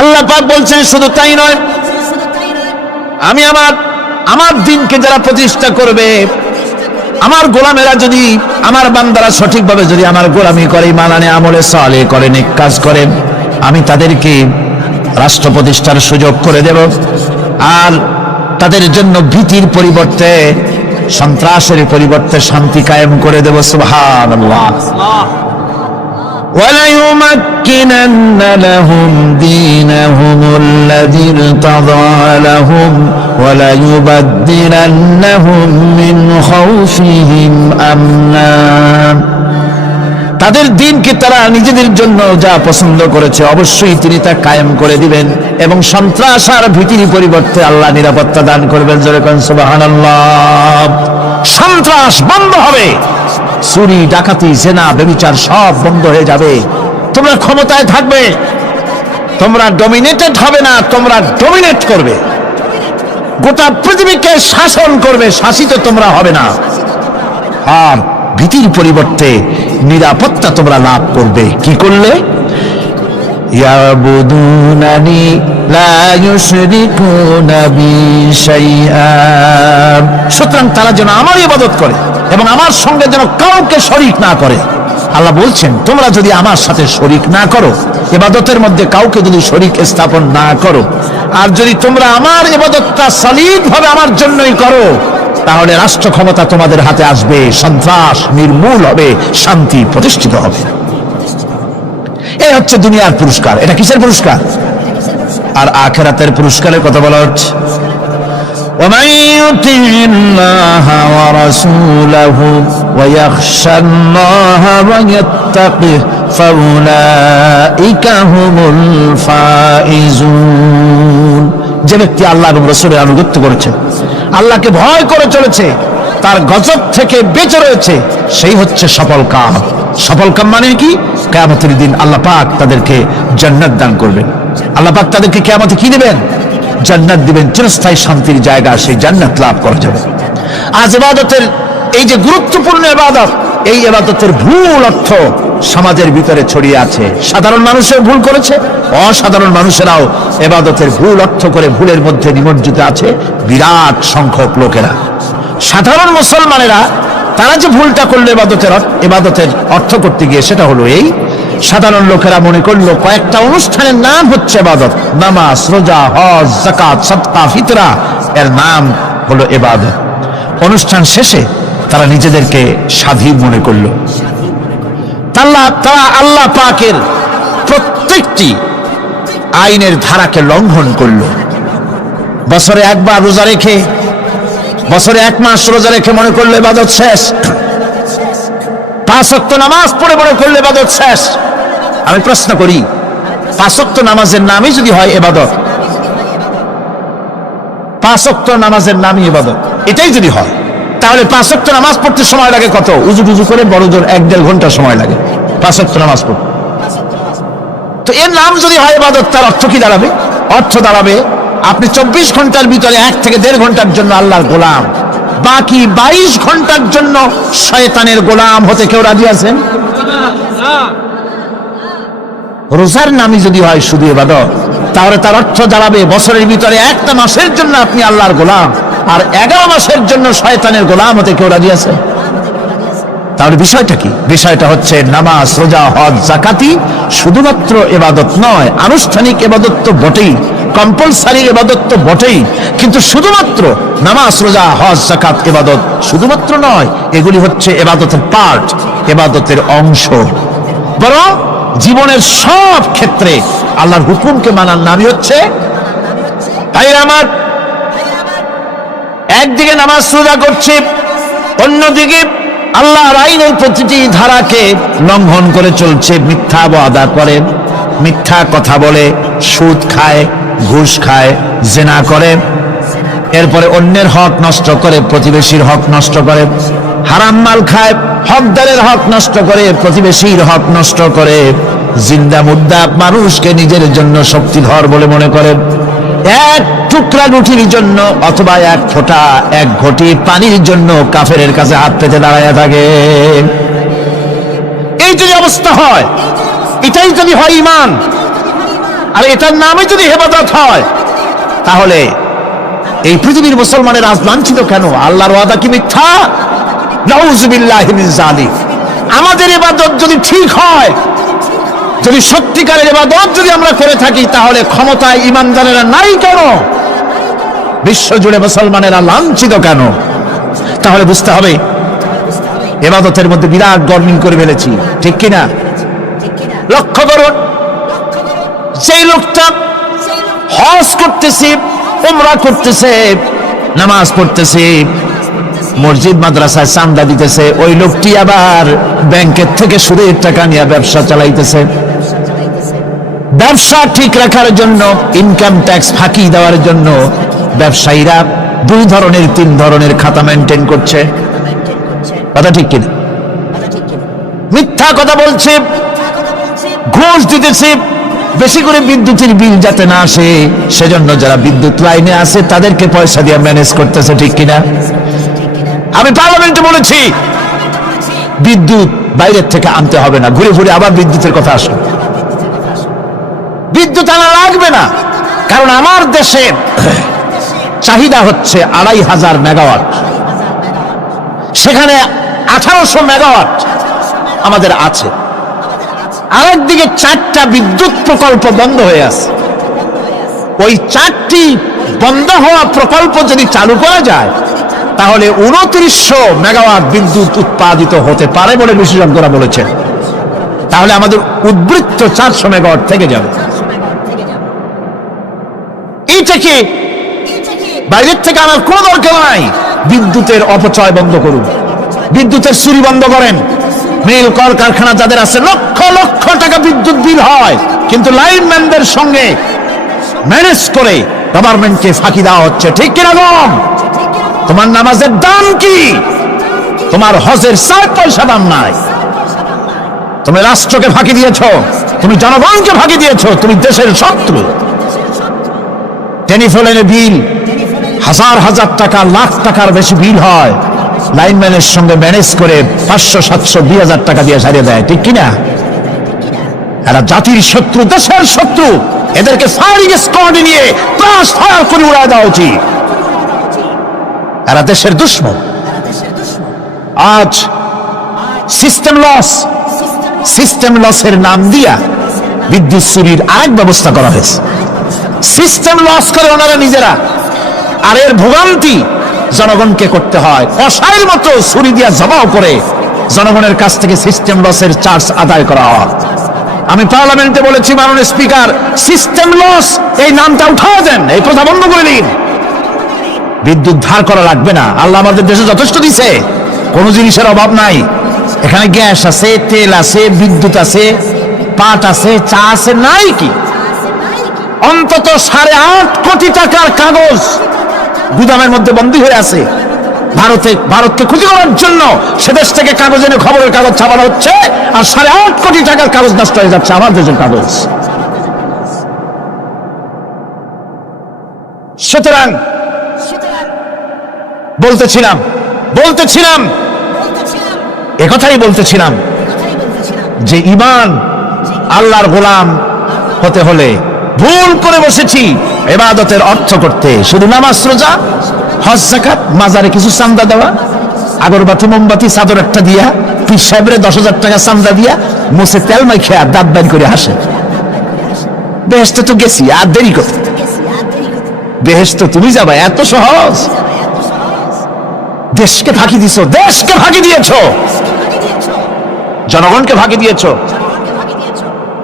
আল্লাহ পাক বলছেন শুধু তাই নয়, আমি আমার দিনকে যারা প্রতিষ্ঠা করবে, আমার গোলামেরা যদি, আমার বান্দারা সঠিকভাবে যদি আমার গোলামি করে, ঈমান আনে, আমলে সালেহ করে, নেক কাজ করে, আমি তাদেরকে রাষ্ট্র প্রতিষ্ঠার সুযোগ করে দেব। আর তাদের জন্য ভীতির পরিবর্তে, সন্ত্রাসের পরিবর্তে শান্তি কায়েম করে দেব। সুবহানাল্লাহ। وَلَيُمَكِّنَنَّ لَهُمْ دِينَهُمُ الَّذِي ارْتَضَىٰ لَهُمْ وَلَيُبَدِّلَنَّهُم مِّنْ خَوْفِهِمْ أَمْنًا। তাদের দিনকে তারা নিজেদের জন্য যা পছন্দ করেছে অবশ্যই তিনি তা কায়েম করে দিবেন, এবং সন্ত্রাস আর ভীতির পরিবর্তে আল্লাহ নিরাপত্তা দান করবেন। জোরে কোন সুবহানাল্লাহ। সন্ত্রাস বন্ধ হবে, চুরি, ডাকাতি, জেনা, ব্যভিচার সব বন্ধ হয়ে যাবে। তোমরা ক্ষমতায় থাকবে, তোমরা ডমিনেটেড হবে না, তোমরা ডমিনেট করবে, গোটা পৃথিবীকে শাসন করবে, শাসিত তোমরা হবে না। আর ভীতির পরিবর্তে নিরাপত্তা তোমরা লাভ করবে। কি করলে? ইয়াবুদুনানি লা ইউশরিকুনা বি শাইআ। সুতরাং তারা যেন আমার ইবাদত করে এবং আমার সঙ্গে যেন কাউকে শরীক না করে। আল্লাহ বলছেন তোমরা যদি আমার সাথে শরীক না করো, ইবাদতের মধ্যে কাউকে যদি শরীক স্থাপন না করো, আর যদি তোমরা আমার ইবাদতটা সলিড ভাবে আমার জন্যই করো, তাহলে রাষ্ট্র ক্ষমতা তোমাদের হাতে আসবে, সন্ত্রাস নির্মূল হবে, শান্তি প্রতিষ্ঠিত হবে। এই হচ্ছে দুনিয়ার পুরস্কার। এটা কিসের পুরস্কার? আর আখিরাতের পুরস্কারের কথা বলা হচ্ছে, وَمَن يُطِعِ اللَّهَ وَرَسُولَهُ وَيَخْشَ اللَّهَ وَيَتَّقِهِ فَأُولَئِكَ هُمُ الْفَائِزُونَ। যে ব্যক্তি আল্লাহ এবং রাসূলের আনুগত্য করেছে, আল্লাহকে ভয় করে চলেছে, তার গজব থেকে বেঁচে রয়েছে, সেই হচ্ছে সফল কাম। সফল কাম মানে কি? কিয়ামতের দিন আল্লাহ পাক তাদেরকে জান্নাত দান করবেন। আল্লাহ পাক তাদেরকে কিয়ামতে কি দিবেন? জান্নাত দিবেন, চিরস্থায়ী শান্তির জায়গা, সেই জান্নাত লাভ করা যাবে। আজ ইবাদতের এই যে গুরুত্বপূর্ণ ইবাদত, এই ইবাদতের ভুল অর্থ সমাজের ভিতরে ছড়িয়ে আছে। সাধারণ মানুষের ভুল করেছে, অসাধারণ মানুষেরাও ইবাদতের ভুল অর্থ করে ভুলের মধ্যে নিমজ্জিত আছে বিরাট সংখ্যক লোকেরা। সাধারণ মুসলমানেরা তারা যে ভুলটা করলো ইবাদতের অর্থ করতে গিয়ে, সেটা হলো এই, সাধারণ লোকেরা মনে করলো কয়েকটা অনুষ্ঠানের নাম হচ্ছে ইবাদত, নামাজ, রোজা, হজ, যাকাত, সাদকা, ফিতরা, এর নাম হলো ইবাদত। অনুষ্ঠান শেষে তারা নিজেদেরকে স্বাধীন মনে করলো। তারা আল্লাহ পাকের প্রত্যেকটি আইনের ধারাকে লঙ্ঘন করলো। বছরে একবার রোজা রেখে, বছরে এক মাস রোজা রেখে মনে করলো ইবাদত শেষ। 5 ওয়াক্ত নামাজ পড়ে মনে করলো ইবাদত শেষ। আমি প্রশ্ন করি, 5 ওয়াক্ত নামাজের নামই যদি হয় ইবাদত, 5 ওয়াক্ত নামাজের নামই ইবাদত, এটাই যদি হয়, তাহলে 5 ওয়াক্ত নামাজ পড়তে সময় লাগে কত? উজু টুজু করে বড় জোর 1-1.5 ঘন্টা সময় লাগে 5 ওয়াক্ত নামাজ পড়তে। তো এর নাম যদি হয় ইবাদত, তার অর্থ কি দাঁড়াবে? অর্থ দাঁড়াবে আপনি 24 ঘন্টার ভিতরে 1 থেকে 1.5 ঘন্টার জন্য আল্লাহর গোলাম, বাকি 22 ঘন্টার জন্য শয়তানের গোলাম হতে কেউ রাজি আছেন? রোজার নামই যদি হয় শুধু ইবাদত, তাহলে তার অর্থ দাঁড়াবে বছরের ভিতরে একটা মাসের জন্য আপনি আল্লাহর গোলাম, আর 11 মাসের জন্য শয়তানের গোলাম হতে কেউ রাজি আছে? তাহলে বিষয়টা কি? বিষয়টা হচ্ছে নামাজ, রোজা, হজ, যাকাতি শুধুমাত্র ইবাদত নয়, আনুষ্ঠানিক ইবাদত তো বটেই, কম্পালসারি ইবাদত তো বটেই, কিন্তু শুধুমাত্র নামাজ, রোজা, হজ, যাকাত ইবাদত শুধুমাত্র নয়, এগুলি হচ্ছে ইবাদতের পার্ট, ইবাদতের অংশ। বরং জীবনের সব ক্ষেত্রে আল্লাহর হুকুমকে মানার নামই হচ্ছে। তাই আমার একদিকে নামাজ রোজা করছে, অন্যদিকে আল্লাহর আইনের প্রতিটি ধারাকে লঙ্ঘন করে চলছে, মিথ্যা ওয়াদা করে, মিথ্যা কথা বলে, সুদ খায়, ঘুষ খায়, জিনা করে, এরপরে অন্যের হক নষ্ট করে, প্রতিবেশীর হক নষ্ট করে, হারাম মাল খায়, হকদারের হক নষ্ট করে, প্রতিবেশীর হক নষ্ট করে, জিন্দা মুদ্দা মানুষকে নিজের জন্য শক্তিধর বলে মনে করে, এক টুকরা রুটির জন্য অথবা এক ফোঁটা, এক ঘটি পানির জন্য কাফেরের কাছে হাত পেতে দাঁড়ায় থাকে। এই যদি অবস্থা হয়, এটাই যদি হয় ঈমান, আর এটার নামে যদি ইবাদত হয়, তাহলে এই পৃথিবীর মুসলমানের আজ লাঞ্ছিত কেন? আল্লাহর ওয়াদা কি মিথ্যা? নাউযুবিল্লাহি মিন যালিক। আমাদের ইবাদত যদি ঠিক হয়, যদি সত্যিকারের ইবাদত যদি আমরা করে থাকি, তাহলে ক্ষমতায় ঈমানদারেরা নাই কেন? বিশ্বজুড়ে মুসলমানেরা লাঞ্ছিত কেন? তাহলে বুঝতে হবে ইবাদতের মধ্যে বিরাট গরমিল করে ফেলেছি, ঠিক কিনা? লক্ষ্য করুন, সেই লোকটা হজ করতেছে, উমরা করতেছে, নামাজ পড়তেছে, মসজিদ মাদ্রাসায় চাঁদা দিতেছে, ওই লোকটি আবার ব্যাংকের থেকে সুদের টাকা নিয়ে ব্যবসা চালাইতেছে। ব্যবসা ঠিক রাখার জন্য, ইনকাম ট্যাক্স ফাঁকি দেওয়ার জন্য ব্যবসায়ীরা 2 ধরনের 3 ধরনের খাতা মেনটেন করছে। কথা ঠিক কিনা? মিথ্যা কথা বলছে, ঘুষ দিতেছে, বেশি করে বিদ্যুতের বিল যাতে না আসে সেজন্য যারা বিদ্যুৎ লাইনে আছে তাদেরকে পয়সা দিয়ে ম্যানেজ করতেছে, ঠিক কিনা? আমি পার্লামেন্টে বলেছি বিদ্যুৎ বাইরের থেকে আনতে হবে না, ঘুরে ঘুরে আবার বিদ্যুতের কথা আসে। বিদ্যুৎ আনা লাগবে না, কারণ আমার দেশে চাহিদা হচ্ছে 2500 মেগাওয়াট, সেখানে 1800 মেগাওয়াট আমাদের আছে। আরেকদিকে 4টা বিদ্যুৎ প্রকল্প বন্ধ হয়ে আছে। ওই 4টি বন্ধ হওয়া প্রকল্প যদি চালু করা যায়, তাহলে 2900 মেগাওয়াট বিদ্যুৎ উৎপাদিত হতে পারে বলে বিশেষজ্ঞরা বলেছেন। তাহলে আমাদের উদ্বৃত্ত 400 মেগাওয়াট থেকে যাবে। এইটাকে বাইরের থেকে আনার কোনো দরকার নাই। বিদ্যুতের অপচয় বন্ধ করুন, বিদ্যুতের চুরি বন্ধ করেন। মিল কল কারখানা যাদের আছে, লক্ষ লক্ষ টাকা বিদ্যুৎ বিল হয়, কিন্তু লাইনম্যানদের সঙ্গে ম্যানেজ করে গভর্নমেন্টকে ফাঁকি দেওয়া হচ্ছে, ঠিক কিনা? তোমার নামাজের দাম কি? তোমার হজের 4 পয়সা দাম নাই। তুমি রাষ্ট্রকে ফাঁকি দিয়েছ, তুমি জনগণকে ফাঁকি দিয়েছ, তুমি দেশের শত্রু। টেলিফোনের বিল হাজার হাজার টাকা, লাখ টাকার বেশি বিল হয়, লাইনম্যানের সঙ্গে ম্যানেজ করে 500, 700, 2000 টাকা দিয়ে সারিয়ে দেয়, ঠিক কিনা? এরা জাতির শত্রু, দেশের শত্রু। এদেরকে ফায়ারিং স্কোয়াড নিয়ে ক্লাস ফায়ার করে উড়ায় দেওয়া উচিত। এরা দেশের দুশ্মন। আজ সিস্টেম লসের নাম দিয়া বিদ্যুৎ চুরির আরেক ব্যবস্থা করা হয়েছে। সিস্টেম লস করে ওনারা নিজেরা, আর এর ভোগান্তি জনগণকে করতে হয়। কসাইয়ের মতো চুরি দিয়া জমাও করে জনগণের কাছ থেকে সিস্টেম লসের চার্জ আদায় করা হয়। আমি পার্লামেন্টে বলেছি, মাননীয় স্পিকার, সিস্টেম লস এই নামটা উঠাও দেন, এই প্রথা বন্ধ করে দিন। বিদ্যুৎ ধার করা লাগবে না, আল্লাহ আমাদের দেশে যথেষ্ট দিছে, কোন জিনিসের অভাব নাই। এখানে গ্যাস আছে, তেল আছে, বিদ্যুৎ আছে, পাট আছে, চা আছে, নাই কি? অন্তত 8.5 কোটি টাকার কাগজ গুদামের মধ্যে বন্দী হয়ে আছে। ভারতকে ক্ষতি করার জন্য সে দেশ থেকে কাগজ এনে খবরের কাগজ ছাপানো হচ্ছে, আর 8.5 কোটি টাকার কাগজ নষ্ট হয়ে যাচ্ছে আমার দেশের কাগজ। সুতরাং বলতেছিলাম একথাই বলতেছিলাম যে ঈমান আল্লাহর গোলাম হতে হলে ভুল করে বসেছি ইবাদতের অর্থ করতে। শুধু নামাজ, রোজা, হজ, যাকাত, মাজারে কিছু চান্দা দেওয়া, আগরবাতি, মোমবাতি, চাদর একটা দিয়া, পীর সাহেবরে 10,000 টাকা চান্দা দিয়া, মুছে তেল মাইখে আর দাঁত বাড়ি করে হাসে। বেহেশতে তো গেছি, আর দেরি করতে। বেহেশতে তুমি যাবা, এত সহজ? দেশকে ফাঁকি দিছ, দেশকে ফাঁকি দিয়েছ, জনগণকে ফাঁকি দিয়েছ,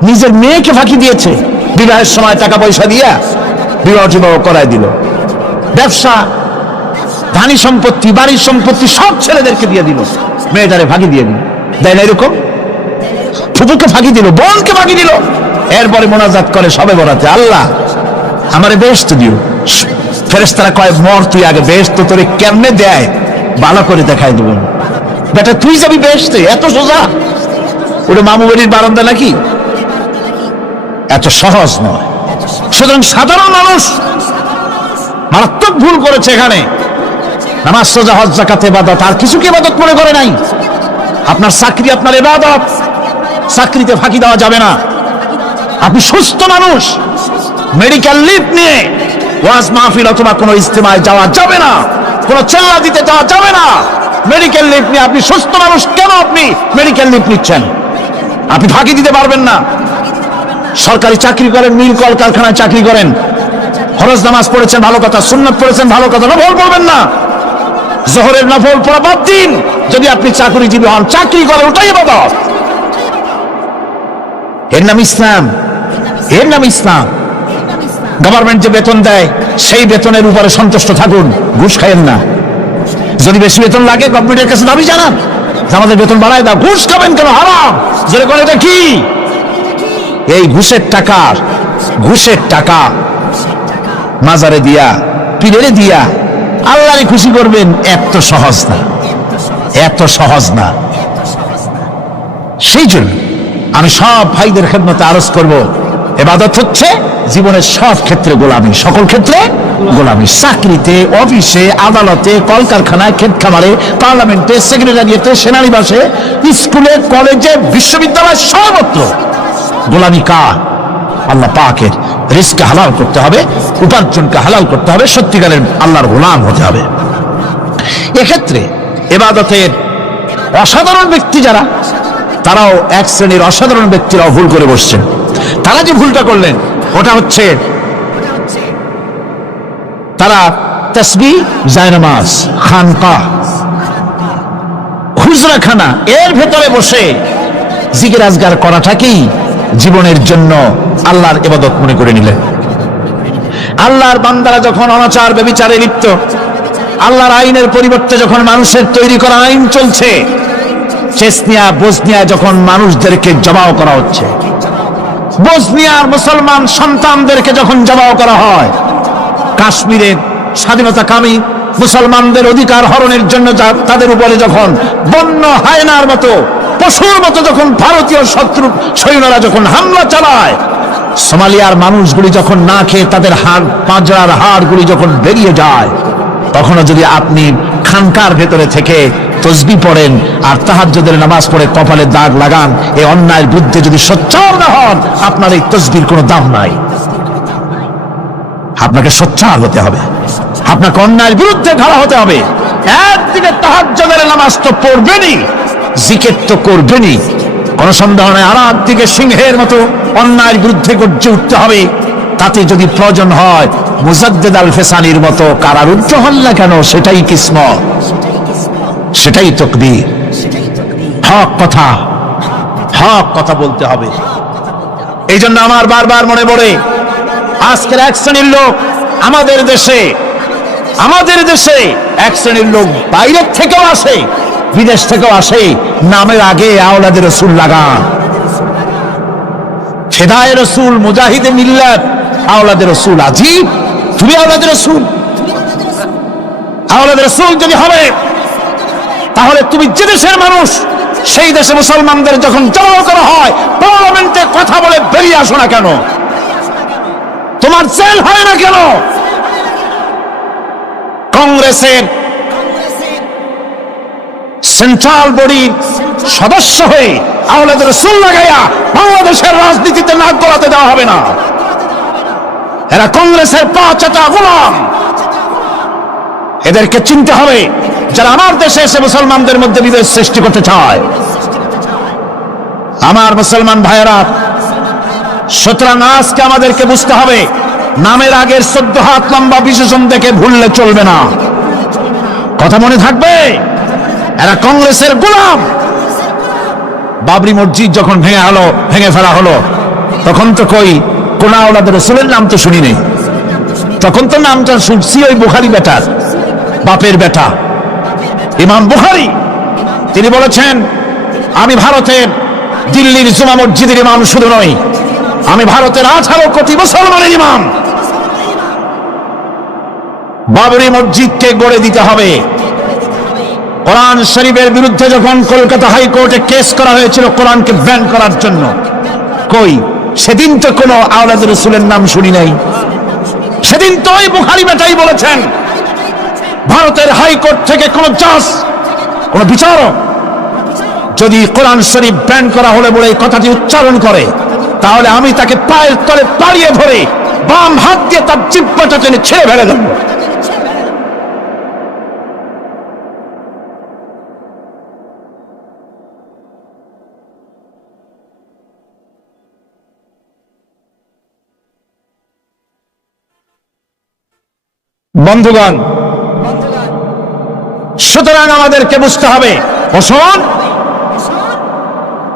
নিজের মেয়েকে ফাঁকি দিয়েছে। বিবাহের সময় টাকা পয়সা দিয়া বিবাহ করায় দিল। ব্যবসা, ধানি সম্পত্তি, বাড়ির সম্পত্তি সব ছেলেদেরকে দিয়ে দিল, মেয়েটারে ফাঁকি দিয়ে দিল। দেয় না এরকম? ফুপুকে ফাঁকি দিল, বোনকে ফাঁকি দিল। এরপরে মোনাজাত করে সবে বরাতে, আল্লাহ আমারে বেহেশত দিও। ফেরেশতারা কয়, মর তুই আগে, বেহেশত তোরে কেমনে দেয় ভালো করে দেখাই দেব। বেটা তুই যাবি বেহেশতে? এত সোজা? ওটা মামু বাড়ির বারান্দা নাকি? এত সহজ নয়। সুতরাং সাধারণ মানুষ মারাত্মক ভুল করেছে এখানে। নামাজ, রোজা, হজ, যাকাত ইবাদত, আর কিছু কি ইবাদত মনে করে নাই? আপনার চাকরি আপনার ইবাদত, চাকরিতে ফাঁকি দেওয়া যাবে না। আপনি সুস্থ মানুষ, মেডিকেল লিভ নিয়ে ওয়াজ মাহফিল অথবা কোনো ইজতেমায় যাওয়া যাবে না, কোনো চেল্লা দিতে যাওয়া যাবে না। মেডিকেল লিভ নিয়ে আপনি সুস্থ মানুষ, কেন আপনি মেডিকেল লিভ নিচ্ছেন? আপনি ফাঁকি দিতে পারবেন না। সরকারি চাকরি করেন, মিল কল কারখানায় চাকরি করেন, ফরজ নামাজ পড়েছেন ভালো কথা, সুন্নাত পড়েছেন ভালো কথা, নফল পড়বেন না। জোহরের নফল পড়া বাদ দিন। যদি আপনি চাকরিজীবী হন, চাকরি করেন, ওটাই ইবাদত। এর নাম ইসলাম, এর নাম ইসলাম। গভর্নমেন্ট যে বেতন দেয় সেই বেতনের উপরে সন্তুষ্ট থাকুন, ঘুষ খাইয়েন না। যদি বেশি বেতন লাগে গভর্নমেন্টের কাছে দাবি জানান, আমাদের বেতন বাড়ায় দাও। ঘুষ খাবেন কেন? হারাম। যেরকম এটা কি? এই ঘুষের টাকা মাজারে দিয়া, পীরেরে দিয়া আল্লাহরে খুশি করবেন, এত সহজ না, এত সহজ না। সেই জন্য আমি সব ভাইদের খেদমতে আরজ করব, ইবাদত হচ্ছে জীবনের সব ক্ষেত্রে গোলামি, সকল ক্ষেত্রে গোলামি। চাকরিতে, অফিসে, আদালতে, কলকারখানায়, ক্ষেত খামারে, পার্লামেন্টে, সেক্রেটারিয়েটে, সেনানিবাসে, স্কুলে, কলেজে, বিশ্ববিদ্যালয়, সর্বত্র গোলামি কার? আল্লাহ পাকের। রিজকে হালাল করতে হবে, উপার্জনকে হালাল করতে হবে, সত্যিকারের আল্লাহর গোলাম হতে হবে। এক্ষেত্রে ইবাদতের অসাধারণ ব্যক্তি যারা, তারাও এক শ্রেণীর অসাধারণ ব্যক্তিরাও ভুল করে বসছেন। তারা যে ভুলটা করলেন ওটা হচ্ছে তারা তাসবিহ, জায়নামাজ, খানকা, হুজরাখানা এর ভেতরে বসে জিকির আজগার করাটাকেই জীবনের জন্য আল্লাহর ইবাদত মনে করে নিলেন। আল্লাহর বান্দারা যখন অনাচার ব্যভিচারে লিপ্ত, আল্লাহর আইনের পরিবর্তে যখন মানুষের তৈরি করা আইন চলছে, চেচনিয়া, বসনিয়া যখন মানুষদেরকে জবাও করা হচ্ছে, বসনিয়ার মুসলমান সন্তানদেরকে যখন জবাও করা হয়, কাশ্মীরের স্বাধীনতাকামী মুসলমানদের অধিকার হরণের জন্য তাদের উপরে যখন বন্য হায়নার মতো, পশুর মতো যখন ভারতীয় শত্রু সৈন্যরা যখন হামলা চালায়, সোমালিয়ার মানুষগুলি যখন না খেয়ে তাদের হাড়, পাঁজরার হাড়গুলি যখন বেরিয়ে যায়, তখনও যদি আপনি খানকার ভেতরে থেকে তসবিহ পড়েন আর তাহাজ্জুদের নামাজ পড়ে কপালে দাগ লাগান, এই অন্যায়ের বিরুদ্ধে যদি সোচ্চার না হন, আপনার এই তসবিহর কোনো দাম নাই। আপনাকে সোচ্চার হতে হবে, আপনাকে অন্যায়ের বিরুদ্ধে খাড়া হতে হবে। একদিকে তাহাজ্জুদের নামাজ তো পড়বেনই, জিকির তো করবেনই, কোন সন্দেহ নেই। আর একদিকে সিংহের মতো অন্যায়ের বিরুদ্ধে গর্জে উঠতে হবে। তাতে যদি প্রয়োজন হয় মুজাদ্দেদ আল ফেসানির মতো কারারুদ্ধ হন না কেন, সেটাই কিসমত, সেটাই তাকবীর। হক কথা বলতে হবে। এই জন্য আমার বারবার মনে পড়ে আজকের এক শ্রেণীর লোক আমাদের দেশে এক শ্রেণীর লোক বাইরের থেকেও আসে, বিদেশ থেকেও আসে, নামের আগে আওলাদে রসুল লাগান। ফেদায়ে রসুল, মুজাহিদে মিল্লাত, আওলাদে রসুল। আজিব, তুমি আওলাদে রসুল যদি হবে তাহলে তুমি যে দেশের মানুষ, সেই দেশে মুসলমানদের যখন জবাও করা হয়, পার্লামেন্টে কথা বলে বেরিয়ে আসো না কেন? তোমার জেল হয় না কেন? কংগ্রেসের সেন্ট্রাল বডির সদস্য হয়ে আওলাদে রসুল লাগাইয়া বাংলাদেশের রাজনীতিতে নাক গলাতে দেওয়া হবে না। এরা কংগ্রেসের পা চাটা গোলাম। এদেরকে চিনতে হবে, যারা আমার দেশে এসে মুসলমানদের মধ্যে বিভেদ সৃষ্টি করতে চায়। আমার মুসলমান ভাইয়েরা, সুতরাং আজকে আমাদেরকে বুঝতে হবে, নামের আগের 14 হাত লম্বা বিশেষণ দেখে ভুললে চলবে না। কথা মনে থাকবে, এরা কংগ্রেসের গোলাম। বাবরি মসজিদ যখন ভেঙে ফেলা হলো, তখন তো কোন আওলাদে রাসূলের নাম তো শুনি নেই। তখন তো নামটা শুনছি ওই বুখারী বেটার, বাপের বেটা ইমাম বুখারী। তিনি বলেছেন, আমি ভারতের দিল্লির জুমা মসজিদের ইমাম শুধু নই, আমি ভারতের 18 কোটি মুসলমানের ইমাম। বাবরি মসজিদকে গড়ে দিতে হবে। কোরআন শরীফের বিরুদ্ধে যখন কলকাতা হাইকোর্টে কেস করা হয়েছিল কোরআনকে ব্যান করার জন্য, সেদিন তো কোনো আওলাদে রাসূলের নাম শুনি নাই। সেদিন তো ওই বুখারী বেটাই বলেছেন, ভারতের হাইকোর্ট থেকে কোন জাজ, কোন বিচারক যদি কোরআন শরীফ ব্যান করা হলে বলে এই কথাটি উচ্চারণ করে, তাহলে আমি তাকে পায়ের তলে পাড়িয়ে ধরে বাম হাত দিয়ে তার জিহ্বাটা টেনে ছেড়ে ফেলে দেব। বন্ধুগণ, সুতরাং আমাদেরকে বুঝতে হবে, বসুন,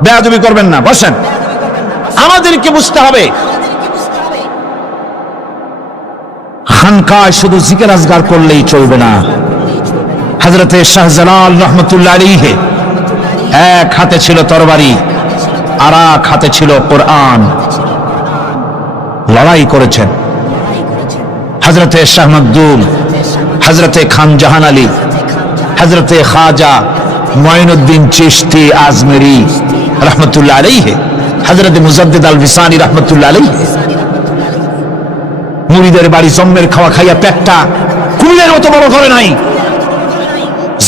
বেয়াদবি করবেন না, বসেন। আমাদেরকে বুঝতে হবে খানকায় শুধু জিকির আজগার করলেই চলবে না। হযরতে শাহজালাল রহমতুল্লাহ আলাইহি এক হাতে ছিল তরবারি, আর এক হাতে ছিল কোরআন। লড়াই করেছেন হযরতে শাহ মখদুম, হযরতে খান জাহান আলী, হযরতে খাজা মঈনুদ্দিন চিশতি আজমেরি রহমতুল্লাহ আলাইহি, হযরতে মুজাদ্দিদ আল বিসানি রহমতুল্লাহ আলাইহি। মুরিদের বাড়ি জন্মের খাওয়া খাইয়া পেটটা কুমিরের মতো বড় করে নাই,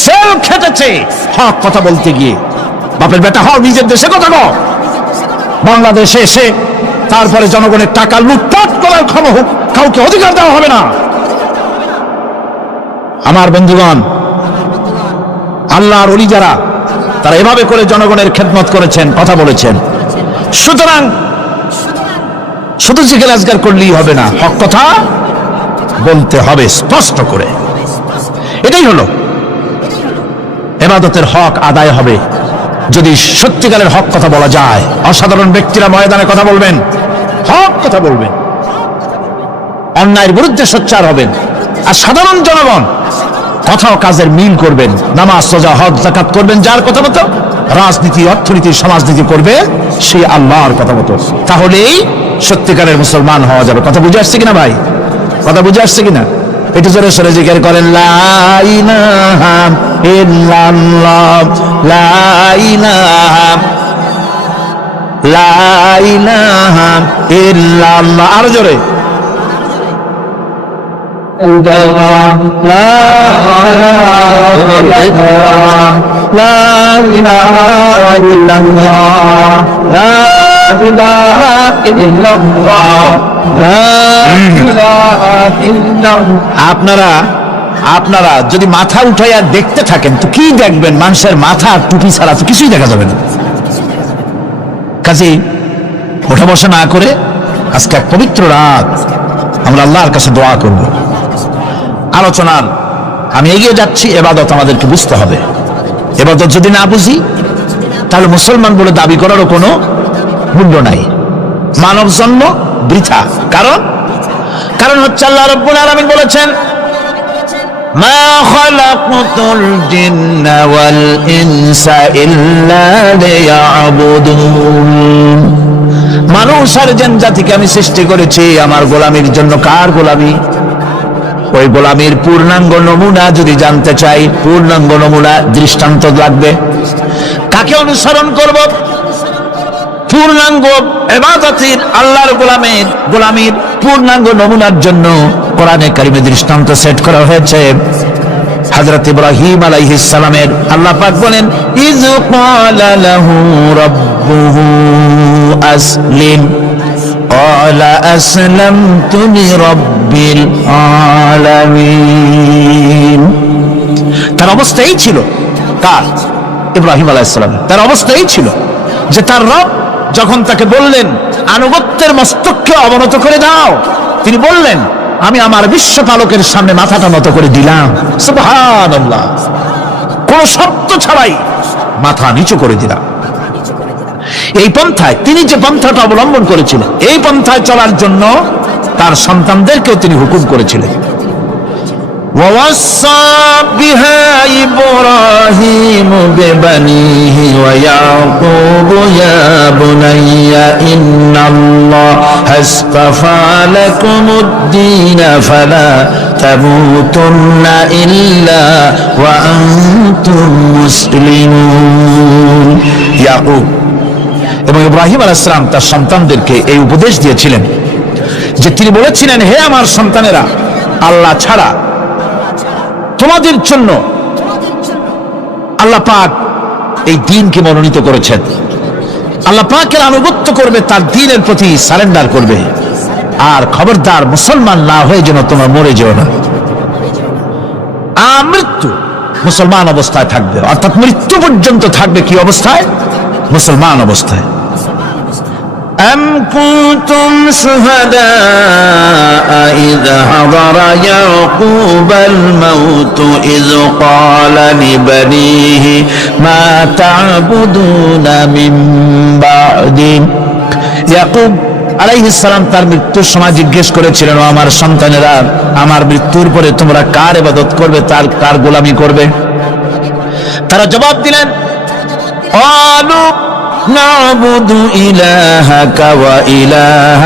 জেল খেটেছে হক কথা বলতে গিয়ে। বাপের বেটা হও, নিজের দেশে কথা কও। বাংলাদেশে এসে তারপরে জনগণের টাকা লুটপাট করার ক্ষমতা কাউকে অধিকার দেওয়া হবে না। আমার বন্ধুগণ, আল্লাহর ওলি যারা, তারা এভাবে করে জনগণের খেদমত করেছেন, কথা বলেছেন। সুতরাং শুধু জিকির আজগার করলেই হবে না, হক কথা বলতে হবে স্পষ্ট করে। এটাই হলো ইবাদতের হক আদায় হবে যদি সত্যিকারের হক কথা বলা যায়। অসাধারণ ব্যক্তিরা ময়দানে কথা বলবেন, হক কথা বলবেন, অন্যায়ের বিরুদ্ধে সোচ্চার হবেন। আর সাধারণ জনগণ কথা ও কাজের মিল করবেন, নামাজ রোজা হজ যাকাত করবেন যার কথা মতো, রাজনীতি অর্থনীতি সমাজনীতি করবে সেই আল্লাহর কথা মতো। তাহলেই সত্যিকারের মুসলমান হওয়া যাবে। কথা বুঝে আসছে কিনা ভাই? কথা বুঝে আসছে কিনা? একটু জোরে সরে জিকির করেন, লা ইলাহা ইল্লাল্লাহ, লা ইলাহা, লা ইলাহা ইল্লাল্লাহ। আরো জোরে, আপনারা যদি মাথা উঠাইয়া দেখতে থাকেন তো কি দেখবেন? মানুষের মাথা টুপি ছাড়া তো কিছুই দেখা যাবে না। কাজেই ওঠা বসা না করে আজকে এক পবিত্র রাত আমরা আল্লাহর কাছে দোয়া করব। আলোচনার আমি এগিয়ে যাচ্ছি। ইবাদত আমাদেরকে বুঝতে হবে। ইবাদত যদি না বুঝি তাহলে মুসলমান বলে দাবি করারও কোনো মূল্য নাই। মানব জন্ম বৃথা। কারণ হচ্ছে আল্লাহ রাব্বুল আলামিন বলেছেন, মা খালাকতুল জিন্না ওয়াল ইনসা ইল্লা লিয়াবুদুন। মানুষ আর জিন জাতিকে আমি সৃষ্টি করেছি আমার গোলামির জন্য। কার গোলামি? ওই গোলামির পূর্ণাঙ্গ নমুনা যদি জানতে চাই, পূর্ণাঙ্গ নমুনা দৃষ্টান্ত লাগবে। কাকে অনুসরণ করব? পূর্ণাঙ্গ ইবাদতের আল্লাহর গোলামির পূর্ণাঙ্গ নমুনার জন্য কোরআনে কারিমে দৃষ্টান্ত সেট করা হয়েছে। হযরত ইব্রাহিম আলাইহিস সালামের আল্লাহ পাক বলেন, ইয ক্বালা লাহু রাব্বুহু আসলিম ক্বালা আসলামতু লিরাব্বিল আলামিন। তার অবস্থা এই ছিল, কার? ইব্রাহিম আলাইহিস সালাম। তার অবস্থা এই ছিল যে তার রব যখন তাকে বললেন আনুগত্যের মস্তককে অবনত করে দাও, তিনি বললেন আমি আমার বিশ্বপালকের সামনে মাথাটা নত করে দিলাম। সুবহানাল্লাহ, কোন শর্ত ছাড়াই মাথা নিচু করে দিলাম। এই পন্থায় তিনি যে পন্থাটা অবলম্বন করেছিলেন, এই পন্থায় চলার জন্য তার সন্তানদেরকেও তিনি হুকুম করেছিলেন। ووصى بها إبراهيم ببنيه ويعقوب يا بني إن الله اصطفى لكم الدين فلا تموتن إلا وأنتم مسلمون। ইয়াকুব এবং ইব্রাহিম আলাইহিস সালাম তার সন্তানদেরকে এই উপদেশ দিয়েছিলেন যে তিনি বলেছিলেন, হে আমার সন্তানেরা, আল্লাহ ছাড়া তোমাদের জন্য আল্লাহ পাক এই দ্বীনকে মনোনীত করেছেন। আল্লাহ পাকের আনুগত্য করবে, তার দ্বীনের প্রতি সারেন্ডার করবে। আর খবরদার মুসলমান না হয়ে যেন তোমরা মরে যেও না। মৃত্যু মুসলমান অবস্থায় থাকবে, অর্থাৎ মৃত্যু পর্যন্ত থাকবে কি অবস্থায়? মুসলমান অবস্থায়। أم كنتم شهداء إذ حضر يعقوب الموت إذ قال لبنيه ما تعبدون من بعدي। ইয়াকুব আলাইহিস সালাম তার মৃত্যুর সময় জিজ্ঞেস করেছিলেন, ও আমার সন্তানেরা, আমার মৃত্যুর পরে তোমরা কার ইবাদত করবে, তার কার গোলামি করবে? তারা জবাব দিলেন, قالوا نعبد إلهك وإله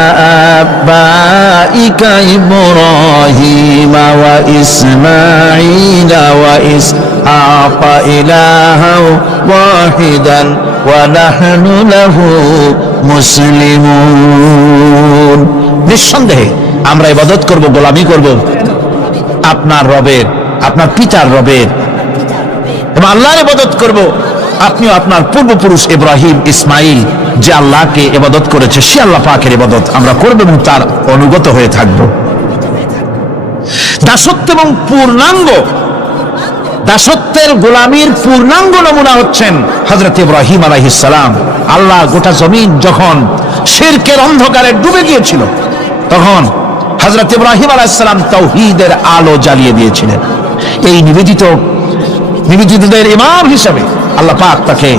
آبائك إبراهيم وإسماعيل وإسحاق إلها واحدا ونحن له মুসলিমুন। নিঃসন্দেহে আমরা ইবাদত করব, গোলামি করব আপনার রবের, আপনার পিতার রবের, এবং আল্লাহর ইবাদত করব। আপনিও আপনার পূর্বপুরুষ ইব্রাহিম ইসমাইল যে আল্লাহকে ইবাদত করেছে, সে আল্লাহ পাকের ইবাদত আমরা করব এবং তার অনুগত হয়ে থাকব। দাসত্ব এবং পূর্ণাঙ্গ দাসত্বের গোলামীর পূর্ণাঙ্গ নমুনা হচ্ছেন হযরত ইব্রাহিম আলাইহিস সালাম। আল্লাহ গোটা জমিন যখন শিরকের অন্ধকারে ডুবে গিয়েছিল, তখন হযরত ইব্রাহিম আলাইহিস সালাম তাওহীদের আলো জ্বালিয়ে দিয়েছিলেন। এই নিবেদিতদের ইমাম হিসাবে আল্লাহ পাক তাকে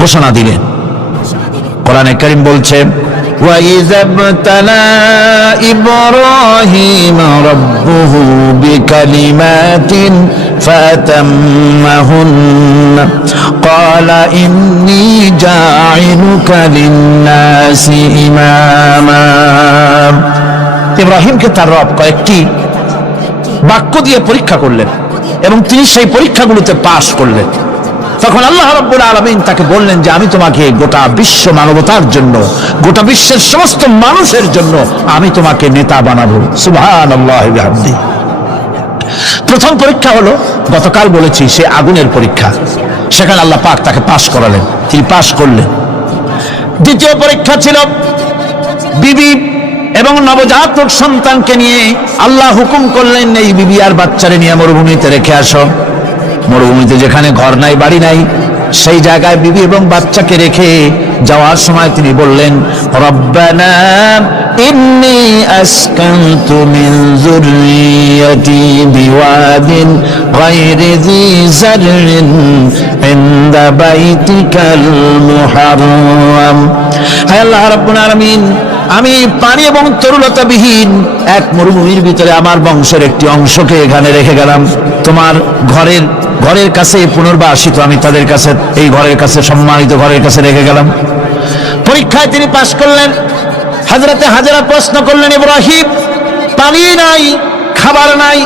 ঘোষণা দিলেন। কোরআনে কারীম বলছে, وَإِذَا ابْتَلَى إِبْرَاهِيمَ رَبُّهُ بِكَلِمَاتٍ فَأَتَمَّهُنَّ قَالَ إِنِّي جَاعِلُكَ لِلنَّاسِ إِمَامًا। ইব্রাহিমকে তার রব কয়েকটি বাক্য দিয়ে পরীক্ষা করলেন এবং তিনি সেই পরীক্ষাগুলোতে পাশ করলেন। তখন আল্লাহ রাব্বুল আলামিন তাকে বললেন যে আমি তোমাকে গোটা বিশ্ব মানবতার জন্য, গোটা বিশ্বের সমস্ত মানুষের জন্য আমি তোমাকে নেতা বানাবো। সুবহানাল্লাহি ওয়া বিহামদিহি। প্রথম পরীক্ষা হলো, গতকাল বলেছি, সে আগুনের পরীক্ষা। সেখানে আল্লাহ পাক তাকে পাশ করালেন, তিনি পাশ করলেন। দ্বিতীয় পরীক্ষা ছিল বিবি এবং নবজাতক সন্তানকে নিয়ে। আল্লাহ হুকুম করলেন, এই বিবি আর বাচ্চারে নিয়ে মরুভূমিতে রেখে আসো। মরুভূমিতে যেখানে ঘর নাই, বাড়ি নাই, সেই জায়গায় বিবি এবং বাচ্চাকে রেখে যাওয়ার সময় তিনি বললেন, রব্বানা ইন্নী আসকানতু মিন যুররিয়্যাতি বিওয়াদিন গায়রি যী যাররিন ইনদা বাইতিকাল মুহাররাম। হে আল্লাহ রাব্বুল আলামিন, আমি পানি এবং তরুলতাবিহীন এক মরুভূমির ভিতরে আমার বংশের একটি অংশকে এখানে রেখে গেলাম। তোমার ঘরের কাছে পুনর্বাসিত আমি তাদের কাছে, এই ঘরের কাছে, সম্মানিত ঘরের কাছে রেখে গেলাম। পরীক্ষায় তিনি পাশ করলেন। হযরতে হাজেরা প্রশ্ন করলেন, ইব্রাহিম, পানি নাই, খাবার নাই,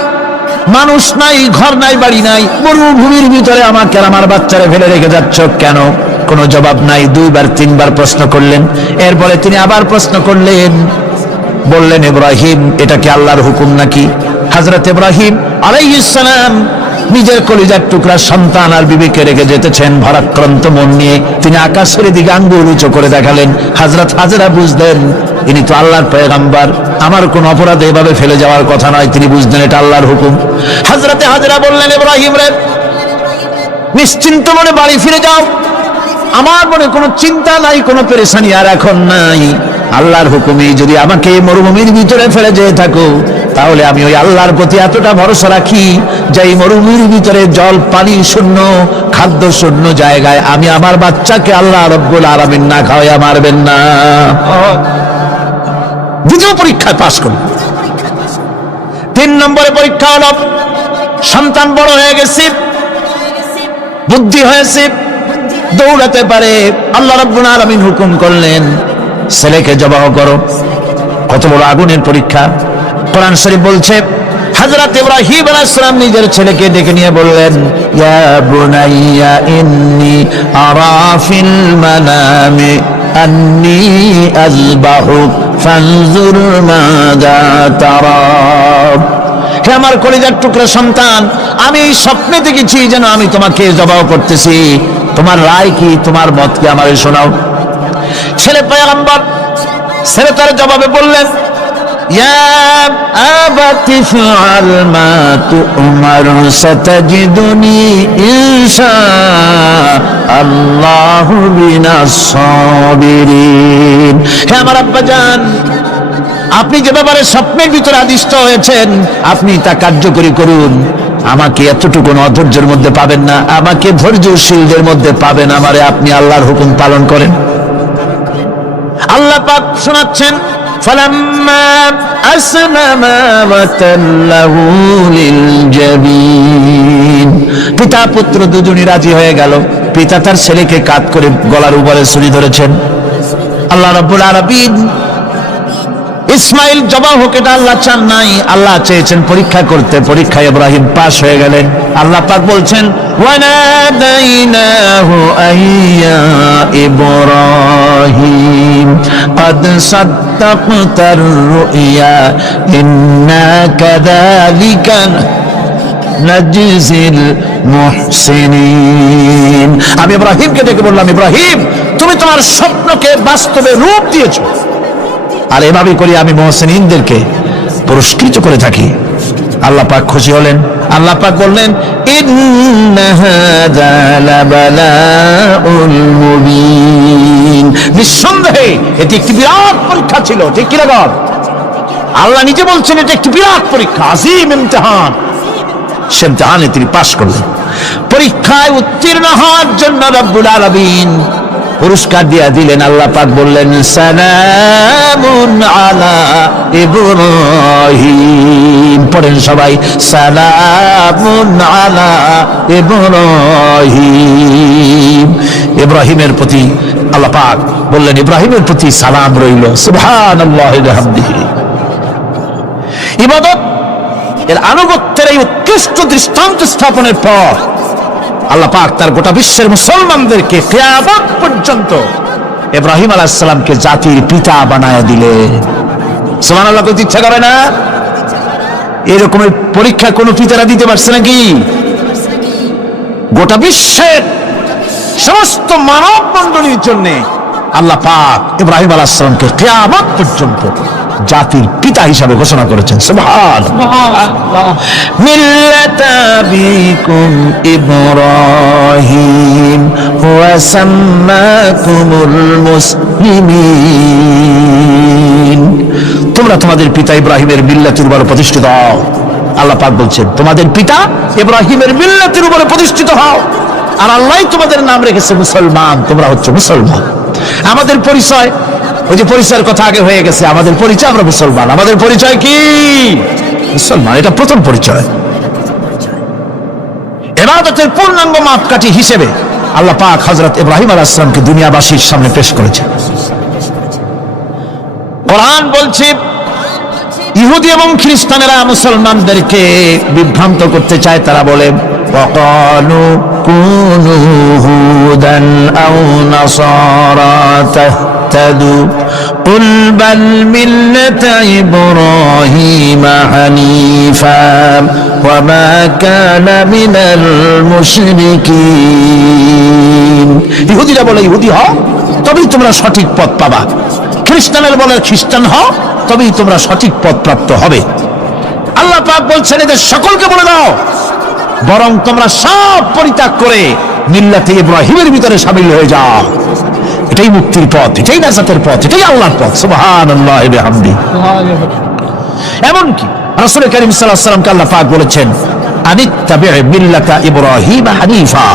মানুষ নাই, ঘর নাই, বাড়ি নাই, মরুভূমির ভিতরে আমাকে আর আমার বাচ্চারে ফেলে রেখে যাচ্ছ কেন? কোনো জবাব নাই। দুইবার তিনবার প্রশ্ন করলেন। এরপরে তিনি আবার প্রশ্ন করলেন, বললেন, ইব্রাহিম, এটা কি আল্লাহর হুকুম নাকি? হযরত ইব্রাহিম আলাইহিস সালাম নিজের কলিজার টুকরা সন্তান আর বিবিকে রেখে যেতেছেন ভারাক্রান্ত মন নিয়ে। তিনি আকাশের দিকে আঙ্গুল উঁচু করে দেখালেন। হযরত হাজেরা বুঝলেন ইনি তো আল্লাহর পয়গম্বর, আমার কোন অপরাধে এভাবে ফেলে যাওয়ার কথা নয়। তিনি বুঝলেন এটা আল্লাহর হুকুম। হযরতে হাজেরা বললেন, ইব্রাহিম রে, নিশ্চিন্ত মনে বাড়ি ফিরে যাও, আমার মনে কোনো চিন্তা নাই, কোনো পেরেশানি আর এখন নাই। আল্লাহর হুকুমে যদি আমাকে মরুভূমির ভিতরে ফেলে যেয়ে থাকো, তাহলে আমি ওই আল্লাহর প্রতি এতটা ভরসা রাখি যে এই মরুভূমির ভিতরে জল পানি শূন্য, খাদ্য শূন্য জায়গায় আমি আমার বাচ্চাকে আল্লাহ রাব্বুল আলামিন না খাওয়াইয়া মারবেন না। দ্বিতীয় পরীক্ষায় পাশ করল। 3 নম্বরে পরীক্ষা হলো, সন্তান বড় হয়ে গেছে, বুদ্ধি হয়েছে, দৌড়াতে পারে। আল্লাহ রাব্বুল আলামিন হুকুম করলেন, ছেলেকে জবাহ করো। কত বড় আগুনের পরীক্ষা! কোরআন শরীফ বলছে, হযরত ইব্রাহিম আলাইহিস সালাম নিজের ছেলেকে ডেকে নিয়ে বললেন, ইয়া বুনাইয়া ইন্নী আরা ফিল মানামি আন্নী আযবাহুক ফানজুর মাযা তারা। হে আমার কলিজার টুকরা সন্তান, আমি এই স্বপ্নে দেখেছি যেন আমি তোমাকে জবাহ করতেছি। তোমার রায় কি, তোমার মত কি, আমারে শোনাও। ছেলে পয়গম্বর ছেলে তার জবাবে বললেন, يا أبت افعل ما تؤمر ستجدني إن شاء الله من الصابرين। হে আমার আব্বাজান, আপনি যে ব্যাপারে স্বপ্নের ভিতরে আদিষ্ট হয়েছেন আপনি তা কার্যকরী করুন। আমাকে এতটুকু অধৈর্যের মধ্যে পাবেন না, আমাকে ধৈর্যশীলদের মধ্যে পাবেন। আমারে আপনি আল্লাহর হুকুম পালন করেন। আল্লাহ পাক শোনাচ্ছেন, فلما أسلما وتله للجبين। পিতা পুত্র দুজনই রাজি হয়ে গেল। পিতা তার ছেলেকে কাঁধ করে গলার উপরে ছুরি ধরেছেন। আল্লাহ রাব্বুল আলামিন ইসমাইল জবাই হোক এটা আল্লাহ চান নাই, আল্লাহ চেয়েছেন পরীক্ষা করতে। পরীক্ষায় ইব্রাহিম পাশ হয়ে গেলেন। আল্লাহ পাক বলছেন, ওয়ানাদাইনাহু আইয়া ইব্রাহিম قد صدقت الرؤيا إنا كذلك نجزي المحسنين। আমি ইব্রাহিমকে ডেকে বললাম, ইব্রাহিম তুমি তোমার স্বপ্নকে বাস্তবে রূপ দিয়েছো, আর এভাবে করে আমি মুহসিনদেরকে পুরস্কৃত করে থাকি। আল্লাহ পাক খুশি হলেন। আল্লাহ পাক বললেন, ইন্না হাযা লাবালাউল মুবিন। নিঃসন্দেহে এটি একটি বিরাট পরীক্ষা ছিল। ঠিক কি লাগল? আল্লাহ নিজে বলছেন এটা একটি বিরাট পরীক্ষা, আজিম ইমতিহান। সে ইমতিহানে তিনি পাশ করলেন। পরীক্ষায় উত্তীর্ণ হওয়ার জন্য রব্বুল আলামিন পুরস্কার দিয়ে দিলেন। আল্লাহ পাক বললেন, সালামুন আলা ইব্রাহিম। পড়েন সবাই, সালামুন আলা ইব্রাহিম। ইব্রাহিমের প্রতি আল্লাহ পাক বললেন, ইব্রাহিমের প্রতি সালাম রইল। সুবহানাল্লাহি ওয়া বিহামদিহি। ইবাদত এর আনুগত্যের এই উৎকৃষ্ট দৃষ্টান্ত স্থাপনের পর আল্লাহ পাক তার গোটা বিশ্বের মুসলমানদেরকে কিয়ামত পর্যন্ত ইব্রাহিম আলাইহিস সালামকে জাতির পিতা বানায়া দিলেন। সুবহানাল্লাহ। কত ইচ্ছা করে না এরকমের পরীক্ষা কোন পিতারা দিতে পারছে নাকি? গোটা বিশ্বের সমস্ত মানব মণ্ডলীর জন্য আল্লাহ পাক ইব্রাহিম আলাইহিস সালামকে কিয়ামত পর্যন্ত জাতির পিতা হিসাবে ঘোষণা করেছেন। সুবহানাল্লাহ। মিল্লাতা আবিকুম ইব্রাহিম ওয়া সাম্মাকুমুল মুসলিমিন। তোমরা তোমাদের পিতা ইব্রাহিমের মিল্লাতের উপর প্রতিষ্ঠিত হও। আল্লাহ পাক বলছেন, তোমাদের পিতা ইব্রাহিমের মিল্লাতের উপর প্রতিষ্ঠিত হও, আর আল্লাহই তোমাদের নাম রেখেছে মুসলমান। তোমরা হচ্ছে মুসলমান। আমাদের পরিচয়, ওই যে পরিচয়ের কথা আগে হয়ে গেছে, আমাদের পরিচয় আমরা মুসলমান। আমাদের পরিচয় কি? মুসলমান। এটা প্রথম পরিচয়। ইবাদতের পূর্ণাঙ্গ মাপকাঠি হিসেবে আল্লাহ পাক হযরত ইব্রাহিম আলাইহিস সালামকে দুনিয়াবাসীর সামনে পেশ করেছেন। কোরআন বলছে, ইহুদি এবং খ্রিস্টানেরা মুসলমানদেরকে বিভ্রান্ত করতে চায়। তারা বলে, ওয়াকালু কুনু হুদান আও নাসারা তাহতাদু কুল বাল মিল্লাতা ইব্রাহিম হানিফা ওয়া মা কানা মিনাল মুশরিকিন। ইহুদিরা বলে ইহুদি হও তবেই তোমরা সঠিক পথ পাবা, খ্রিস্টানেরা বলে খ্রিস্টান হও তবেই তোমরা সঠিক পথ প্রাপ্ত হবে। আল্লাহ পাক বলছেন, এদের সকলকে বলে দাও বরং তোমরা সব পরিত্যাগ করে মিল্লাতে ইব্রাহিমের ভিতরে শামিল হয়ে যাও। এটাই মুক্তির পথ, এটাই নাজাতের পথ, এটাই আল্লাহর পথ। সুবহানাল্লাহি ওয়া বিহামদিহি। এমনকি রাসূল কারীম সাল্লাল্লাহু আলাইহি ওয়াসাল্লামকে আল্লাহ পাক বলেছেন, আনিত্তাবি মিল্লাতা ইব্রাহিম হানিফা।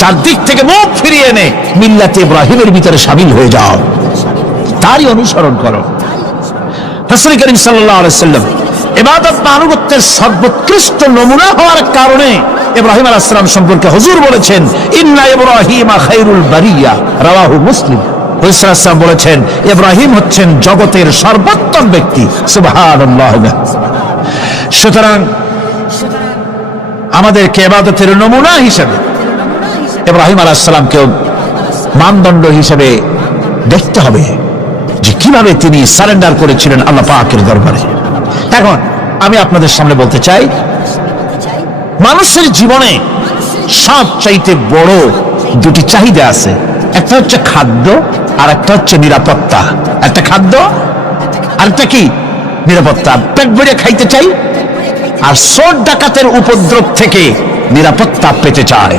চারদিক থেকে মুখ ফিরিয়ে এনে মিল্লাতে ইব্রাহিমের ভিতরে শামিল হয়ে যাও, তারই অনুসরণ করো। রাসূল কারীম সাল্লাল্লাহু আলাইহি ওয়াসাল্লাম ইবাদত বা আনুগত্যের সর্বোৎকৃষ্ট নমুনা হওয়ার কারণে ইব্রাহিম আলাইহিস সালাম সম্পর্কে হুজুর বলেছেন, ইন্না ইব্রাহিমা খায়রুল বারিয়া, রাওয়াহু মুসলিম। রাসূল বলেছেন, ইব্রাহিম হচ্ছেন জগতের সর্বোত্তম ব্যক্তি। সুবহানাল্লাহ। সুতরাং আমাদেরকে ইবাদতের নমুনা হিসেবে ইব্রাহিম আলাইহিস সালামকে মানদণ্ড হিসেবে দেখতে হবে যে কিভাবে তিনি সারেন্ডার করেছিলেন আল্লাহ পাকের দরবারে। এখন আমি আপনাদের সামনে বলতে চাই, মানুষের জীবনে সবচাইতে বড় দুটি চাহিদা আছে। একটা হচ্ছে খাদ্য, আর একটা হচ্ছে নিরাপত্তা। একটা খাদ্য, আরেকটা কি? নিরাপত্তা। পেট ভরে খাইতে চাই, আর চোর ডাকাতের উপদ্রব থেকে নিরাপত্তা পেতে চায়।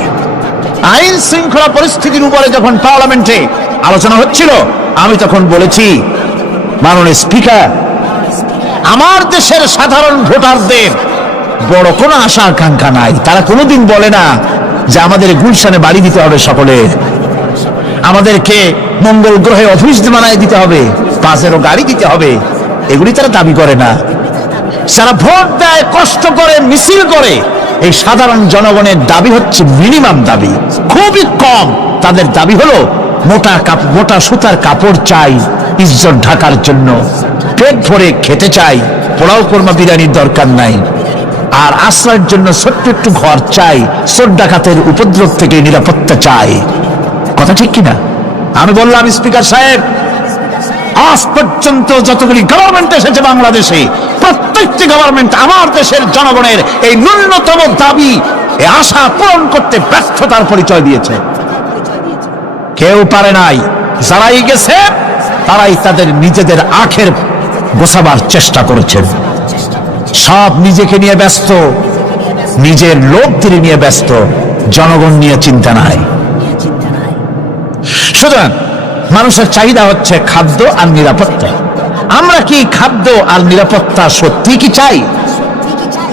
আইন শৃঙ্খলা পরিস্থিতির উপরে যখন পার্লামেন্টে আলোচনা হচ্ছিল, আমি তখন বলেছি, মাননীয় স্পিকার, আমার দেশের সাধারণ ভোটারদের বড় কোনো আশা আকাঙ্ক্ষা নাই। তারা কোনোদিন বলে না যে আমাদের গুলশানে বাড়ি দিতে হবে সকলের, আমাদেরকে মঙ্গল গ্রহে অফিস বানায় দিতে হবে, বাসেরও গাড়ি দিতে হবে, এগুলি তারা দাবি করে না। সারা ভোট দেয়, কষ্ট করে, মিছিল করে। এই সাধারণ জনগণের দাবি হচ্ছে মিনিমাম দাবি, খুবই কম। তাদের দাবি হলো মোটা সুতার কাপড় চাই ইজ্জত ঢাকার জন্য, পেট ভরে খেতে চাই, পোলাও কোরমা বিরিয়ানির দরকার নাই, আর আশ্রয়ের জন্য ছোট্ট একটু ঘর চাই, চোর ডাকাতের উপদ্রব থেকে নিরাপত্তা চাই। কথা ঠিক কিনা? আমি বললাম, স্পিকার সাহেব, আজ পর্যন্ত যতগুলি গভর্নমেন্ট এসেছে বাংলাদেশে, প্রত্যেকটি গভর্নমেন্ট আমার দেশের জনগণের এই ন্যূনতম দাবি, এই আশা পূরণ করতে ব্যর্থতার পরিচয় দিয়েছে। কেউ পারে নাই। যারাই গেছে তারাই তাদের নিজেদের আখের গোছাবার চেষ্টা করেছেন। সব নিজেকে নিয়ে ব্যস্ত, নিজের লোকদের নিয়ে ব্যস্ত, জনগণ নিয়ে চিন্তা নাই। সুতরাং মানুষের চাহিদা হচ্ছে খাদ্য আর নিরাপত্তা। আমরা কি খাদ্য আর নিরাপত্তা সত্যি কি চাই?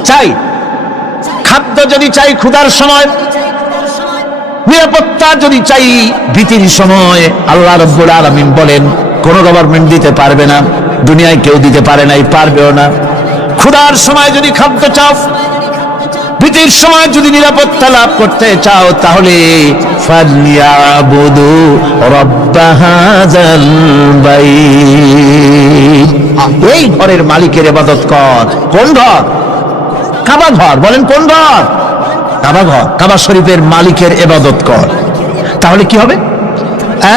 চাই। খাদ্য যদি চাই ক্ষুধার সময়, নিরাপত্তা যদি চাই ভীতির সময়, আল্লাহ রাব্বুল আলামিন বলেন কোন গভর্নমেন্ট দিতে পারবে না, দুনিয়ায় কেউ দিতে পারে নাই, পারবেও না। ক্ষুধার সময় যদি খাদ্য চাও, ভীতির সময় যদি নিরাপত্তা লাভ করতে চাও, তাহলে ফালিয়াবুদু রাব্ব হাযাল বাইত, এই ঘরের মালিকের ইবাদত কর। কোন ঘর? কাবা ঘর। বলেন কোন ঘর? কাবা ঘর। কাবা শরীফের মালিকের ইবাদত কর। তাহলে কি হবে?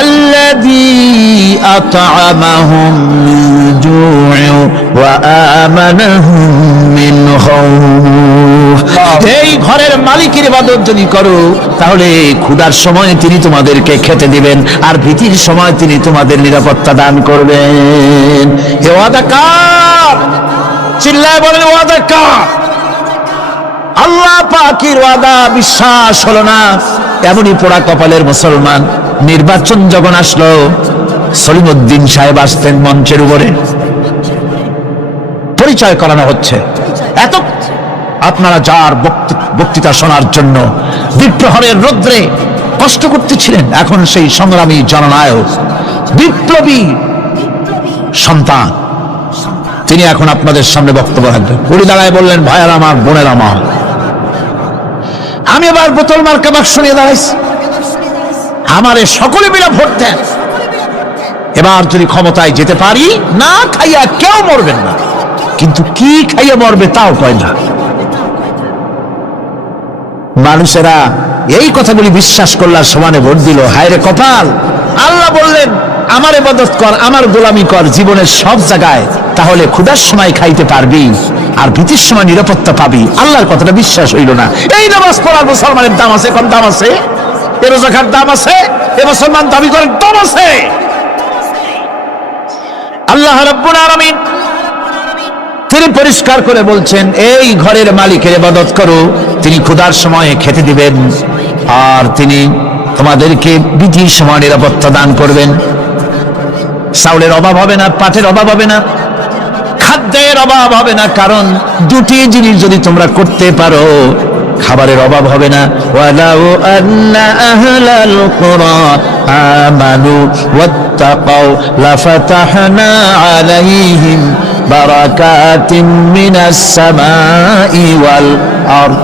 আল্লাযী আত'আমাহুম মিন জু'ইন ওয়া আমানাহুম মিন খাউফ। এই ঘরের মালিকের ইবাদত যদি করো, তাহলে ক্ষুধার সময় তিনি তোমাদেরকে খেতে দিবেন, আর ভীতির সময় তিনি তোমাদের নিরাপত্তা দান করবেন। এ ওয়াদা কার? চিল্লায় বলেন ওয়াদা কার? আল্লাহ পাকের ওয়াদা বিশ্বাস হলো না, এমনই পোড়া কপালের মুসলমান। নির্বাচন যখন আসলো, সলিমউদ্দিন সাহেব আসতেন মঞ্চের উপরে, পরিচয় করানো হচ্ছে। এত আপনারা যার বক্তৃতা শোনার জন্য বিপ্রহরের রৌদ্রে কষ্ট করতেছিলেন, এখন সেই সংগ্রামী জননায়ক, বিপ্লবী সন্তান, তিনি এখন আপনাদের সামনে বক্তব্য রাখবেন। উনি দাঁড়ায় বললেন, ভাইয়ার আমার, বোনের আমার, আমি এবার বোতল মার্কা বাক্স নিয়ে দাঁড়াইছি, আমারে সকলে মিলে ভোট দেন। এবার যদি ক্ষমতায় যেতে পারি, না খাইয়া কেউ মরবেন না, কিন্তু কি খাইয়া মরবে তাও কয় না। মানুষেরা এই কথাগুলি বিশ্বাস করলার সমানে ভোট দিল। হায় রে কপাল! আল্লাহ বললেন, আমার ইবাদত কর, আমার গোলামি কর জীবনের সব জায়গায়, তাহলে ক্ষুধার সময় খাইতে পারবি, আর ভীতির সময় নিরাপত্তা পাবি। আল্লাহর কথাটা বিশ্বাস হইল না। এই নামাজ পড়ার মুসলমানের দাম আছে, কম দাম আছে? এ রোজার দাম আছে? এ মুসলমান দাবি করেন দাম আছে? আল্লাহ রাব্বুল আলামিন তিনি পরিষ্কার করে বলছেন, এই ঘরের মালিকের ইবাদত করো, তিনি ক্ষুধার সময়ে খেতে দিবেন, আর তিনি তোমাদেরকে ভীতির সময় নিরাপত্তা দান করবেন। চাউলের অভাব হবে না, পাটের অভাব হবে না, খাদ্যের অভাব হবে না, কারণ দুটি জিনিস যদি তোমরা করতে পারো, খাবারের অভাব হবে না। ওয়ালাউ আন্না আহলাল কুরা আমানু ওয়াত্তাকাউ লাফাতাহনা আলাইহিম বারাকাতিন মিনাস সামাই ওয়াল আরদ।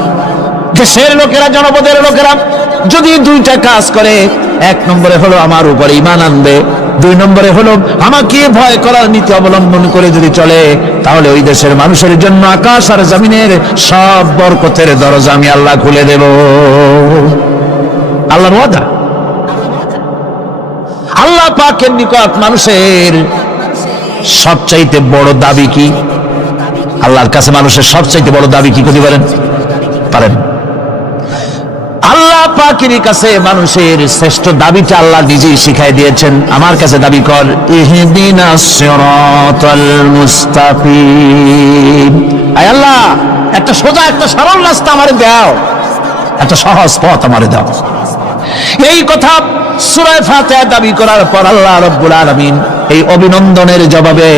দেশের লোকেরা, জনপদের লোকেরা যদি দুইটা কাজ করে, এক নম্বরে হলো আমার উপর ঈমান আনবে, দুই নম্বরে হলো আমাকে ভয় করার নীতি অবলম্বন করে যদি চলে, তাহলে ওই দেশের মানুষের জন্য আকাশ আর জমিনের সব বরকতের দরজা আমি আল্লাহ খুলে দেব। আল্লাহর ওয়াদা। আল্লাহ পাকের নিকট মানুষের সবচাইতে বড় দাবি কি? আল্লাহর কাছে মানুষের সবচাইতে বড় দাবি কি করতে পারেন? আল্লাহ পাকের কাছে মানুষের শ্রেষ্ঠ দাবিটা আল্লাহ নিজেই শিখাই দিয়েছেন। আমার কাছে দাবি কর, ইহদিনাস সিরাতাল মুস্তাকিম। আয় আল্লাহ, একটা সোজা একটা সরল রাস্তা আমারে দাও, একটা সহজ পথ আমারে দাও। এই কথা সূরা ফাতিহা দাবি করার পর আল্লাহ রাব্বুল আলামিন এই অভিনন্দনের জবাবে,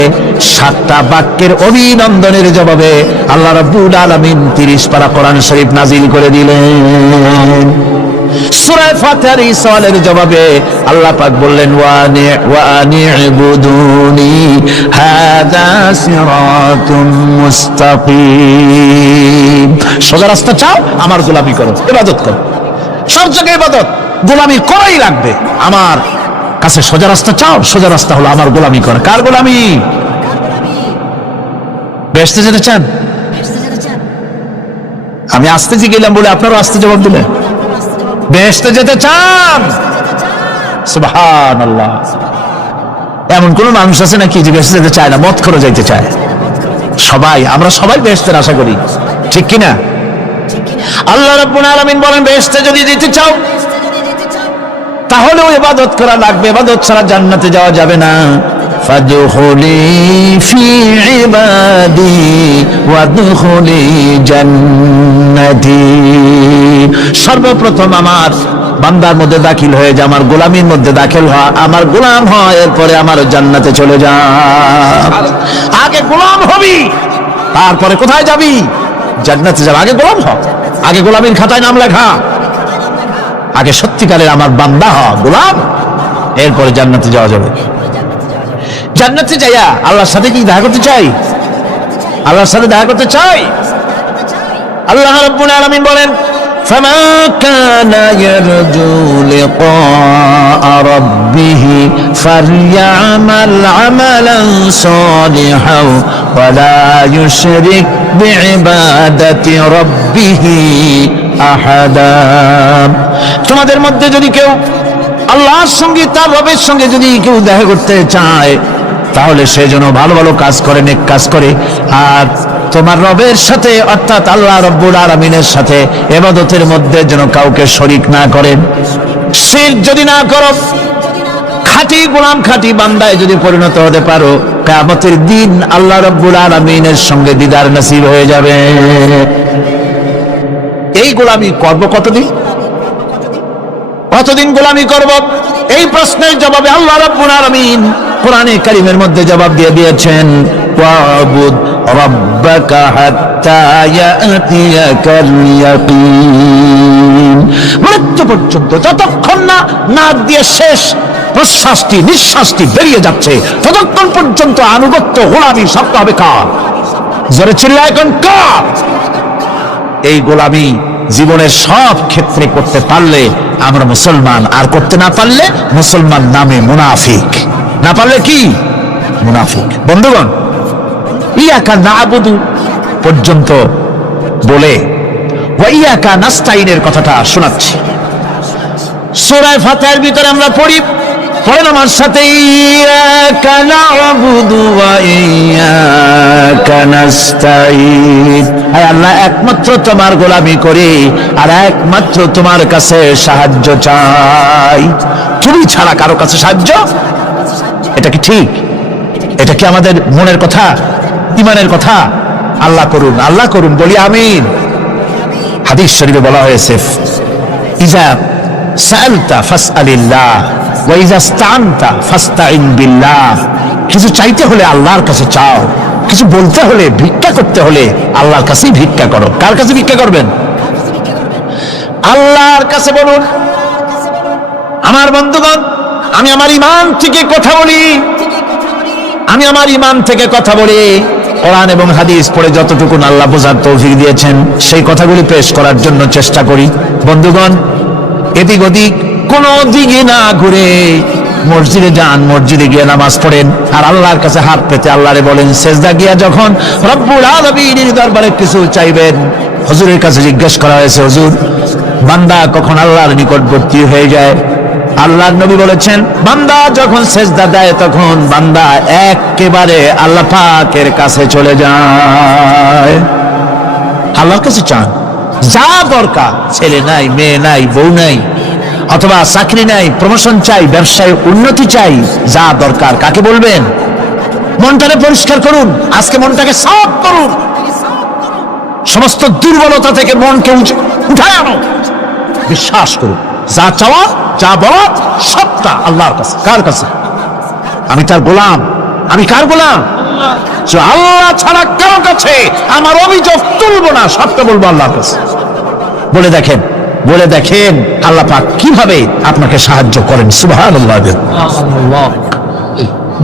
7টা বাক্যের অভিনন্দনের জবাবে আল্লাহ রাব্বুল আলামিন 30 পারা কোরআন শরীফ নাজিল করে দিলেন। সূরা ফাতিহার এই সওয়ালের জবাবে আল্লাহ পাক বললেন, ওয়া আনি'বুদুনি হাযা সিরাতুম মুস্তাকিম। সোজা রাস্তা চাও, আমার গোলামি করো, ইবাদত করো। সব জায়গায় ইবাদত, গোলামি করাই লাগবে। আমার কাছে সোজা রাস্তা চাও, সোজা রাস্তা হলো আমার গোলামি করা। কার গোলামি? বেহেশতে যেতে চান? আমি আসতে গেলাম বলে আপনারও আসতে জবাব দিলেন। বেহেশতে যেতে চান? সুবহানাল্লাহ। এমন কোন মানুষ আছে নাকি যে বেহেশতে যেতে চায় না, মত করে যাইতে চায়? সবাই, আমরা সবাই বেহেশতের আশা করি, ঠিক কিনা? আল্লাহ রাব্বুল আলামিন বলেন, বেহেশতে যদি যেতে চাও তাহলেও ইবাদত করা লাগবে, ইবাদত ছাড়া জান্নাতে যাওয়া যাবে না। ফাদখুলি ফি ইবাদি ওয়াদখুলি জান্নাতি। সর্বপ্রথম আমার বান্দার মধ্যে দাখিল হয়ে যা, আমার গোলামির মধ্যে দাখিল হওয়া, আমার গোলাম হয়, এরপরে আমার জান্নাতে চলে যা। আগে গোলাম হবি, তারপরে কোথায় যাবি? জান্নাতে যাবে। আগে গোলাম হ, আগে গোলামির খাতায় নাম লেখা, আগে সত্যিকারের আমার বান্দা হ, গোলাম, এরপরে জান্নাতে যাওয়া যাবে। জান্নাতে যাইয়া আল্লাহর সাথে কি দেখা করতে চাই? আল্লাহর সাথে দেখা করতে চাই? আল্লাহ রাব্বুল আলামিন বলেন, ফামা কানা ইয়ারজু লিকা রাব্বিহি ফালইআমাল আমালান সালিহান ওয়া লা ইউশরিক বিইবাদাতি রাব্বিহি আহাদা। তোমাদের মধ্যে যদি কেউ আল্লাহর সঙ্গে, তার রবের সঙ্গে যদি কেউ দেখা করতে চায়, তাহলে সে যেন ভালো ভালো কাজ করে, নেক কাজ করে, আর তোমার রবের সাথে অর্থাৎ আল্লাহ রাব্বুল আলামিনের সাথে ইবাদতের মধ্যে যেন কাউকে শরীক না করেন। শিরক যদি না করো, খাঁটি গোলাম, খাঁটি বান্দায় যদি পরিণত হতে পারো, কিয়ামতের দিন আল্লাহ রাব্বুল আলামিনের সঙ্গে দিদার নসিব হয়ে যাবে। এই গোলামি করব কতদিন? কতদিন গোলামি করব? এই প্রশ্নের জবাবে আল্লাহ রাব্বুল আলামিন কোরআনে কারীমের মধ্যে জবাব দিয়ে দিয়েছেন, ওয়াবুদ রাব্বাকা হাত্তা ইয়াতিয়াকাল ইয়াকিন। মৃত্যু পর্যন্ত যতক্ষণ না নাক দিয়ে শেষ প্রশ্বাসটি, নিঃশ্বাসটি বেরিয়ে যাচ্ছে, ততক্ষণ পর্যন্ত আনুগত্য, গোলামি সব হবে কার? জোরে চিল্লায় এখন কার? এই গোলামি জীবনের সব ক্ষেত্রে করতে পারলে আমরা মুসলমান, আর করতে না পারলে মুসলমান নামে মুনাফিক। না পারলে কি? মুনাফিক। বন্ধুগণ, ইয়াকা না'বুদু পর্যন্ত বলে ওয়া ইয়াকা নাস্তাইনের কথাটা শোনাচ্ছি। সূরা ফাতিহার ভিতরে আমরা পড়ি, পড়েন আমার সাথে, ইয়াকা না'বুদু ওয়া ইয়াকা নাস্তাইন। হে আল্লাহ, একমাত্র তোমার গোলামি করি আর একমাত্র তোমার কাছে সাহায্য চাই। তুমি ছাড়া কারো কাছে সাহায্য? এটা কি ঠিক? এটা কি আমাদের মনের কথা, ঈমানের কথা? আল্লাহ করুন, আল্লাহ করুন, বলি আমিন। হাদিস শরীফে বলা হয়েছে, ইজা সাআলতা ফাসআলিল্লাহ ওয়া ইজা ইসতাআনতা ফাসতাইন বিল্লাহ। কিছু চাইতে হলে আল্লাহর কাছে চাও, কিছু বলতে হলে, ভিক্ষা করতে হলে আল্লাহর কাছেই ভিক্ষা করো। কার কাছে ভিক্ষা করবেন? আল্লাহর কাছে বলুন। আমার বন্ধুগণ, আমি আমার ঈমান থেকে কথা বলি, আমি আমার ঈমান থেকে কথা বলি। কোরআন এবং হাদিস পড়ে যতটুকু আল্লাহ বোঝার তৌফিক দিয়েছেন, সেই কথাগুলি পেশ করার জন্য চেষ্টা করি। বন্ধুগণ, এদিক ওদিক কোনো দিকে না ঘুরে মসজিদে যান, মসজিদে গিয়ে নামাজ পড়েন, আর আল্লাহর কাছে হাত পেতে আল্লাহরে বলেন। সেজদা গিয়া যখন রব্বুল আলামিনের দরবারে কিছু চাইবেন, হুজুরের কাছে জিজ্ঞেস করা হয়েছে, হুজুর, বান্দা কখন আল্লাহর নিকটবর্তী হয়ে যায়? আল্লাহর নবী বলেছেন, বান্দা যখন সেজদা দেয় তখন বান্দা একেবারে আল্লাহ পাকের কাছে চলে যায়। আল্লাহর কাছে চান, যা দরকার, ছেলে নাই, মেয়ে নাই, বউ নাই, অথবা চাকরি নাই, প্রমোশন চাই, ব্যবসায় উন্নতি চাই, যা দরকার কাকে বলবেন? মনটাকে পরিষ্কার করুন, আজকে মনটাকে সাফ করুন, সমস্ত দুর্বলতা থেকে মনকে উঠায় আনো, বিশ্বাস করুন যা চাওয়া যা বলা সবটা আল্লাহর কাছে। কার কাছে? আমি তার গোলাম। আমি কার গোলাম? আল্লাহ ছাড়া কারো কাছে আমার অভিযোগ তুলবো না, সবটা বলবো আল্লাহর কাছে। বলে দেখেন, বলে দেখেন আল্লাহ পাক কিভাবে আপনাকে সাহায্য করেন। সুবহানাল্লাহ।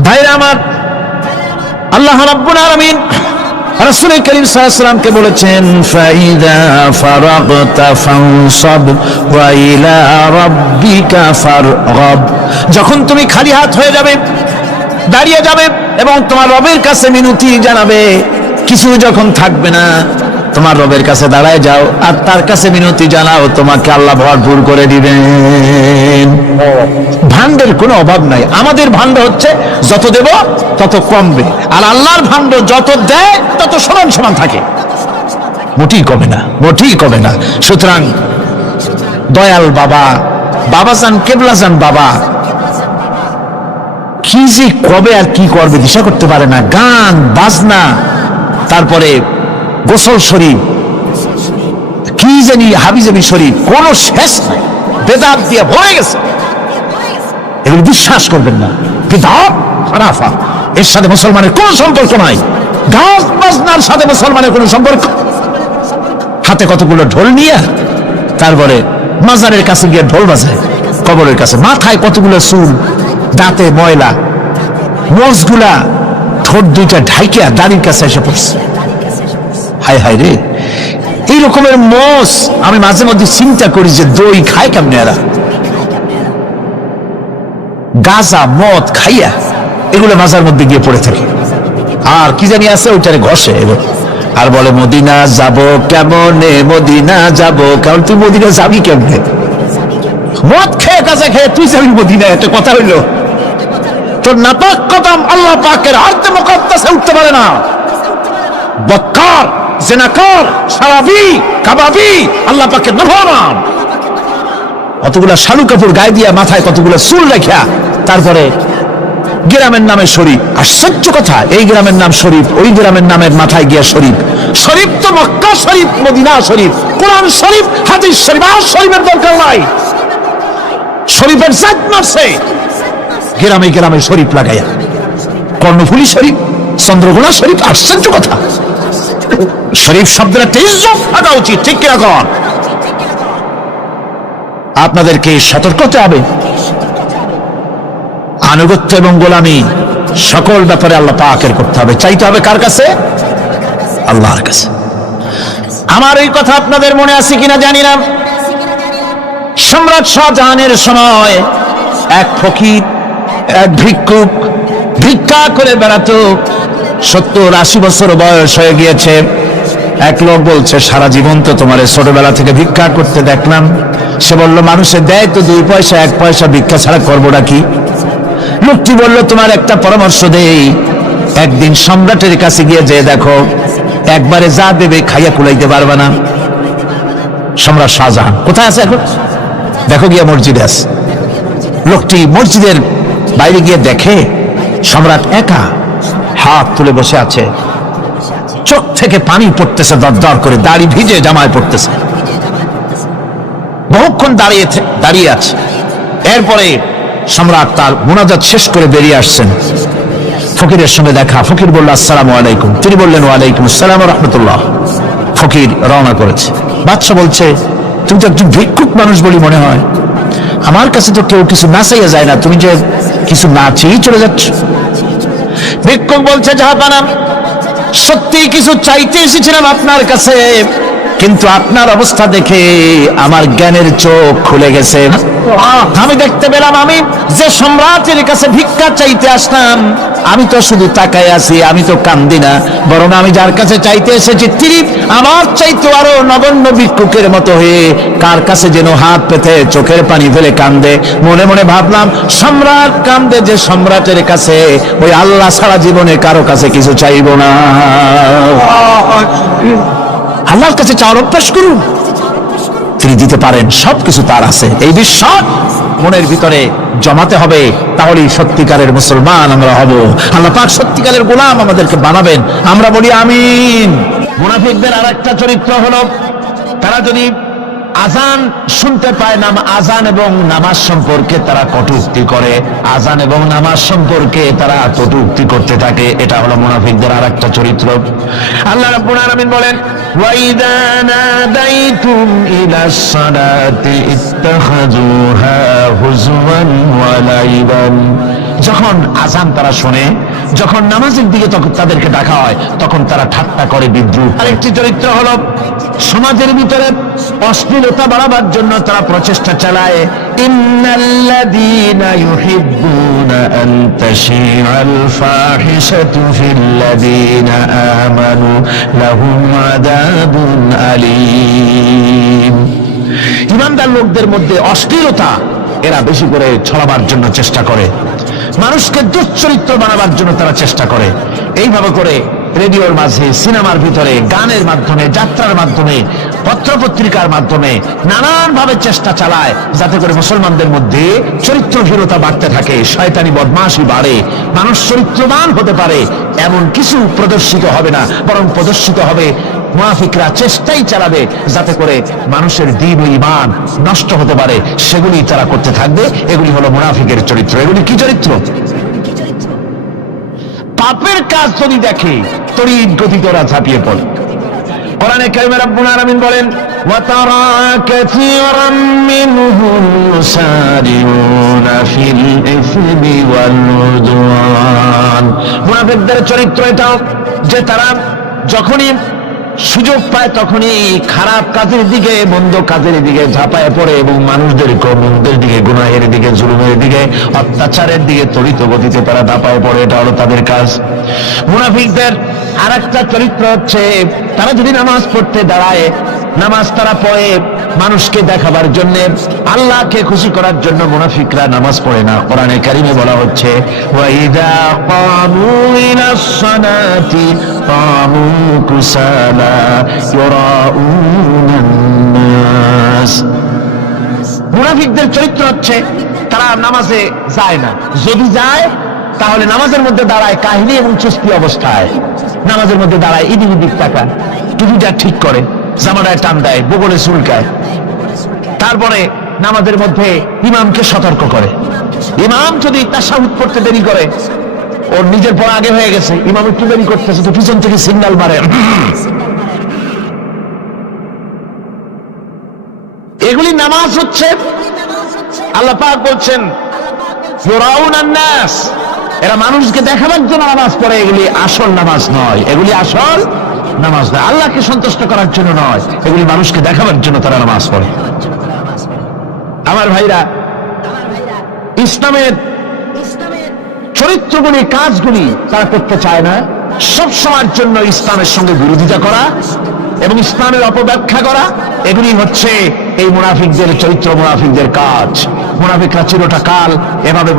ভাইরা আমার, আল্লাহ রাব্বুল আলামিন রাসূল করিম সাল্লাল্লাহু আলাইহি ওয়াসাল্লামকে বলেছেন, ফাইদা ফারাগতা ফানসাব ওয়া ইলা রাব্বিকা ফারগাব। যখন তুমি খালি হাত হয়ে যাবে, দাঁড়িয়ে যাবে এবং তোমার রবের কাছে মিনতি জানাবে, কিছু যখন থাকবে না, তোমার রবের কাছে দাঁড়ায় যাও আর তার কাছে মিনতি জানাও, তোমাকে আল্লাহ ভরপুর করে দিবেন। ভান্ডের কোনো অভাব নাই। আমাদের ভান্ড হচ্ছে যত দেব তত কমবে, আর আল্লাহর ভান্ড যত দেয় তত সমান সমান থাকে, মোটেই কমে না, মোটেই কমে না। সুতরাং দয়াল বাবা, বাবাজান, কেবলাজান বাবা কি যে কবে আর কি করবে দিশা করতে পারে না। গান বাজনা, তারপরে গোসল শরীফ, কি জানি হাবিজাবি শরীফ, কোন শেষ নাই, বেদাত দিয়ে ভরে গেছে। এগুলো বিশ্বাস করবেন না, বিদআত খারাফা, এর সাথে মুসলমানের কোন সম্পর্ক নাই। গান বাজনার সাথে মুসলমানের কোন সম্পর্ক। হাতে কতগুলো ঢোল নিয়ে তারপরে মাজারের কাছে গিয়ে ঢোল বাজায়, কবরের কাছে, মাথায় কতগুলো চুল, দাঁতে ময়লা, মোজগুলা ঠোঁট দুইটা ঢাইকিয়া দাড়ির কাছে এসে পড়ছে। হায় হায় রে, এই রকমের মোষ আমি মাঝে মধ্যে চিন্তা করি যে দই খায় কেমনে এরা, গাঁজা মদ খাইয়া এগুলো মাজার মধ্যে গিয়ে পড়ে থাকে। আর কি জানি আছে ওইটারে ঘষে আর বলে মদিনা যাব কেমনে, মদিনা যাব কেমন। তুই মদিনা যাবি কেমনে? মদ খেয়ে গাঁজা খেয়ে তুই যাবি মদিনা? একটা কথা হইলো? তোর নাপাক কদম আল্লাহ পাকের আরতে মুকদ্দাসে উঠতে পারে না। বক্কার, জিনাকার, শারাবি, কাবাবি আল্লাহ পাকের নাফরমান। কতগুলা শালু কাপড় গায়ে দিয়া, মাথায় কতগুলা চুল রাখিয়া, তারপরে গ্রামের নামে শরীফ। আশ্চর্য কথা, এই গ্রামের নাম শরীফ, ওই গ্রামের নামের মাথায় গিয়া শরীফ। শরীফ তো মক্কা শরীফ, মদিনা শরীফ, কোরআন শরীফ, হাদিস শরীফ। আর শরীফের দরকার নাই। শরীফের জাত মারছে গ্রামে গ্রামে শরীফ লাগাইয়া, কর্ণফুলী শরীফ, চন্দ্রগোনা শরীফ। আশ্চর্য কথা, শরীফ শব্দের একটা ইজ্জত থাকা উচিত, ঠিক কিনা কন? আপনাদেরকে সতর্ক হতে হবে। আনুগত্য এবং গোলামি সকল ব্যাপারে আল্লাহ পাকের করতে হবে। চাইতে হবে কার কাছে? আল্লাহর কাছে। আমার এই কথা আপনাদের মনে আছে কিনা জানি না। সম্রাট শাহজাহানের সময় এক ফকির, এক ভিক্ষুক ভিক্ষা করে বেড়াতো। 70-80 বছর বয়স হয়ে গিয়েছে। এক লোক বলছে, সারা জীবন তো তোমার ছোটবেলা থেকে ভিক্ষা করতে দেখলাম। সে বলল, মানুষে দেয় তো 2 পয়সা, 1 পয়সা, ভিক্ষা ছাড়া করবোটা কি? লোকটি বলল, তোমার একটা পরামর্শ দেই, একদিন সম্রাটের কাছে গিয়ে যে দেখো, একবারে যা দেবে খাইয়া কুলাইতে পারবে না। সম্রাট শাহজাহান কোথায় আছে এখন? দেখো গিয়া মসজিদে আছে। লোকটি মসজিদের বাইরে গিয়ে দেখে সম্রাট একা হাত তুলে বসে আছে, চোখ থেকে পানি পড়তেছে দর দর করে, দাড়ি ভিজে জামায় পড়তেছে, বহুক্ষণ দাঁড়িয়ে আছে। এরপরে সম্রাট তার মুনাজাত শেষ করে বেরিয়ে আসছেন। ফকিরের সঙ্গে দেখা। ফকির বলল, আসসালামু আলাইকুম। তিনি বললেন, ওয়ালাইকুম আসসালাম ওয়া রাহমাতুল্লাহ। ফকির রওনা করেছে। বাদশা বলছে, তুমি তো একজন ভিক্ষুক মানুষ বলি মনে হয়, আমার কাছে তো কেউ কিছু না চাইয়া যায় না, তুমি যে কিছু না চেয়েই চলে যাচ্ছ। ভিক্ষুক বলছে, জাহাপানা, সত্যি কিছু চাইতে এসেছিলাম আপনার কাছে, কিন্তু আপনার অবস্থা দেখে আমার জ্ঞানের চোখ খুলে গেছে। আমি দেখতে পেলাম, আমি যে সম্রাটের কাছে ভিক্ষা চাইতে আসলাম, আমি তো শুধু তাকায় আছি, আমি তো কান্দি না, বরং আমি যার কাছে চাইতে এসেছি তিনি আমার চাইতে আরো নগণ্য ভিক্ষুকের মতো হয়ে কার কাছে যেন হাত পেতে চোখের পানি ফেলে কান্দে। মনে মনে ভাবলাম, সম্রাট কান্দে যে সম্রাটের কাছে, ওই আল্লাহ সারা জীবনে কারো কাছে কিছু চাইব না। আল্লাহর কাছে চাওয়ার অভ্যাস করুন, তিনি দিতে পারেন, সবকিছু তার আছে। এই বিশ্বাস মনের ভিতরে জমাতে হবে, তাহলেই সত্যিকারের মুসলমান আমরা হব। আল্লাহ পাক সত্যিকারের গোলাম আমাদেরকে বানাবেন, আমরা বলি আমিন। মুনাফিকদের আরেকটা চরিত্র হলো, তারা যদি আজান শুনতে পায়, আজান এবং নামাজ সম্পর্কে তারা কটূক্তি করে, আজান এবং নামাজ সম্পর্কে তারা কটূক্তি করতে থাকে। এটা হলো মুনাফিকদের আরেকটা চরিত্র। আল্লাহ রাব্বুল আলামিন বলেন, ওয়াইদা নাদাইতুম ইলাস সালাতি ইত্তাখাযুহা হুজওয়ান ওয়া লাইবান। যখন আজান তারা শোনে, যখন নামাজের দিকে তাদেরকে ডাকা হয়, তখন তারা ঠাট্টা করে, বিদ্রুপ। আরেকটি চরিত্র হলো, সমাজের ভিতরে অশ্লীলতা বাড়াবার জন্য তারা প্রচেষ্টা চালায়। ইন্নাল্লাযীনা ইউহিব্বুনা আন তাশিআল ফাহিশাতু ফিল্লাযীনা আমানু লাহুম আযাবুন আলীম। ঈমানদার লোকদের মধ্যে অশ্লীলতা এরা বেশি করে ছড়াবার জন্য চেষ্টা করে, মানুষকে দুশ্চরিত্র বানাবার জন্য তারা চেষ্টা করে। এইভাবে করে রেডিওর মাঝে, সিনেমার ভিতরে, গানের মাধ্যমে, যাত্রার মাধ্যমে, পত্রপত্রিকার মাধ্যমে নানান ভাবে চেষ্টা চালায় যাতে করে মুসলমানদের মধ্যে চরিত্রহীনতা বাড়তে থাকে, শয়তানি বদমাশি বাড়ে, মানুষ চরিত্রবান হতে পারে এমন কিছু প্রদর্শিত হবে না, বরং প্রদর্শিত হবে মুনাফিকরা চেষ্টাই চালাবে যাতে করে মানুষের দ্বীন ও ঈমান নষ্ট হতে পারে, সেগুলি তারা করতে থাকবে। এগুলি হলো মুনাফিকের চরিত্র। এগুলি কি চরিত্র? পাপের কাজ যদি দেখে তড়িৎ গতিতে ওরা ঝাঁপিয়ে পড়ে। কোরআনে কারিমে রব্বুল আলামিন বলেন, ওয়া তারা কাসীরাম মিনহুম ইউসারিউনা ফিল ইসমি ওয়াল উদওয়ান। মুনাফিকদের চরিত্র এটাও যে তারা যখনই সুযোগ পায় তখনই খারাপ কাজের দিকে, মন্দ কাজের দিকে ঝাঁপায় পড়ে এবং মানুষদের মন্দের দিকে, গুনাহের দিকে, জুলুমের দিকে, অত্যাচারের দিকে তড়িৎ গতিতে তারা ঝাঁপায় পড়ে। এটা হলো তাদের কাজ। মুনাফিকদের আরেকটা চরিত্র হচ্ছে, তারা যদি নামাজ পড়তে দাঁড়ায়, নামাজ তারা পড়ে মানুষকে দেখাবার জন্য, আল্লাহকে খুশি করার জন্য মুনাফিকরা নামাজ পড়ে না। কোরআনে কারিমে বলা হচ্ছে, ওয়াইদা কামু ইলাস সালাতি কামু কুসালা ইউরাউনান নাস। মুনাফিকদের চরিত্র হচ্ছে তারা নামাজে যায় না, যদি যায় তাহলে নামাজের মধ্যে দাঁড়ায় কাহিনী এবং চুস্তি অবস্থায়, নামাজের মধ্যে দাঁড়ায় ইদিক উদিক তাকা, টুপিটা ঠিক করে, জামাটায় টান দেয়, বগলে চুলকায়, তারপরে নামাজের মধ্যে ইমামকে সতর্ক করে। ইমাম যদি তাশাহুদ পড়তে দেরি করে, ওর নিজের পড়া আগে হয়ে গেছে, ইমাম একটু দেরি করতেছে, তো পিছন থেকে সিগন্যাল মারে। এগুলি নামাজ হচ্ছে। আল্লাহ পাক বলছেন, ইউরাউনান নাস, এরা মানুষকে দেখাবার জন্য নামাজ পড়ে, এগুলি আসল নামাজ নয়, এগুলি আসল নামাজ নয়, আল্লাহকে সন্তুষ্ট করার জন্য নয়, এগুলি মানুষকে দেখাবার জন্য তারা নামাজ পড়ে। আমার ভাইরা, ইসলামের চরিত্রগুলি, কাজগুলি তারা করতে চায় না। সব সময়ের জন্য ইসলামের সঙ্গে বিরোধিতা করা এবং ইসলামের অপব্যাখ্যা করা, এগুলি হচ্ছে এই মুনাফিকদের চরিত্র, মুনাফিকদের কাজ। মুনাফিকরা চিরটা কাল এভাবে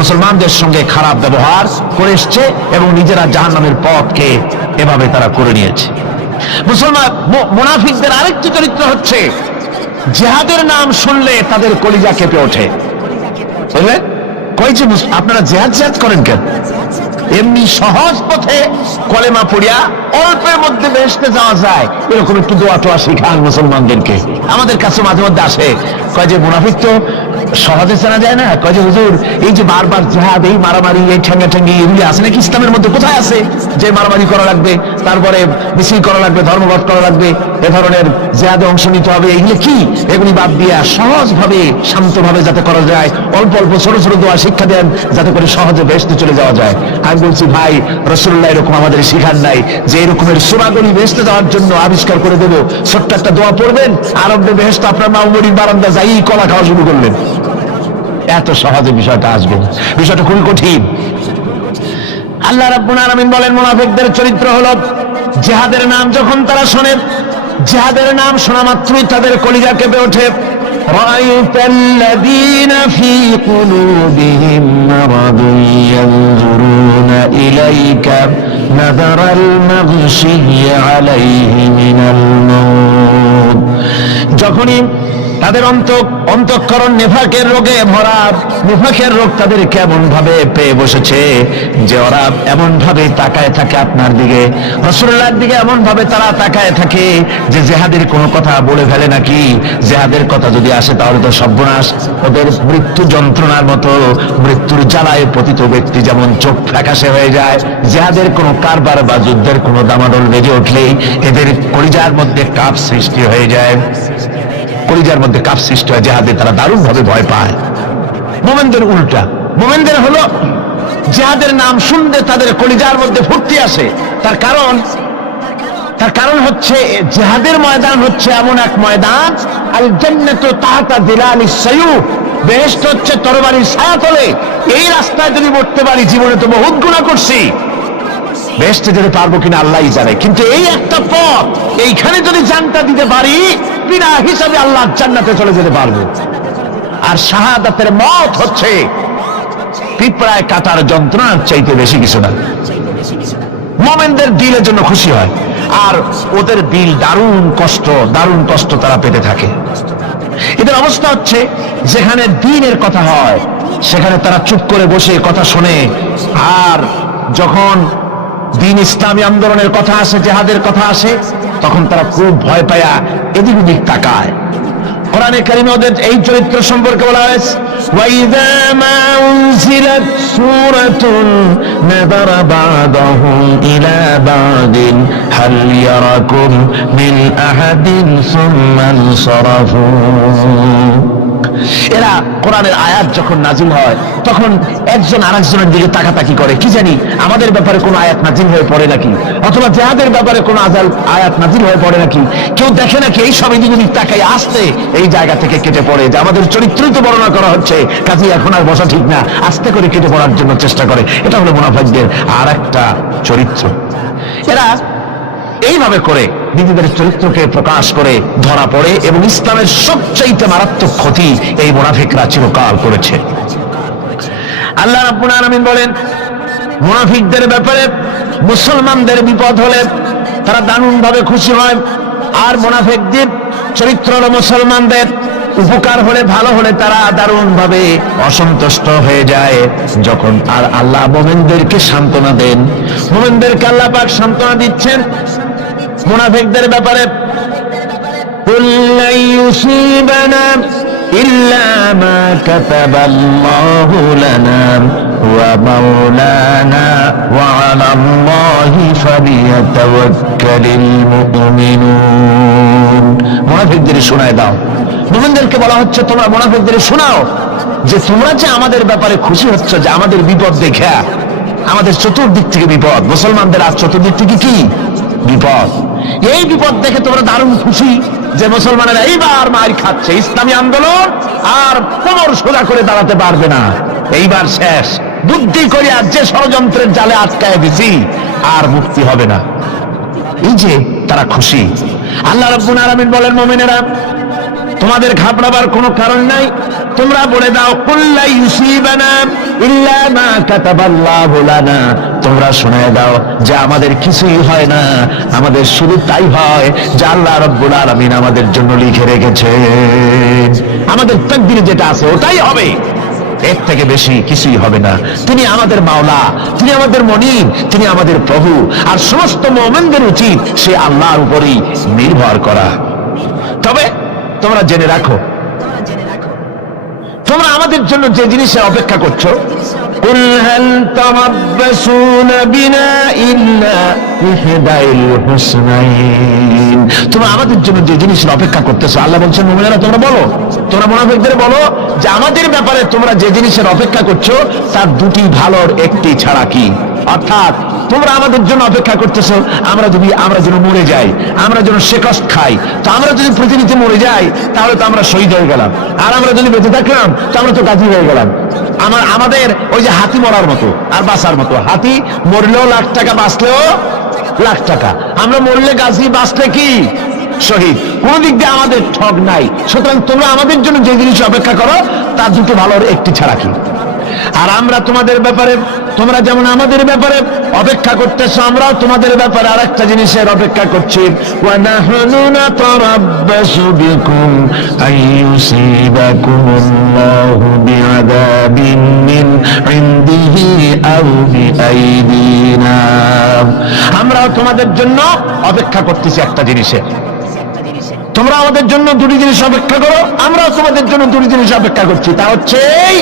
মুসলমানদের সঙ্গে খারাপ ব্যবহার করে এসছে এবং নিজেরা জাহান্নামের পথকে এভাবে তারা করে নিয়েছে। মুনাফিকদের আরেকটি চরিত্র হচ্ছে, জিহাদের নাম শুনলে তাদের কলিজা কেঁপে ওঠে। বুঝলেন? কইছে আপনারা জিহাদ করেন কেন? এমনি সহজ পথে কলেমা পড়িয়া অল্পের মধ্যে বেহেশতে যাওয়া যায়, এরকম একটু দোয়া টোয়া শিখান মুসলমানদেরকে। আমাদের কাছে মাঝে মধ্যে আসে, কয় যে মুনাফিক তো সহজে চেনা যায় না, কয় যে হুজুর এই যে বারবার জিহাদ, এই মারামারি, এই ঠেঙ্গাঠেঙ্গি, এগুলি আছে নাকি ইসলামের মধ্যে? কোথায় আছে যে মারামারি করা লাগবে, তারপরে মিছিল করা লাগবে, ধর্মঘট করা লাগবে, এ ধরনের জিহাদে অংশ নিতে হবে? এগুলি কি? এগুলি বাদ দিয়া সহজভাবে, শান্তভাবে যাতে করা যায়, অল্প অল্প ছোট ছোট দোয়া শিক্ষা দেন যাতে করে সহজে বেহেশতে চলে যাওয়া যায়। আমি বলছি, ভাই রাসূলুল্লাহ এরকম আমাদের শিখান নাই যে এরকমের সূরাগুলি বেহেশতে যাওয়ার জন্য আবিষ্কার করে দেব। ছোট্ট একটা দোয়া পড়বেন, আরবে বেহেশত আপনার মামুরির বারান্দা যাই কলা খাওয়া শুরু করলেন। এত সহজে বিষয়টা আসবে, বিষয়টা খুবই কঠিন। আল্লাহ রাব্বুল আলামিন বলেন, মুনাফিকদের চরিত্র হলো, জিহাদের নাম যখন তারা শোনে, জিহাদের নাম শোনা মাত্রই তাদের কলিজা কেঁপে ওঠে। রাআইতাল্লাযীনা ফী কুলুবিহিম মারাদুন ইয়ানজুরুনা ইলাইকা نذر المغشي عليه من الموت যখনই তাদের অন্তঃকরণ নেফাকের রোগে ভরা, নেফাকের রোগ তাদের কেমন ভাবে পেয়ে বসেছে যে ওরা এমন ভাবে তাকায় থাকে আপনার দিকে, রাসূলুল্লাহর দিকে এমন ভাবে তারা তাকায় থাকে যে জেহাদের কোনো কথা বলে ফেলে নাকি, জেহাদের কথা যদি আসে তাহলে তো সর্বনাশ। ওদের মৃত্যু যন্ত্রণার মতো, মৃত্যুর জ্বালায় পতিত ব্যক্তি যেমন চোখ ফ্যাকাশে হয়ে যায়, জেহাদের কোনো কারবার বা যুদ্ধের কোনো দামাদল বেজে উঠলেই এদের কলিজার মধ্যে কাঁপ সৃষ্টি হয়ে যায়, কলিজার মধ্যে কাপ সৃষ্টি হয়, জেহাদে তারা দারুণ ভাবে ভয় পায়। মোমেনদের উল্টা, মোমেনদের হলো জেহাদের নাম শুনলে তাদের কলিজার মধ্যে ফুর্তি আসে। তার কারণ হচ্ছে জেহাদের ময়দান হচ্ছে এমন এক ময়দান, আল জান্নাতু তাহতা যিলালিস সায়ুফ, বেহেশত হচ্ছে তরবারির ছায়াতলে। এই রাস্তায় যদি মরতে পারি, জীবনে তো বহুত গুনাহ করছি, বেহেশতে যেতে পারবো কিনা আল্লাহই জানে, কিন্তু এই একটা পথ, এইখানে যদি জানটা দিতে পারি বিনা হিসাবে আল্লাহ জান্নাতে চলে যেতে পারবো। আর শাহাদাতের মত হচ্ছে পিঁপড়ায় কাটার যন্ত্রণার চাইতে বেশি কিছু না। মোমেনদের দিলের জন্য খুশি হয়, আর ওদের দিল দারুণ কষ্ট তারা পেতে থাকে। এদের অবস্থা হচ্ছে যেখানে দ্বীনের কথা হয় সেখানে তারা চুপ করে বসে কথা শোনে, আর যখন দ্বীন ইসলামী আন্দোলনের কথা আসে, জেহাদের কথা আসে, তখন তারা খুব ভয় পায়া এদিক ওদিক তাকায়। কোরআনে কারিমে ওদের এই চরিত্র সম্পর্কে বলা হয়েছে, ওয়াইযা মা উনজিলাত সূরাতুন নাযারা বা'দাহুম ইলা বা'দিন হাল ইয়ারাকুম মিন আহাদিন সুম্মা ইনসারাফু। এরা কোরআনের আয়াত যখন নাজিল হয় তখন একজন আরেকজনের দিকে তাকাতাকি করে, কি জানি আমাদের ব্যাপারে কোনো আয়াত নাজিল হয়ে পড়ে নাকি, অথবা জেহাদের ব্যাপারে কোনো আয়াত নাজিল হয়ে পড়ে নাকি। কেউ দেখে নাকি এই সব এদিক ওদিক তাকাই আসতে এই জায়গা থেকে কেটে পড়ে, যে আমাদের চরিত্রই তো বর্ণনা করা হচ্ছে, কাজে এখন আর বসা ঠিক না, আস্তে করে কেটে পড়ার জন্য চেষ্টা করে। এটা হলো মুনাফিকদের আর একটা চরিত্র। এরা এইভাবে করে নিজেদের চরিত্রকে প্রকাশ করে ধরা পড়ে, এবং ইসলামের সবচাইতে মারাত্মক ক্ষতি এই মুনাফিকরা চিরকাল করেছে। আল্লাহ রাব্বুল আলামিন বলেন মুনাফিকদের ব্যাপারে, মুসলমানদের বিপদ হলে তারা দারুণ ভাবে খুশি হয়, আর মুনাফিকদের চরিত্র হলো মুসলমানদের উপকার হলে, ভালো হলে তারা দারুণ ভাবে অসন্তুষ্ট হয়ে যায়। যখন আর আল্লাহ মুমিনদেরকে সান্ত্বনা দেন, মুমিনদেরকে আল্লাহ পাক সান্ত্বনা দিচ্ছেন মুনাফিকদের ব্যাপারে, কুল লা ইউসিবানা ইল্লা মা কাতাবাল্লাহু লানা ওয়া মাওলানা ওয়া আলাল্লাহি ফালিয়াতাওয়াক্কালিল মুমিনুন। মুনাফিকদের শোনায় দাও, মুমিনদেরকে বলা হচ্ছে তোমরা মুনাফিকদের শোনাও যে তোমরা যে আমাদের ব্যাপারে খুশি হচ্ছ, যে আমাদের বিপদ দেখে, আমাদের চতুর্দিক থেকে বিপদ, মুসলমানদের আর চতুর্দিক থেকে কি বিপদ, এই বিপদ দেখে তোমরা দারুণ খুশি যে মুসলমানেরা এইবার মার খাচ্ছে, ইসলামী আন্দোলন আর কোমর সোজা করে দাঁড়াতে পারবে না, এইবার শেষ, বুদ্ধি করে আর যে ষড়যন্ত্রের জালে আটকায় দিছি আর মুক্তি হবে না। এই যে তারা খুশি। আল্লাহ রাব্বুল আলামিন বলেন মুমিনেরা তোমাদের ঘাবড়াবার কোনো কারণ নাই, তোমরা বলে দাও কুল লা ইউসিবানা ইল্লা মা কাতাবাল্লাহু লানা, তোমরা শোনায় দাও যে আমাদের কিছুই হয় না, আমাদের শুধু তাই হয় যা আল্লাহ রাব্বুল আলামিন আমাদের জন্য লিখে রেখেছেন, আমাদের তাকদীরে যেটা আছে ওটাই হবে, এর থেকে বেশি কিছুই হবে না। তিনি আমাদের মাওলা, তিনি আমাদের মনিব, তিনি আমাদের প্রভু, আর সমস্ত মুমিনদের উচিত সে আল্লাহর উপরই নির্ভর করা। তবে তোমরা জেনে রাখো, তোমরা আমাদের জন্য যে জিনিসের অপেক্ষা করছো, কুল হাল তারাব্বাসুনা বিনা ইল্লা ইহদাইল হুসনাইন, তোমরা আমাদের জন্য যে জিনিসের অপেক্ষা করতেছো, আল্লাহ বলছেন মুমিনেরা তোমরা বলো, তোমরা মুনাফিকদের বলো যে আমাদের ব্যাপারে তোমরা যে জিনিসের অপেক্ষা করছো তার দুটি ভালোর একটি ছাড়া কি, অর্থাৎ তোমরা আমাদের জন্য অপেক্ষা করতেছো আমরা যেন মরে যাই, আমরা যেন শেকস খাই, তো আমরা যদি পৃথিবীতে মরে যাই তাহলে তো আমরা শহীদ হয়ে গেলাম, আর আমরা যদি বেঁচে থাকলাম তো আমরা তো গাজী হয়ে গেলাম। আমাদের ওই যে হাতি মরার মতো আর বাঁচার মতো, হাতি মরলেও লাখ টাকা, বাঁচলেও লাখ টাকা, আমরা মরলে গাজী, বাঁচলে কি শহীদ, কোন দিক দিয়ে আমাদের ঠগ নাই। সুতরাং তোমরা আমাদের জন্য যে জিনিস অপেক্ষা করো তার দুটো ভালোর একটি ছাড়া কি, আর আমরা তোমাদের ব্যাপারে তোমরা যেমন আমাদের ব্যাপারে অপেক্ষা করতেছো, আমরাও তোমাদের ব্যাপারে আরেকটা জিনিসের অপেক্ষা করছি। ওয়া নাহনু নাতারাব্বাসু বিকুম আইয়ুসিবাকুমুল্লাহু বিআযাবিন মিন ইনদিহি আও বিআইদিনা। আমরাও তোমাদের জন্য অপেক্ষা করতেছি একটা জিনিসের। তোমরা আমাদের জন্য দুটি জিনিস অপেক্ষা করো, আমরাও তোমাদের জন্য দুটি জিনিস অপেক্ষা করছি। তা হচ্ছে এই,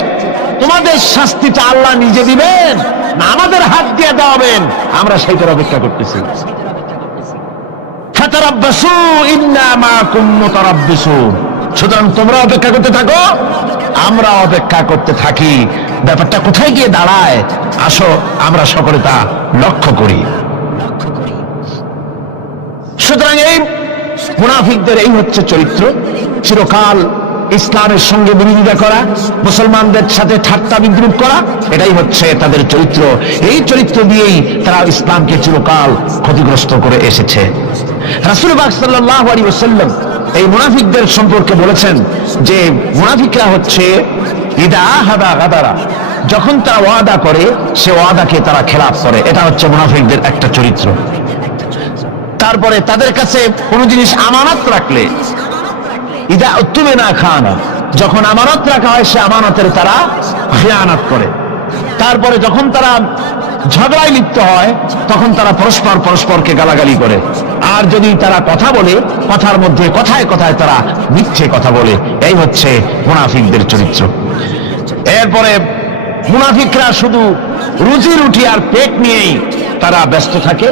তোমাদের শাস্তিটা আল্লাহ নিজে দিবেন না আমাদের হাত দিয়ে দেওয়াবেন, আমরা সেইটার অপেক্ষা করতেছি। ফাতারাব্বাসু ইন্না মাআকুম মুতারাব্বিসুন। সুতরাং তোমরা অপেক্ষা করতে থাকো, আমরা অপেক্ষা করতে থাকি। ব্যাপারটা কোথায় গিয়ে দাঁড়ায় আসো আমরা সকলে তা লক্ষ্য করি। সুতরাং এই মুনাফিকদের এই হচ্ছে চরিত্র, চিরকাল ইসলামের সঙ্গে বিরোধিতা করা, মুসলমানদের সাথে ঠাট্টা বিদ্রুপ করা, এটাই হচ্ছে তাদের চরিত্র। এই চরিত্র দিয়েই তারা ইসলামকে চিরকাল ক্ষতিগ্রস্ত করে এসেছে। রাসূল পাক সাল্লাল্লাহু আলাইহি ওয়াসাল্লাম এই মুনাফিকদের সম্পর্কে বলেছেন যে মুনাফিকরা হচ্ছে ইদা হাদা গাদারা, যখন তারা ওয়াদা করে সে ওয়াদাকে তারা খেলাফ করে, এটা হচ্ছে মুনাফিকদের একটা চরিত্র। তারপরে তাদের কাছে কোনো জিনিস আমানত রাখলে ইদা উত্তুমিনা খানা, যখন আমানত রাখা হয় সে আমানতের তারা খিয়ানত করে। তারপরে যখন তারা ঝগড়ায় লিপ্ত হয় তখন তারা পরস্পরকে গালাগালি করে। আর যদি তারা কথা বলে কথার মধ্যে কথায় কথায় তারা মিথ্যে কথা বলে। এই হচ্ছে মুনাফিকদের চরিত্র। এরপরে মুনাফিকরা শুধু রুজি রুটি আর পেট নিয়েই তারা ব্যস্ত থাকে।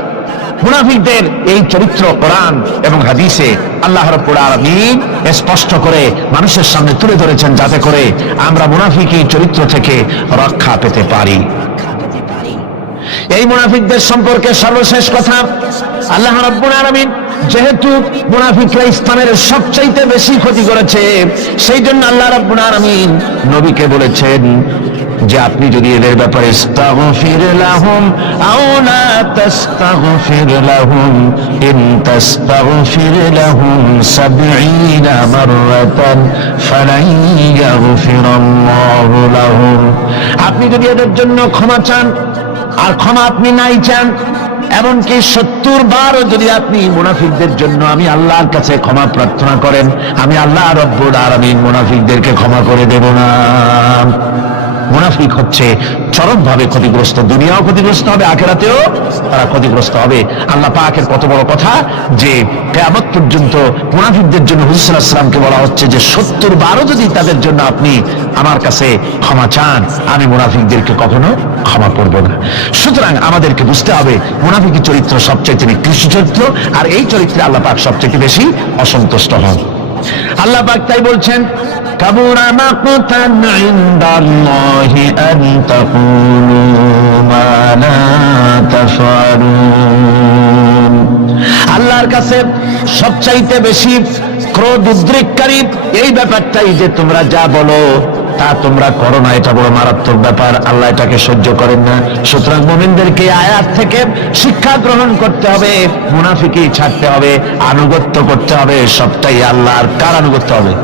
মুনাফিকদের এই চরিত্র কোরআন এবং হাদিসে আল্লাহ রাব্বুল আলামিন স্পষ্ট করে মানুষের সামনে তুলে ধরেছেন, যাতে করে আমরা মুনাফিকি চরিত্র থেকে রক্ষা পেতে পারি। এই মুনাফিকদের সম্পর্কে সর্বশেষ কথা, আল্লাহ রাব্বুল আলামিন যেহেতু মুনাফিকরা ইসলামের সবচাইতে বেশি ক্ষতি করেছে, সেই জন্য আল্লাহ রাব্বুল আলামিন নবীকে বলেছেন যে আপনি যদি এদের ব্যাপারে ইস্তাগফির লাহুম আও লা তাস্তাগফির লাহুম ইন তাস্তাগফির লাহুম ৭০ মাররাতান ফালান ইয়াগফিরাল্লাহু লাহুম। আপনি যদি এদের জন্য ক্ষমা চান, আর ক্ষমা আপনি নাই চান, এমনকি ৭০ বারও যদি আপনি মুনাফিকদের জন্য আমি আল্লাহর কাছে ক্ষমা প্রার্থনা করেন, আমি আল্লাহ রাব্বুল আলামিন মুনাফিকদেরকে ক্ষমা করে দেব না। মুনাফিক হচ্ছে চরমভাবে ক্ষতিগ্রস্ত, দুনিয়াও ক্ষতিগ্রস্ত হবে, আখিরাতেও তারা ক্ষতিগ্রস্ত হবে। আল্লাহ পাকের কত বড় কথা যে কিয়ামত পর্যন্ত মুনাফিকদের জন্য হুজুর সাল্লাল্লাহু আলাইহি ওয়াসাল্লামকে বলা হচ্ছে যে ৭০ বারও যদি তাদের জন্য আপনি আমার কাছে ক্ষমা চান, আমি মুনাফিকদেরকে কখনো ক্ষমা করব না। সুতরাং আমাদেরকে বুঝতে হবে মুনাফিকি চরিত্র সবচেয়ে নিকৃষ্ট চরিত্র, আর এই চরিত্রে আল্লাহ পাক সবচেয়ে বেশি অসন্তুষ্ট হন। আল্লাহ পাক তাই বলছেন, কাবুরা মাকতান ইনদাল্লাহি আন তাকুলু মা লা তাফআলুন। আল্লাহর কাছে সবচাইতে বেশি ক্রোধ উদ্রেককারী এই ব্যাপারটাই যে তোমরা যা বলো তা তোমরা করো না, এটা বড় মারাত্মক ব্যাপার। আল্লাহ এটাকে সহ্য করেন না। সুতরাং মুমিনদেরকে আয়াত থেকে শিক্ষা গ্রহণ করতে হবে, মুনাফিকি ছাড়তে হবে, আনুগত্য করতে হবে। সবটাই আল্লাহর। কার আনুগত্য হবে?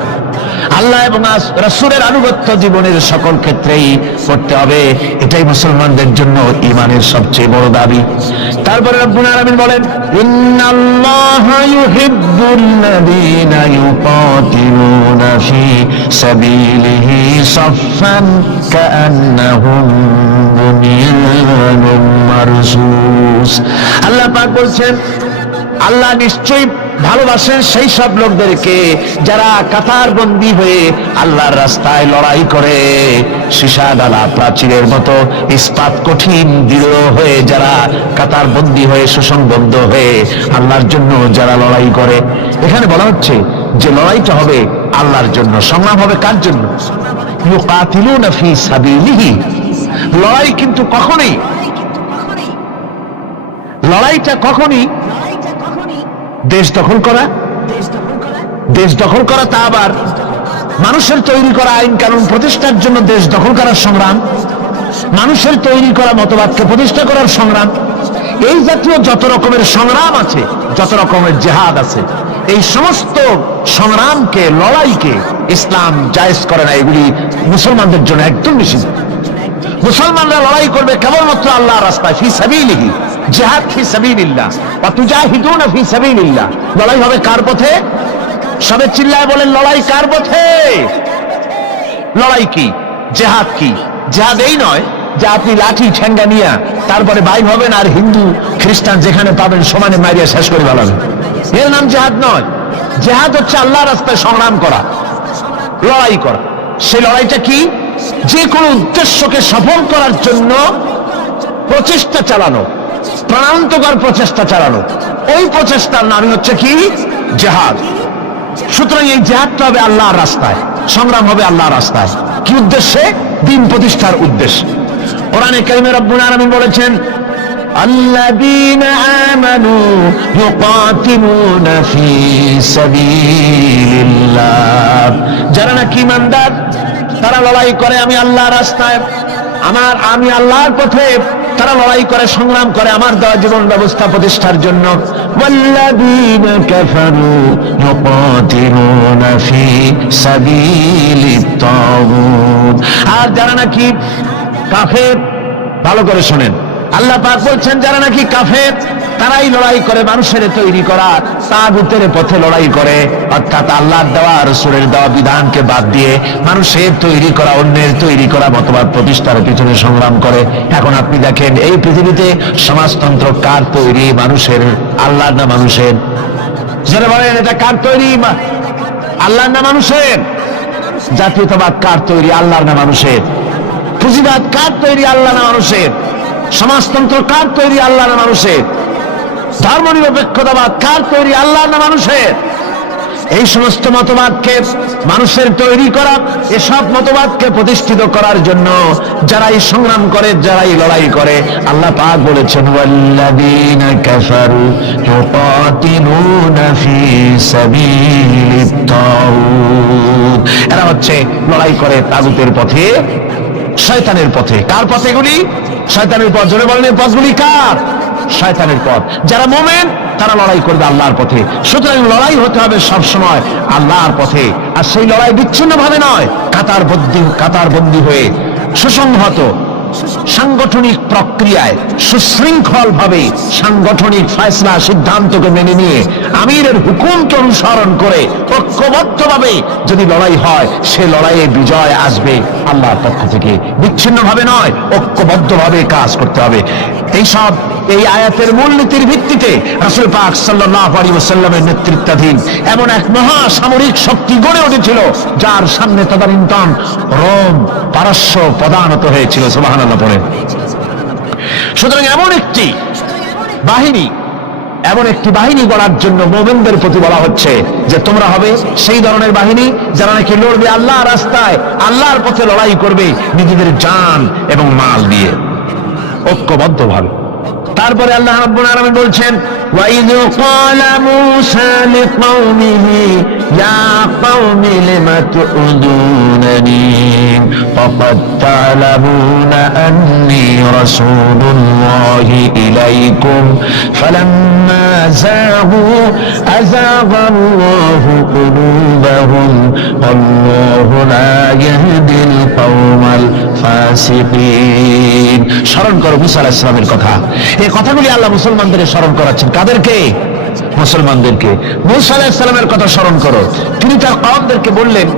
আল্লাহ এবং রাসূলের আনুগত্য জীবনের সকল ক্ষেত্রেই করতে হবে। এটাই মুসলমানদের জন্য ঈমানের সবচেয়ে বড় দাবি। তারপরে রব্বুল আলামিন বলেন, ইন্নাল্লাহা ইউহিব্বুল্লাযীনা ইউকাতিলুনা ফী সাবিলিহি সাফফান কাআন্নাহুম বুনিয়ানুম মারসুস। আল্লাহ পাক বলছেন, আল্লাহ নিশ্চয়ই ভালোবাসেন সেই সব লোকদেরকে যারা কাতারবন্দী হয়ে আল্লাহর রাস্তায় লড়াই করে, সীসা ডালা প্রাচীরের মতো ইস্পাত কঠিন দৃঢ় হয়ে যারা কাতারবন্দী হয়ে সুসংবদ্ধ হয়ে আল্লাহর জন্য যারা লড়াই করে। এখানে বলা হচ্ছে যে লড়াইটা হবে আল্লাহর জন্য। সংগ্রাম হবে কার জন্য? ইউকাতিলুনা ফী সাবিলিহি। লড়াই কিন্তু লড়াইটা কখনই দেশ দখল করা, তা আবার মানুষের তৈরি করা আইন কানুন প্রতিষ্ঠার জন্য দেশ দখল করার সংগ্রাম, মানুষের তৈরি করা মতবাদকে প্রতিষ্ঠা করার সংগ্রাম, এই জাতীয় যত রকমের সংগ্রাম আছে, যত রকমের জিহাদ আছে, এই সমস্ত সংগ্রামকে, লড়াইকে ইসলাম জায়েজ করে না। এগুলি মুসলমানদের জন্য একদম নিষিদ্ধ। মুসলমানরা লড়াই করবে কেবলমাত্র আল্লাহর রাস্তায়, ফি সাবিলিহি, জিহাদ ফি সাবিলিল্লাহ, ওয়া তুজাহিদুনা ফি সাবিলিল্লাহ। লড়াই হবে কার পথে? সবে চিল্লায় বলেন, লড়াই কার পথে? লড়াই কি? জিহাদ কি? জিহাদ এই নয় যে আপনি লাঠি ঠেঙ্গা নিয়ে তারপরে ভাই হবেন আর হিন্দু খ্রিস্টান যেখানে পাবেন সমানে মারিয়া শেষ করে ফেলাবেন, এর নাম জিহাদ নয়। জিহাদ হচ্ছে আল্লাহর রাস্তায় সংগ্রাম করা, লড়াই করা। সেই লড়াইটা কি? যে কোনো উদ্দেশ্যকে সফল করার জন্য প্রচেষ্টা চালানো, প্রাণান্তকর প্রচেষ্টা চালানো, ওই প্রচেষ্টার নামই হচ্ছে কি? জিহাদ। সুতরাং এই জিহাদটা হবে আল্লাহর রাস্তায়, সংগ্রাম হবে আল্লাহর রাস্তায়। কি উদ্দেশ্যে? দ্বীন প্রতিষ্ঠার উদ্দেশ্যে। কোরআনে কারিমে রব্বুল আলামিন বলেছেন, আল্লাযীনা আমানু ইউকাতিলুনা ফী সাবিলিল্লাহ, যারা নাকি ঈমানদার তারা লড়াই করে আমি আল্লাহর রাস্তায়, আমি আল্লাহর পথে তারা লড়াই করে, সংগ্রাম করে আমার দেওয়া জীবন ব্যবস্থা প্রতিষ্ঠার জন্য। ওয়াল্লাযীনা কাফারু ইউকাতিলুনা ফী সাবিলিত তাগুত, আর যারা নাকি কাফের, ভালো করে শুনেন, আল্লাহ পাক বলছেন যারা নাকি কাফের তারাই লড়াই করে মানুষের তৈরি করা তাগুতের পথে লড়াই করে, অর্থাৎ আল্লাহর দেওয়া রাসূলের দেওয়া বিধানকে বাদ দিয়ে মানুষের তৈরি করা, অন্যের তৈরি করা মতবাদ প্রতিষ্ঠার পিছনে সংগ্রাম করে। এখন আপনি দেখেন এই পৃথিবীতে সমাজতন্ত্র কার তৈরি? মানুষের। আল্লাহর না মানুষের? যারা বলেন এটা কার তৈরি? আল্লাহর না মানুষের? জাতীয়তাবাদ কার তৈরি? আল্লাহর না মানুষের? পুঁজিবাদ কার তৈরি? আল্লাহ না মানুষের? সমাজতন্ত্র কার তৈরি? আল্লাহ না মানুষের? ধর্মনিরপেক্ষতাবাদ কার তৈরি? আল্লাহ না মানুষের? এই সমস্ত মতবাদকে মানুষের তৈরি করা, এসব মতবাদকে প্রতিষ্ঠিত করার জন্য যারাই সংগ্রাম করে, যারাই লড়াই করে, আল্লাহ পাক বলেছেন ওয়াল্লাযীনা কাফারু ইউকাতিলুনা ফী সাবিলিত তাগুত, এরা হচ্ছে লড়াই করে তাগুতের পথে, শয়তানের পথে। কার পথে এগুলি? শয়তানের পথ। জোরে বলেন, এই পথগুলি কার? শয়তানের পথ। যারা মুমিন তারা লড়াই করবে আল্লাহর পথে। সুতরাং লড়াই হতে হবে সব সময় আল্লাহর পথে, আর সেই লড়াই বিচ্ছিন্ন ভাবে নয়, কাতারবন্দি হয়ে সুসংহত সাংগঠনিক প্রক্রিয়ায় সুশৃঙ্খল ভাবে সাংগঠনিক ফয়সলা সিদ্ধান্তকে মেনে নিয়ে আমিরের হুকুমকে অনুসরণ করে ঐক্যবদ্ধভাবে যদি লড়াই হয়, সে লড়াইয়ে বিজয় আসবে আল্লাহর পক্ষ থেকে। বিচ্ছিন্ন ভাবে নয়, ঐক্যবদ্ধভাবে কাজ করতে হবে। এই আয়াতের মূলনীতির ভিত্তিতে রাসূল পাক সাল্লাল্লাহু আলাইহি ওয়াসাল্লামের নেতৃত্বাধীন এমন এক মহা সামরিক শক্তি গড়ে উঠেছিল যার সামনে তদানীন্তন রোম, পারস্য পদানত হয়েছিল। সুবহানাল্লাহ পড়েন। সুতরাং এমন একটি বাহিনী গড়ার জন্য মুমিনদের প্রতি বলা হচ্ছে যে তোমরা হবে সেই ধরনের বাহিনী যারা নাকি লড়বে আল্লাহর রাস্তায়, আল্লাহর পথে লড়াই করবে নিজেদের জান এবং মাল দিয়ে, ঐক্যবদ্ধভাবে। তারপরে আল্লাহ রাব্বুল আলামিন বলছেন وَإِذْ قَالَ مُوسَى لِقَوْمِهِ يَا قَوْمِ لِمَ تُؤْذُونَنِي وَقَدْ تَعْلَمُونَ أَنِّي رَسُولُ اللَّهِ إِلَيْكُمْ فَلَمَّا زَاغُوا أَزَاغَ اللَّهُ قُلُوبَهُمْ وَاللَّهُ لَا يَهْدِي الْقَوْمَ الْفَاسِقِينَ। স্মরণ করো মুসা আলাইহিস সালামের কথা। এই কথাগুলি আল্লাহ মুসলমানদের স্মরণ করাচ্ছেন। কাদেরকে? মুসলমানদেরকে। মুসা আলাইহিস সালামের কথা স্মরণ করো। তিনি তার কওমদেরকে বললেন,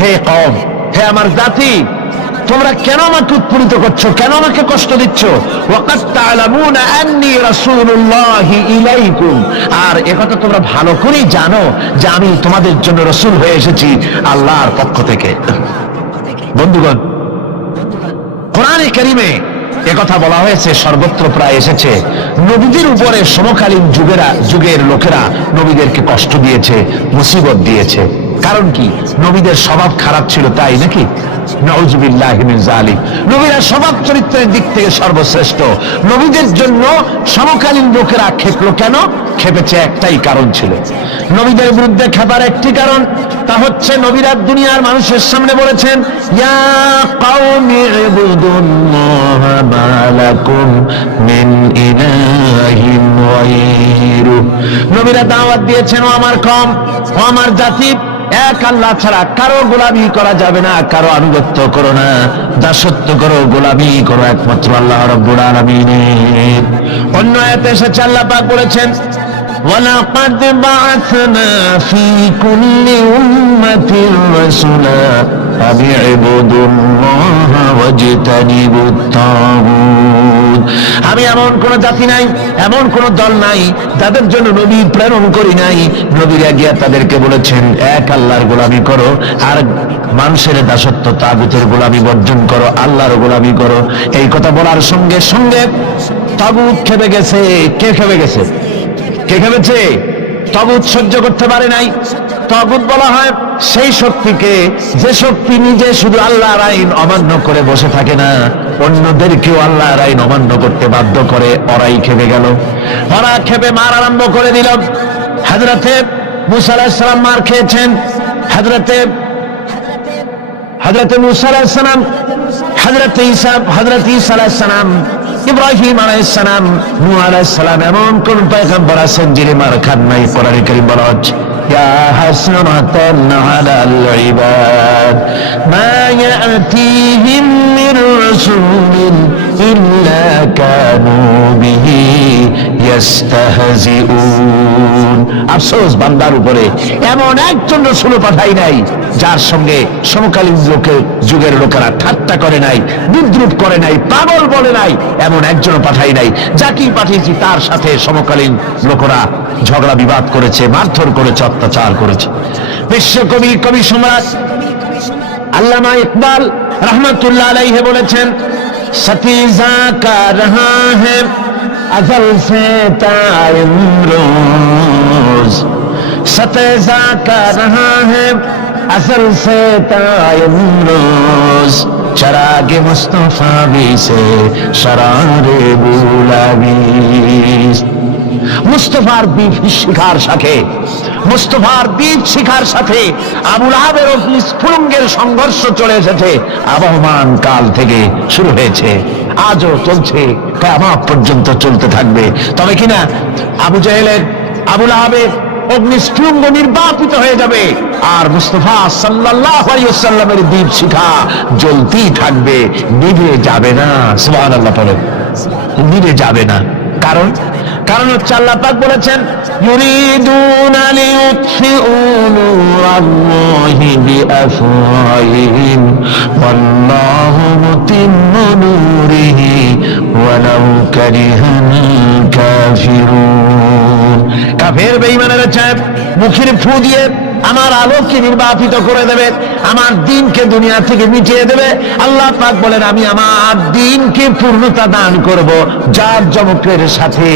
হে কওম, হে আমার জাতি, তোমরা কেন আমাকে উৎপীড়িত করছো, কেন আমাকে কষ্ট দিচ্ছ? ওয়াকাদ তা'লামুনা আন্নী রাসূলুল্লাহি ইলাইকুম, আর একথা তোমরা ভালো করেই জানো যে আমি তোমাদের জন্য রাসূল হয়ে এসেছি আল্লাহর পক্ষ থেকে। বন্ধুগণ, কোরআনে কারীমে একথা বলা হয়েছে, সর্বত্র প্রায় এসেছে, নবীদের উপরে সমকালীন যুগের লোকেরা নবীদেরকে কষ্ট দিয়েছে, মুসিবত দিয়েছে। কারণ কি? নবীদের স্বভাব খারাপ ছিল, তাই নাকি? নাউযুবিল্লাহি মিন যালিক। নবীরা স্বভাব চরিত্রের দিক থেকে সর্বশ্রেষ্ঠ। নবীদের জন্য সমকালীন লোকেরা খেপলো কেন? খেপেছে একটাই কারণ ছিল। নবীদের বিরুদ্ধে খেপার একটি কারণ, তা হচ্ছে নবীরা দুনিয়ার মানুষের সামনে বলেছেন, ইয়া কওমি ইবুদুল্লাহা মা লাকুম মিন ইলাহিন গায়রু। নবীরা দাওয়াত দিয়েছেন, ও আমার কওম, ও আমার জাতি, এক আল্লাহ ছাড়া কারো গোলামি করা যাবে না, কারো আনুগত্য করো না, দাসত্ব করো, গোলামি করো একমাত্র আল্লাহ রাব্বুল আলামিনের। অন্য আয়াতে এসেছে আল্লাহ পাক বলেছেন وَلَقَدْ بَعَثْنَا فِي كُلِّ أُمَّةٍ رَسُولًا أَنِ اعْبُدُوا اللَّهَ وَاجْتَنِبُوا الطَّاغُوتَ। আমি এমন কোন জাতি নাই, এমন কোন দল নাই যাদের জন্য নবী প্রেরণ করি নাই। নবীরা গিয়া তাদেরকে বলেছেন এক আল্লাহর গোলামি করো, আর মানুষের দাসত্ব তাগুতের গোলামি বর্জন করো, আল্লাহর গোলামি করো। এই কথা বলার সঙ্গে সঙ্গে তাগুত খেপে গেছে। কে খেপে গেছে? কে খেপেছে? তাগুত সহ্য করতে পারে নাই। তাগুত বলা হয় সেই শক্তিকে যে শক্তি নিজে শুধু আল্লাহর আইন অমান্য করে বসে থাকে না, অন্যদেরকেও আল্লাহর আইন অমান্য করতে বাধ্য করে। ওরাই খেপে গেল, ওরা খেপে মার আরম্ভ করে দিল। হযরতে মুসা আলাইহিস সালাম মার খেয়েছেন, হযরতে মুসা আলাইহিস সালাম, হযরতে ঈসা আলাইহিস সালাম, ইব্রাহিম আলাইহিস সালাম, নূহ আলাইহিস সালাম, এমন কোন পয়গম্বর আছেন যিনি মার খান নাই? কোরআনে কারীম বলা হচ্ছে ইয়া হাসরাতান আলাল ইবাদ মা ইয়াতিহিম মির রাসূলিন ইল্লা কানু বিহি ইস্তাহজিউন। আফসোস বান্দার উপরে, এমন একজন রাসূল পাঠাই নাই যার সঙ্গে সমকালীন যুগের লোকেরা ঠাট্টা করে নাই, বিদ্রুপ করে নাই, পাগল বলে নাই। এমন একজন পাঠাই নাই, যাকেই পাঠিয়েছি তার সাথে সমকালীন লোকেরা ঝগড়া বিবাদ করেছে, মারধর করেছে, অত্যাচার করেছে। বিশ্বকবি, কবি সম্রাট আল্লামা ইকবাল রহমতুল্লাহ আলাইহি বলেছেন সতীজা কা রহা হ্যায় अजल से ताइमरोज सतेजा का रहा है अजल से ताइमरोज चरागे मुस्तफा भी से शरारे बुलावी। মুস্তাফার বীজ শিখার সাথে, মুস্তাফার বীজ শিখার সাথে আবুল আহাবের স্ফুলিঙ্গের সংঘর্ষ চলে এসেছে। আবহমান কাল থেকে শুরু হয়েছে, আজও চলছে, কিয়ামত পর্যন্ত চলতে থাকবে। তবে কিনা আবু জাহেলের, আবুল আহাবের অগ্নিস্ফুলিঙ্গ নির্বাপিত হয়ে যাবে, আর মুস্তাফা সাল্লাল্লাহু আলাইহি ওয়াসাল্লামের দীপ শিখা জ্বলতেই থাকবে, নিভে যাবে না। সুবহানাল্লাহ পড়ে, নিভে যাবে না। কারণ হচ্ছে আল্লাহ পাক বলেছেন ইউরিদুনা লিইউতফিউ নূরাল্লাহি বিআফওয়াহিহিম ওয়াল্লাহু মুতিম্মু নূরিহি ওয়ালাউ কারিহাল কাফিরুন। কাফের বেঈমানেরা চায় মুখের ফু দিয়ে আমার আলোকে নির্বাপিত করে দেবে, আমার দ্বীনকে দুনিয়া থেকে মিটিয়ে দেবে। আল্লাহ পাক বলেন আমি আমার দ্বীনকে পূর্ণতা দান করব, যার জমকের সাথে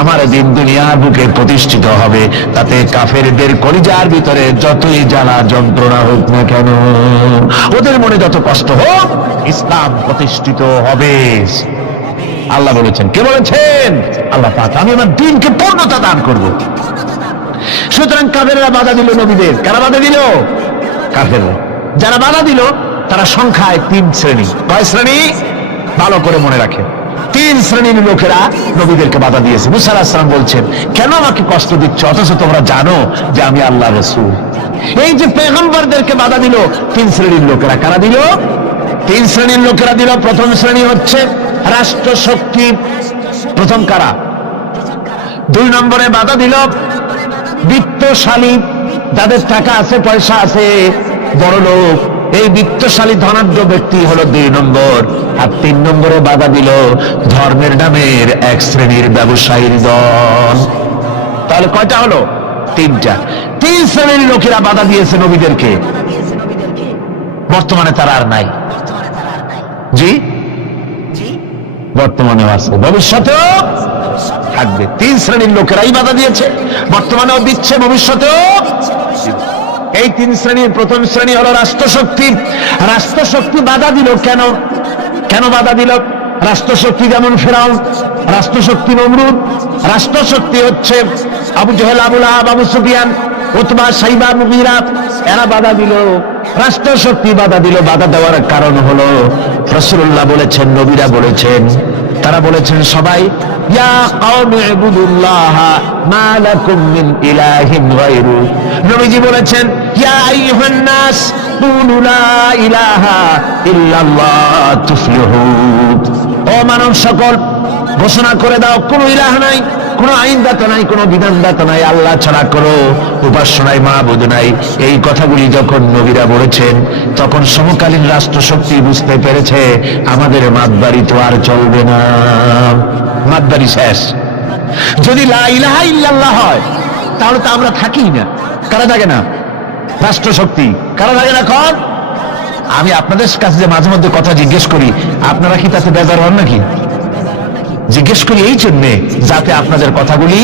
আমার দ্বীন দুনিয়ার বুকে প্রতিষ্ঠিত হবে। তাতে কাফেরদের কলিজার ভিতরে যতই জ্বালা যন্ত্রণা হোক না কেন, ওদের মনে যত কষ্ট হোক, ইসলাম প্রতিষ্ঠিত হবে। আল্লাহ বলেছেন, কে বলেছেন? আল্লাহ পাক, আমি আমার দ্বীনকে পূর্ণতা দান করব। সুতরাং কাফেররা বাধা দিল নবীদের। কারা বাধা দিল? কাফেররা। যারা বাধা দিল তারা সংখ্যায় 3 শ্রেণী। কয় শ্রেণী? ভালো করে মনে রাখেন, 3 শ্রেণীর লোকেরা নবীদেরকে বাধা দিয়েছে। মুসা আলাইহিস সালাম বলছেন, কেন আমাকে কষ্ট দিচ্ছ অথচ তোমরা জানো যে আমি আল্লাহর রাসূল? এই যে পয়গম্বরদেরকে বাধা দিল 3 শ্রেণীর লোকেরা। কারা দিল? 3 শ্রেণীর লোকেরা দিল। প্রথম শ্রেণী হচ্ছে রাষ্ট্রশক্তি। প্রথম কারা? 2 নম্বরে বাধা দিল বিত্তশালী, যাদের টাকা আছে, পয়সা আছে, বড় লোক। এই বিত্তশালী ধনাঢ্য ব্যক্তি হলো 2 নম্বর। আর 3 নম্বরে বাধা দিল ধর্মের নামের 1 শ্রেণীর ব্যবসায়ীর দল। তাহলে কয়টা হলো? 3টা। 3 শ্রেণীর লোকেরা বাধা দিয়েছে নবীদেরকে। বর্তমানে তারা আর নাই। জি, বর্তমানে আছে, ভবিষ্যতেও থাকবে। 3 শ্রেণীর লোকেরাই বাধা দিয়েছে, বর্তমানেও দিচ্ছে, ভবিষ্যতেও। এই 3 শ্রেণীর প্রথম শ্রেণী হলো রাষ্ট্রশক্তি। রাষ্ট্রশক্তি বাধা দিল কেন? কেন বাধা দিল? রাষ্ট্রশক্তি যেমন ফেরাউন, রাষ্ট্রশক্তি নমরুদ, রাষ্ট্রশক্তি হচ্ছে আবু জাহেল, আবুল আহাব, আবু সুফিয়ান, উতবা, সাইবা, মুগীরা, এরা বাধা দিল। রাষ্ট্রশক্তি বাধা দিল। বাধা দেওয়ার কারণ হলো রাসূলুল্লাহ বলেছেন, নবীরা বলেছেন, তারা বলেছেন সবাই ইয়া কওমি ইবুদুল্লাহ মা লাকুম মিন ইলাহিন গায়রু নবীজি বলেছেন, ইয়া আইয়ুহান নাস কুলু লা ইলাহা ইল্লাল্লাহ তুফলিহু। ও মানব সকল, ঘোষণা করে দাও কোনো ইলাহ নাই, কোনো আইনদাতা নাই, কোনো বিধানদাতা নাই, আল্লাহ ছাড়া কোনো উপাস্য নাই, মাবুদ নাই। এই কথাগুলি যখন নবীরা বলেছেন, তখন সমকালীন রাষ্ট্রশক্তি বুঝতে পেরেছে আমাদের মাতবাড়ি তো আর চলবে না, মাতবাড়ি শেষ। যদি লা ইলাহা ইল্লাল্লাহ হয় তাহলে তো আমরা থাকি না। কারা থাকে না? রাষ্ট্রশক্তি। কারা থাকে না? কর। আমি আপনাদের কাছে যে মাঝে মধ্যে কথা জিজ্ঞেস করি, আপনারা কি তাতে বেজার হন নাকি? জিজ্ঞেস করি এই জন্যে যাতে আপনাদের কথাগুলি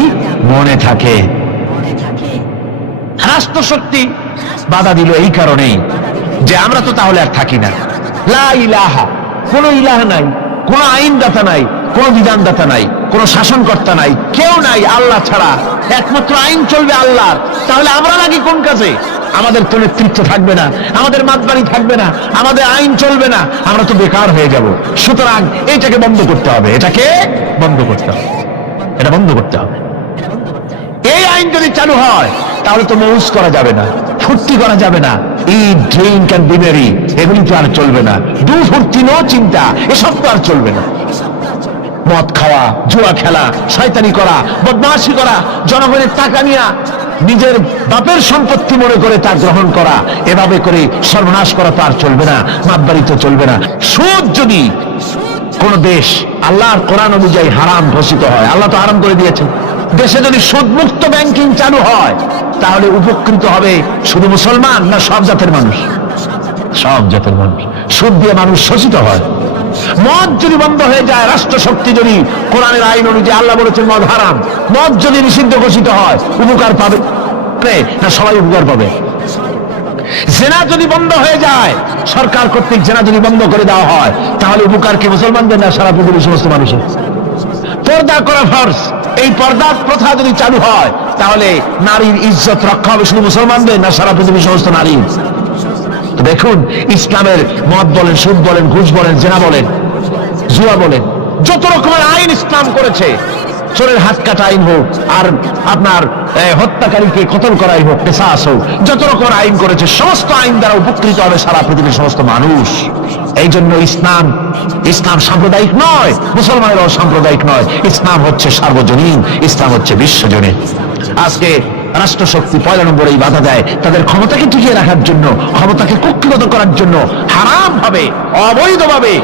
মনে থাকে। রাষ্ট্রশক্তি বাধা দিল এই কারণেই যে আমরা তো তাহলে আর থাকি না। লা ইলাহা, কোনো ইলাহ নাই, কোনো আইনদাতা নাই, কোনো বিধানদাতা নাই, কোনো শাসনকর্তা নাই, কেউ নাই আল্লাহ ছাড়া, একমাত্র আইন চলবে আল্লাহর। তাহলে আমরা নাকি কোন কাজে? আমাদের তো নেতৃত্ব থাকবে না, আমাদের মাতবাড়ি থাকবে না, আমাদের আইন চলবে না, আমরা তো বেকার হয়ে যাব। সুতরাং এইটাকে বন্ধ করতে হবে, এটাকে বন্ধ করতে হবে, এটা বন্ধ করতে হবে। এই আইন যদি চালু হয় তাহলে তো মৌজ করা যাবে না, ফুর্তি করা যাবে না, ইট, ড্রিঙ্ক এন্ড বি মেরি, এগুলি তো আর চলবে না। দু ফুর্তি নো চিন্তা, এসব তো আর চলবে না। মদ খাওয়া, জুয়া খেলা, শয়তানি করা, বদমাশি করা, জনগণের টাকা নিয়ে নিজের বাপের সম্পত্তি মনে করে তা গ্রহণ করা, এভাবে করে সর্বনাশ করা তো আর চলবে না, মাতবাড়ি তো চলবে না। সুদ যদি কোন দেশ আল্লাহর কোরআন অনুযায়ী হারাম ঘোষিত হয়, আল্লাহ তো হারাম করে দিয়েছেন, দেশে যদি সুদমুক্ত ব্যাংকিং চালু হয় তাহলে উপকৃত হবে শুধু মুসলমান না সব জাতের মানুষ? সব জাতের মানুষ। সুদ দিয়ে মানুষ শোষিত হয়। মদ যদি বন্ধ হয়ে যায়, রাষ্ট্রশক্তি যদি কোরআনের আইন অনুযায়ী, আল্লাহ বলেছেন মদ হারাম, মদ যদি নিষিদ্ধ ঘোষিত হয়, উপকার পাবে না সবাই উপকার পাবে? জেনা যদি বন্ধ হয়ে যায়, সরকার কর্তৃক জেনা যদি বন্ধ করে দেওয়া হয়, তাহলে উপকার কি মুসলমানদের না সারা পৃথিবীর সমস্ত মানুষের? পর্দা করা ফরজ, এই পর্দা প্রথা যদি চালু হয় তাহলে নারীর ইজ্জত রক্ষা হবে শুধু মুসলমানদের না সারা পৃথিবীর সমস্ত নারী? দেখুন, ইসলামের মদ বলেন, সুদ বলেন, ঘুষ বলেন, জেনা বলেন, জুয়া বলেন, যত রকমের আইন ইসলাম করেছে, চোরের হাত কাটা আইন হোক, আর আপনার হত্যাকারীকে কতল করাই হোক, কিসাস হোক, যত রকমের আইন করেছে, সমস্ত আইন দ্বারা উপকৃত হবে সারা পৃথিবীর সমস্ত মানুষ। এই জন্য ইসলাম সাম্প্রদায়িক নয়, মুসলমানেরও সাম্প্রদায়িক নয়, ইসলাম হচ্ছে সার্বজনীন, ইসলাম হচ্ছে বিশ্বজনীন। আজকে রাষ্ট্রশক্তি 1 নম্বরেই বাধা দেয় তাদের ক্ষমতাকে টিকিয়ে রাখার জন্য, ক্ষমতাকে কুক্ষিগত করার জন্য, হারাম ভাবে, অবৈধভাবে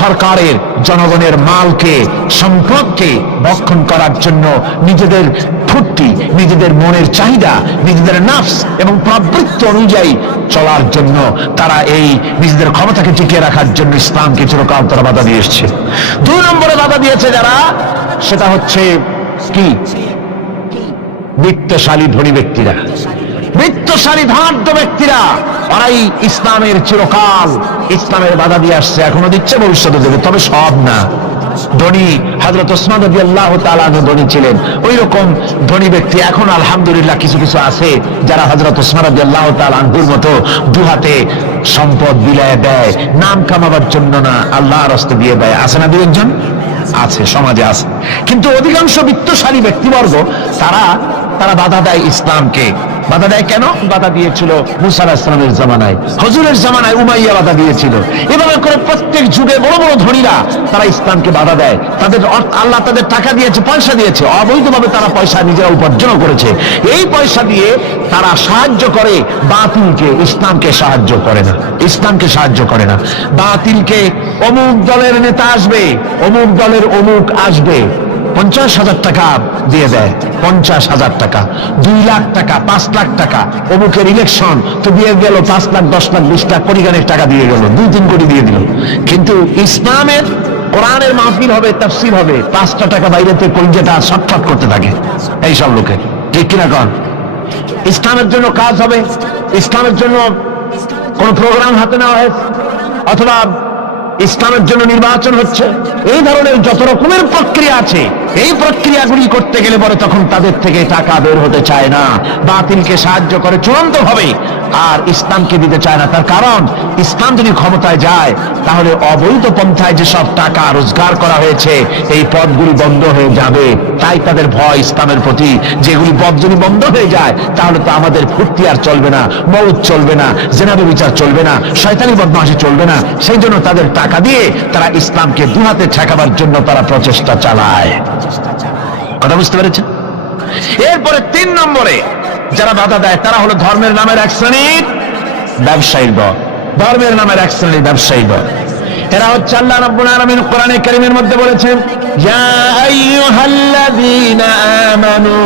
সরকারের জনগণের মালকে, সম্পদকে ভক্ষণ করার জন্য, নিজেদের ফুর্তি, নিজেদের মনের চাহিদা, নিজেদের নাফস এবং প্রবৃত্তি অনুযায়ী চলার জন্য তারা এই নিজেদের ক্ষমতাকে টিকিয়ে রাখার জন্য ইসলামকে চিরকাল তারা বাধা দিয়ে এসছে। 2 নম্বরে বাধা দিয়েছে যারা, সেটা হচ্ছে কি? বিত্তশালী ধনী ব্যক্তিরা, বিত্তশালী ধনাঢ্য ব্যক্তিরা, ওরাই ইসলামের চিরকাল ইসলামের বাধা দিয়ে আসছে, এখনো দিচ্ছে, ভবিষ্যতে দেবে, তবে সব না। ধনী হযরত ওসমান রাদিয়াল্লাহু তাআলা আনহু ধনী ছিলেন, ওই রকম ধনী ব্যক্তি এখন আলহামদুলিল্লাহ কিছু কিছু আছে যারা হযরত ওসমান রাদিয়াল্লাহু তাআলা আনহুর মতো দুহাতে সম্পদ বিলায় দেয়, নাম কামাবার জন্য না, আল্লাহর রাস্তায় দিয়ে দেয়। আছে না? 2 একজন আছে, সমাজে আছে। কিন্তু অধিকাংশ বিত্তশালী ব্যক্তিবর্গ তারা বাধা দেয় ইসলামকে। বাধা দেয় কেন? বাধা দিয়েছিল মুসা আলাইহিস সালামের জামানায়, হুজুরের জামানায় উমাইয়া বাধা দিয়েছিল। এভাবে করে প্রত্যেক যুগে বড় বড় ধনীরা তারা ইসলামকে বাধা দেয়। তাদের আল্লাহ তাদের টাকা দিয়েছে, পয়সা দিয়েছে, অবৈধভাবে তারা পয়সা নিজেরা উপার্জন করেছে। এই পয়সা দিয়ে তারা সাহায্য করে বাতিলকে, ইসলামকে সাহায্য করে না, ইসলামকে সাহায্য করে না। বাতিলকে অমুক দলের নেতা আসবে, অমুক দলের অমুক আসবে, 50,000 টাকা দিয়ে দেয়, 50,000 টাকা, 2 লাখ টাকা, 5 লাখ টাকা, অমুকের ইলেকশন তো দিয়ে গেল 5 লাখ, 10 লাখ, 20 লাখ, কোটি গানের টাকা দিয়ে গেল, 2-3 কোটি দিয়ে দিল। কিন্তু ইসলামের কোরআনের মাহফিল হবে, তাফসীর হবে, 5টা টাকা বাইরেতে কলিজাটা ছটফট করতে থাকে এইসব লোকের, ঠিক কিনা কন? ইসলামের জন্য কাজ হবে, ইসলামের জন্য কোন প্রোগ্রাম হাতে নেওয়া হয়েছে, অথবা ইসলামের জন্য নির্বাচন হচ্ছে, এই ধরনের যত রকমের প্রক্রিয়া আছে, এই প্রক্রিয়াগুলি করতে গেলে পরে তখন তাদের থেকে টাকা বের হতে চায় না, বাতিলকে সাহায্য করে চূড়ান্ত হবে, আর ইসলামকে দিতে চায় না। তার কারণ ইসলাম যদি ক্ষমতায় যায় তাহলে অবৈধ পন্থায় যেসব টাকা রোজগার করা হয়েছে এই পথগুলি বন্ধ হয়ে যাবে। তাই তাদের ভয় ইসলামের প্রতি, যেগুলি পথ যদি বন্ধ হয়ে যায় তাহলে তো আমাদের ফুর্তি আর চলবে না, মৌত চলবে না, জেনা ব্যভিচার চলবে না, শয়তানি বদমাশি চলবে না। সেই জন্য তাদের টাকা দিয়ে তারা ইসলামকে দুহাতে ঠেকাবার জন্য তারা প্রচেষ্টা চালায়। কথা বুঝতে পেরেছেন? এরপরে 3 নম্বরে যারা বাধা দেয় তারা হলো ধর্মের নামের এক শ্রেণীর ব্যবসায়ী দল। ধর্মের নামের এক শ্রেণীর ব্যবসায়ী দল এরা হচ্ছে, আল্লাহ রাব্বুল আলামিন কোরআনে কারীমের মধ্যে বলেছেন, ইয়া আইয়ুহাল্লাযীনা আমানু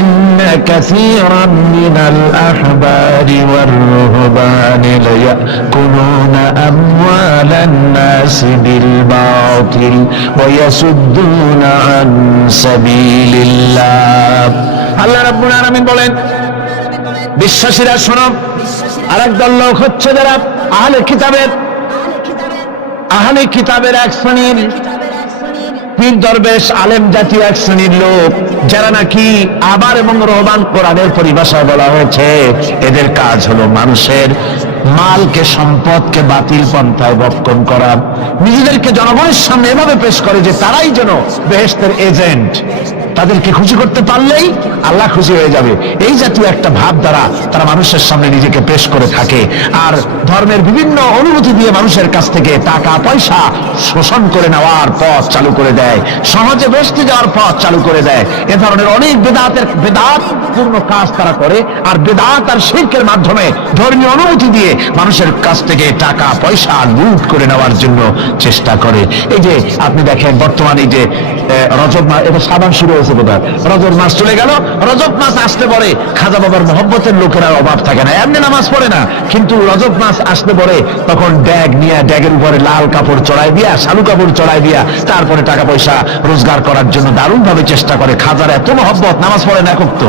ইন্না কাসীরাম মিনাল আহবারি ওয়ার রুহবানি লায়াকুলুনা আমওয়ালান নাসি বিল বাতিল ওয়া ইয়াসুদ্দুনা আন সাবিলিল্লাহ। আল্লাহ রাব্বুল আলামিন বলেন, বিশ্বাসীরা শোনো, আরেক দল লোক হচ্ছে যারা আহলে কিতাবের এক শ্রেণীর পীর দরবেশ আলেম জাতীয় এক শ্রেণীর লোক, যারা নাকি আবার এবং রহবান, কোরআনের পরিভাষায় বলা হয়েছে এদের কাজ হলো মানুষের মালকে, সম্পদকে বাতিল পন্থায় ভক্ষণ করা। নিজেদেরকে জনগণের সামনে এভাবে পেশ করে যে তারাই যেন বেহেশতের এজেন্ট, তাদেরকে খুশি করতে পারলেই আল্লাহ খুশি হয়ে যাবে। এই জাতীয় একটা ভাব দ্বারা তারা মানুষের সামনে নিজেকে পেশ করে থাকে, আর ধর্মের বিভিন্ন অনুভূতি দিয়ে মানুষের কাছ থেকে টাকা পয়সা শোষণ করে নেওয়ার পথ চালু করে দেয়, সহজে বেহেশতে যাওয়ার পথ চালু করে দেয়। এ ধরনের অনেক বেদাতপূর্ণ কাজ তারা করে, আর বেদাত আর শিরকের মাধ্যমে ধর্মীয় অনুভূতি দিয়ে মানুষের কাছ থেকে টাকা পয়সা লুট করে নেওয়ার জন্য চেষ্টা করে। এই যে আপনি দেখেন বর্তমানে যে রজব মাস, এটা সাবান শুরু হয়েছে বোধহয়, রজব মাস চলে গেল, রজব মাস আসতে পরে খাজা বাবার মহব্বতের লোকেরা অভাব থাকে না, এমনি নামাজ পড়ে না, কিন্তু রজব মাস আসতে পরে তখন ড্যাগ নিয়ে ড্যাগের উপরে লাল কাপড় চড়াই দিয়া, শালু কাপড় চড়াই দিয়া তারপরে টাকা পয়সা রোজগার করার জন্য দারুণ ভাবে চেষ্টা করে। খাজার এত মহব্বত, নামাজ পড়ে না একক তো,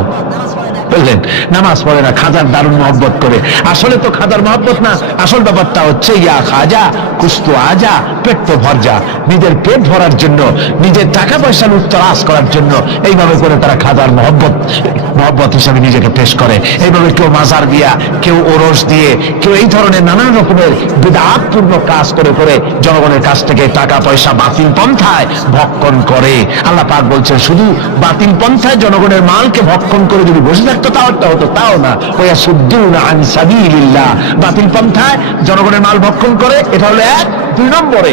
বুঝলেন, নামাজ পড়ে না, খাজার দারুণ মহব্বত করে। আসলে তো খাজার মহব্বত না, আসল ব্যাপারটা হচ্ছে ইয়া খাজা কুস্তু আজা, পেট তো ভর যা, নিজের পেট ভরার জন্য, নিজের টাকা পয়সা লুটতরাজ করার জন্য এইভাবে করে তারা খাজার মহব্বত হিসাবে নিজেকে পেশ করে। এইভাবে কেউ মাজার দিয়া, কেউ ওরস দিয়ে, কেউ এই ধরনের নানান রকমের বিদআতপূর্ণ কাজ করে করে জনগণের কাছ থেকে টাকা পয়সা বাতিল পন্থায় ভক্ষণ করে। আল্লাহ পাক বলছেন, শুধু বাতিল পন্থায় জনগণের মালকে ভক্ষণ করে যদি বসে থাকতো তাও একটা হতো, তাও না, ওয়া সুদ্দুনা আন সাবিলিল্লাহ, বাতিল পন্থায় জনগণের মাল ভক্ষণ করে, এটা হলো এক। 2 নম্বরে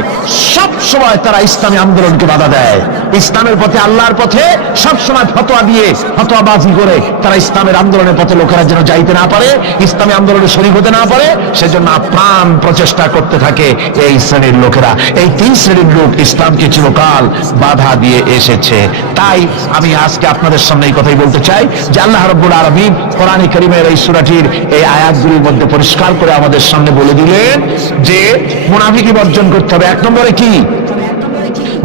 সব সময় তারা ইসলামী আন্দোলনকে বাধা দেয়, ইসলামের পথে, আল্লাহর পথে সব সময় ফতোয়া দিয়ে, ফতোয়াবাজি করে তারা ইসলামের আন্দোলনের পথে লোকেরা যেন যাইতে না পারে, ইসলামী আন্দোলনে শরীক হতে না পারে, সেজন্য আপ্রাণ প্রচেষ্টা করতে থাকে এই শ্রেণীর লোকেরা। এই 3 শ্রেণীর লোক ইসলামকে চিরকাল বাধা দিয়ে এসেছে। তাই আমি আজকে আপনাদের সামনে এই কথাই বলতে চাই যে আল্লাহ রাব্বুল আলামিন কোরআনে কারীমের এই সূরাটির এই আয়াতগুলির মধ্যে পরিষ্কার করে আমাদের সামনে বলে দিলেন যে মুনাফিকি বর্জন করতে হবে। 1 নম্বরে কি?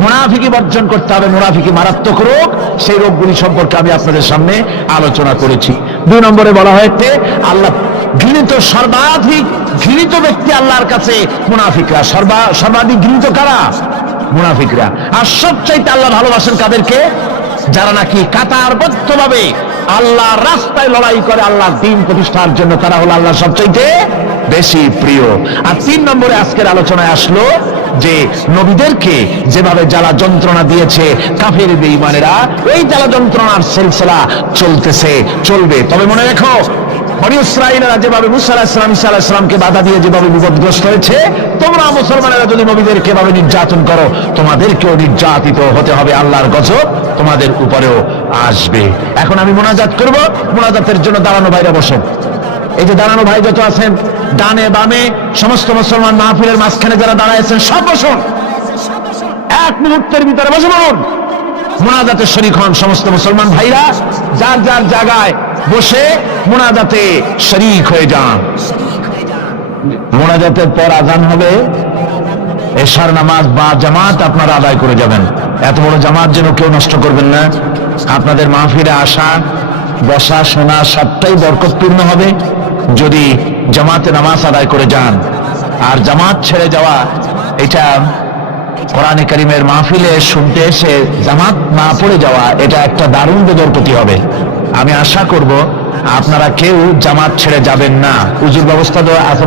মুনাফিকি বর্জন করতে হবে। মুনাফিকি মারাত্মক রোগ, সেই রোগগুলি সম্পর্কে আমি আপনাদের সামনে আলোচনা করেছি। 2 নম্বরে বলা হয়েছে আল্লাহ ঘৃণিত, সর্বাধিক ঘৃণিত ব্যক্তি আল্লাহর কাছে মুনাফিকরা। সর্বাধিক ঘৃণিত কারা? মুনাফিকরা। আর সবচাইতে আল্লাহ ভালোবাসেন কাদেরকে? যারা নাকি কাতারবদ্ধভাবে আল্লাহর রাস্তায় লড়াই করে আল্লাহর দ্বীন প্রতিষ্ঠার জন্য, তারা হলো আল্লাহ সবচাইতে বেশি প্রিয়। আর 3 নম্বরে আজকের আলোচনায় আসলো যে নবীদেরকে যেভাবে জ্বালা যন্ত্রণা দিয়েছে কাফের বেঈমানেরা, এই জ্বালা যন্ত্রণার সিলসিলা চলতেছে, চলবে। তবে মনে রেখো, বনী ইসরাঈলরা যেভাবে মুসা আলাইহিস সালাম, ঈসা আলাইহিস সালামকে বাধা দিয়ে যেভাবে বিপদগ্রস্ত হয়েছে, তোমরা মুসলমানেরা যদি নবীদেরকে এভাবে নির্যাতন করো, তোমাদেরকেও নির্যাতিত হতে হবে, আল্লাহর গজব তোমাদের উপরেও আসবে। এখন আমি মুনাজাত করব, মুনাজাতের জন্য দাঁড়ানো ভাইরা বসেন। এই যে দাঁড়ানো ভাই যত আছেন, ডানে বামে সমস্ত মুসলমান মাহফিলের মাঝখানে যারা দাঁড়াইছেন সব বসুন, 1 মুহূর্তের ভিতরে বসুন, মুনাজাতে শরীক হন। সমস্ত মুসলমান ভাইরা যার যার জায়গায় বসে মুনাজাতে শরীক হয়ে যান। মুনাজাতের পর আজান হবে, এশার নামাজ বা জামাত আপনারা আদায় করে যাবেন। এত বড় জামাত যেন কেউ নষ্ট করবেন না। আপনাদের মাহফিলে আসা, বসা, শোনা সবটাই বরকতপূর্ণ হবে যদি জামাতে নামাজ আদায় করে যান। আর জামাত ছেড়ে যাওয়া এটা কোরআনে কারীমের মাহফিলে শুনতে এসে জামাত না পড়ে যাওয়া, এটা একটা দারুণ বেদরকতি হবে। আমি আশা করব আপনারা কেউ জামাত ছেড়ে যাবেন না। উজুর ব্যবস্থা তো আছে,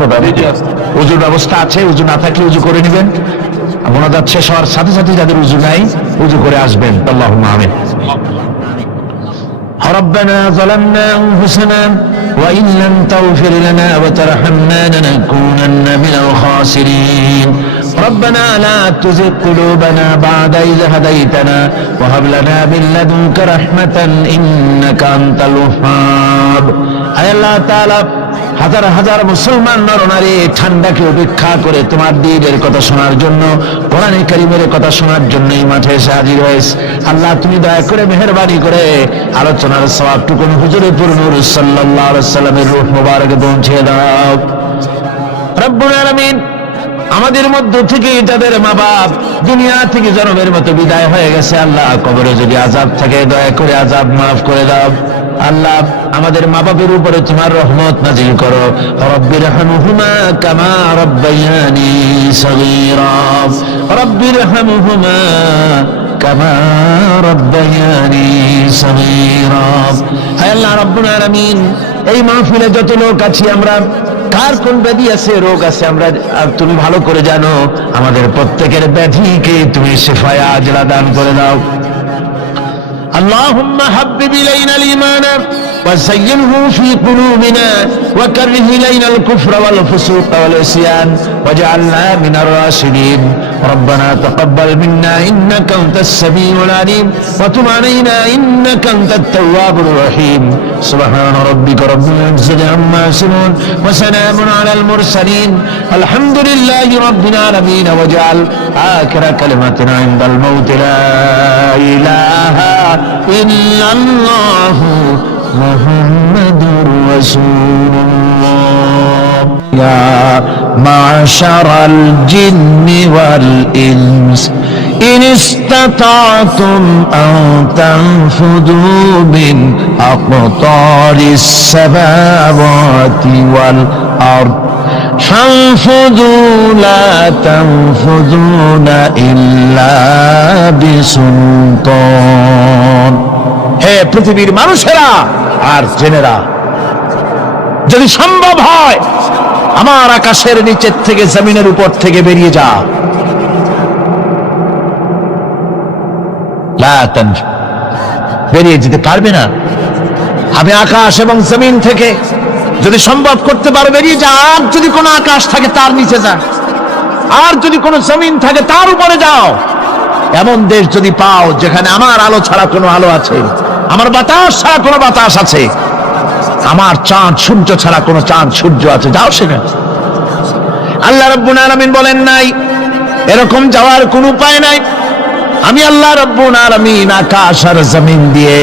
উজুর ব্যবস্থা আছে, উজু না থাকলে উজু করে নেবেন। মোনাজাত শেষ হওয়ার সাথে সাথে যাদের উজু নাই উজু করে আসবেন। আল্লাহুম্মা আমিন। ربنا ظلمنا أنفسنا وإن لم تغفر لنا وترحمنا لنكونن من الخاسرين ربنا لا تزغ قلوبنا بعد إذ هديتنا وهب لنا من لدنك رحمة إنك أنت الوهاب أي الله تعالى হাজার হাজার মুসলমান নরনারী ঠান্ডাকে উপেক্ষা করে তোমার দ্বীনের কথা শোনার জন্য, কোরআনে কারীমের কথা শোনার জন্য এই মাঠে এসে হাজির হয়েছে। আল্লাহ তুমি দয়া করে মেহেরবানি করে আলোচনার সওয়াবটুকু হুজুরে নূর সাল্লাল্লাহু আলাইহি ওয়াসাল্লামের রূহ মুবারকে পৌঁছে দাও। রব্বুল আলামিন, আমাদের মধ্য থেকে যাদের মা বাপ দুনিয়া থেকে জন্মের মতো বিদায় হয়ে গেছে, আল্লাহ কবরে যদি আযাব থাকে দয়া করে আযাব মাফ করে দাও। আল্লাহ আমাদের মা বাপের উপরে তোমার রহমত নাজিল করো। রব্বিরহামহুমা কামা রাব্বায়ানি সগীরা, রব্বিরহামহুমা কামা রাব্বায়ানি সগীরা। হে আল্লাহ রাব্বুল আলামিন, এই মাহফিলে যত লোক আছি আমরা, কার কোন ব্যাধি আছে, রোগ আছে, আমরা তুমি ভালো করে জানো। আমাদের প্রত্যেকের ব্যাধিকে তুমি শিফায়ে আজলা দান করে দাও। اللهم حبب إلينا الإيمان وزينه في قلوبنا وكره إلينا الكفر والفسوق والعصيان واجعلنا من الراشدين ربنا تقبل منا إنك أنت السميع العليم وتب علينا إنك أنت التواب الرحيم سبحان ربك رب العزة عما يصفون وسلام على المرسلين الحمد لله رب العالمين واجعل آخر كلمتنا عند الموت لا إله إلا الله محمد رسول الله يا معشر الجن والإنس إن استطعتم أن تنفذوا من أقطار السماوات والأرض فانفذوا لا تنفذون إلا بسلطان। হে পৃথিবীর মানুষেরা আর জেনেরা, যদি সম্ভব হয় আমার আকাশের নিচের থেকে জমিনের উপর থেকে বেরিয়ে যা। বেরিয়ে যেতে পারবে না। আমি আকাশ এবং জমিন থেকে যদি সম্ভব করতে পারো বেরিয়ে যা। আর যদি কোনো আকাশ থাকে তার নিচে যা, আর যদি কোনো জমিন থাকে তার উপরে যাও। এমন দেশ যদি পাও যেখানে আমার আলো ছাড়া কোনো আলো আছে, আমার বাতাস ছাড়া কোনো বাতাস আছে, আমার চাঁদ সূর্য ছাড়া কোনো চাঁদ সূর্য আছে, যাও সেখানে। আল্লাহ রাব্বুল আলামিন বলেন নাই এরকম যাওয়ার কোনো উপায় নাই। আমি আল্লাহ রাব্বুল আলামিন আকাশ আর জমিন দিয়ে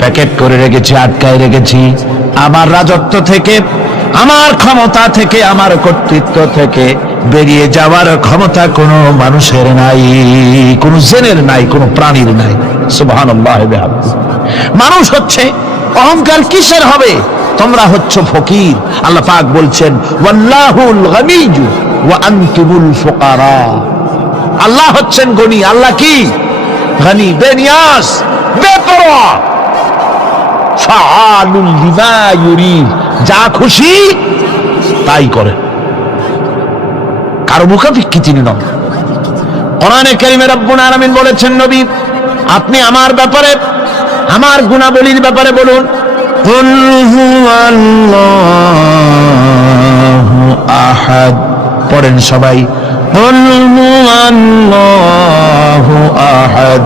প্যাকেট করে রেখেছি, আটকায় রেখেছি। আমার রাজত্ব থেকে, আমার ক্ষমতা থেকে, আমার কর্তৃত্ব থেকে বেরিয়ে যাওয়ার ক্ষমতা কোনো মানুষের নাই, কোনো জেনের নাই, কোনো প্রাণীর নাই। সুবহানাল্লাহ বিহামদিহি। মানুষ হচ্ছে অহংকার কিসের হবে? তোমরা হচ্ছ ফকির। আল্লাহ পাক বলছেন ওয়াল্লাহুল গনিয়্যু ওয়া আনতুমুল ফুকারা। আল্লাহ হচ্ছেন গনি। আল্লাহ কি? গনি, বেনিয়াজ, বেপরোয়া। ফাআলুল লিমা ইউরিদ, যা খুশি তাই করে, কারো মুখাপেক্ষী তিনি নন। কোরআনে কারীমে রব্বুল আলামিন বলেছেন নবী আপনি আমার ব্যাপারে, আমার গুণাবলীর ব্যাপারে বলুন। কুল হুয়াল্লাহু আহাদ, পড়েন সবাই। কুল হুয়াল্লাহু আহাদ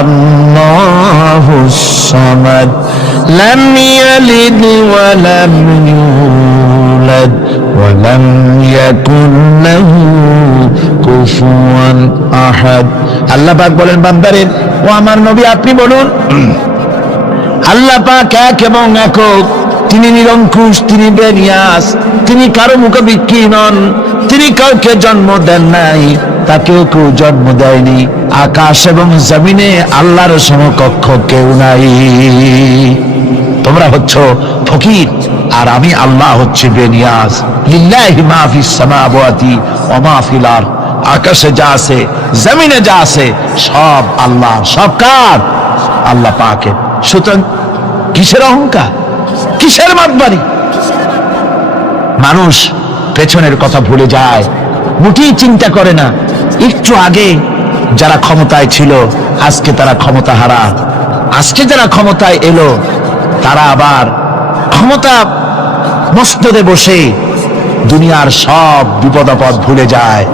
আল্লাহুস সামাদ লাম ইয়ালিদ ওয়া লাম ইউলাদ ওয়া লাম ইয়াকুন লাহু কুফুয়ান আহাদ। আল্লাহ পাক বলেন বান্দারে, ও আমার নবী আপনি বলুন আল্লাহ পাক এক এবং একক, তিনি নিরঙ্কুশ, তিনি বেনিয়াস, তিনি কারো মুখাপেক্ষী নন, তিনি কাউকে জন্ম দেন নাই, তাকেও কেউ জন্ম দেয়নি। আকাশ এবং জমিনে আল্লাহর সমকক্ষ কেউ নাই। তোমরা হচ্ছ ফকির আর আমি আল্লাহ হচ্ছে বেনিয়াস। লিল্লাহি মা ফিস সামাওয়াতি ওয়া মা ফিল আরদ। আকাশে যা আছে, জমিনে যা আছে, সব আল্লাহ। সব কার? আল্লাহ পাকের। সুতরাং কিসের অহংকার, কিসের মাতবাড়ি? মানুষ পেছনের কথা ভুলে যায়, মোটেই চিন্তা করে না। একটু আগে যারা ক্ষমতায় ছিল, আজকে তারা ক্ষমতা হারা। আজকে যারা ক্ষমতায় এলো, তারা আবার ক্ষমতা মস্তদে বসে দুনিয়ার সব বিপদ আপদ ভুলে যায়।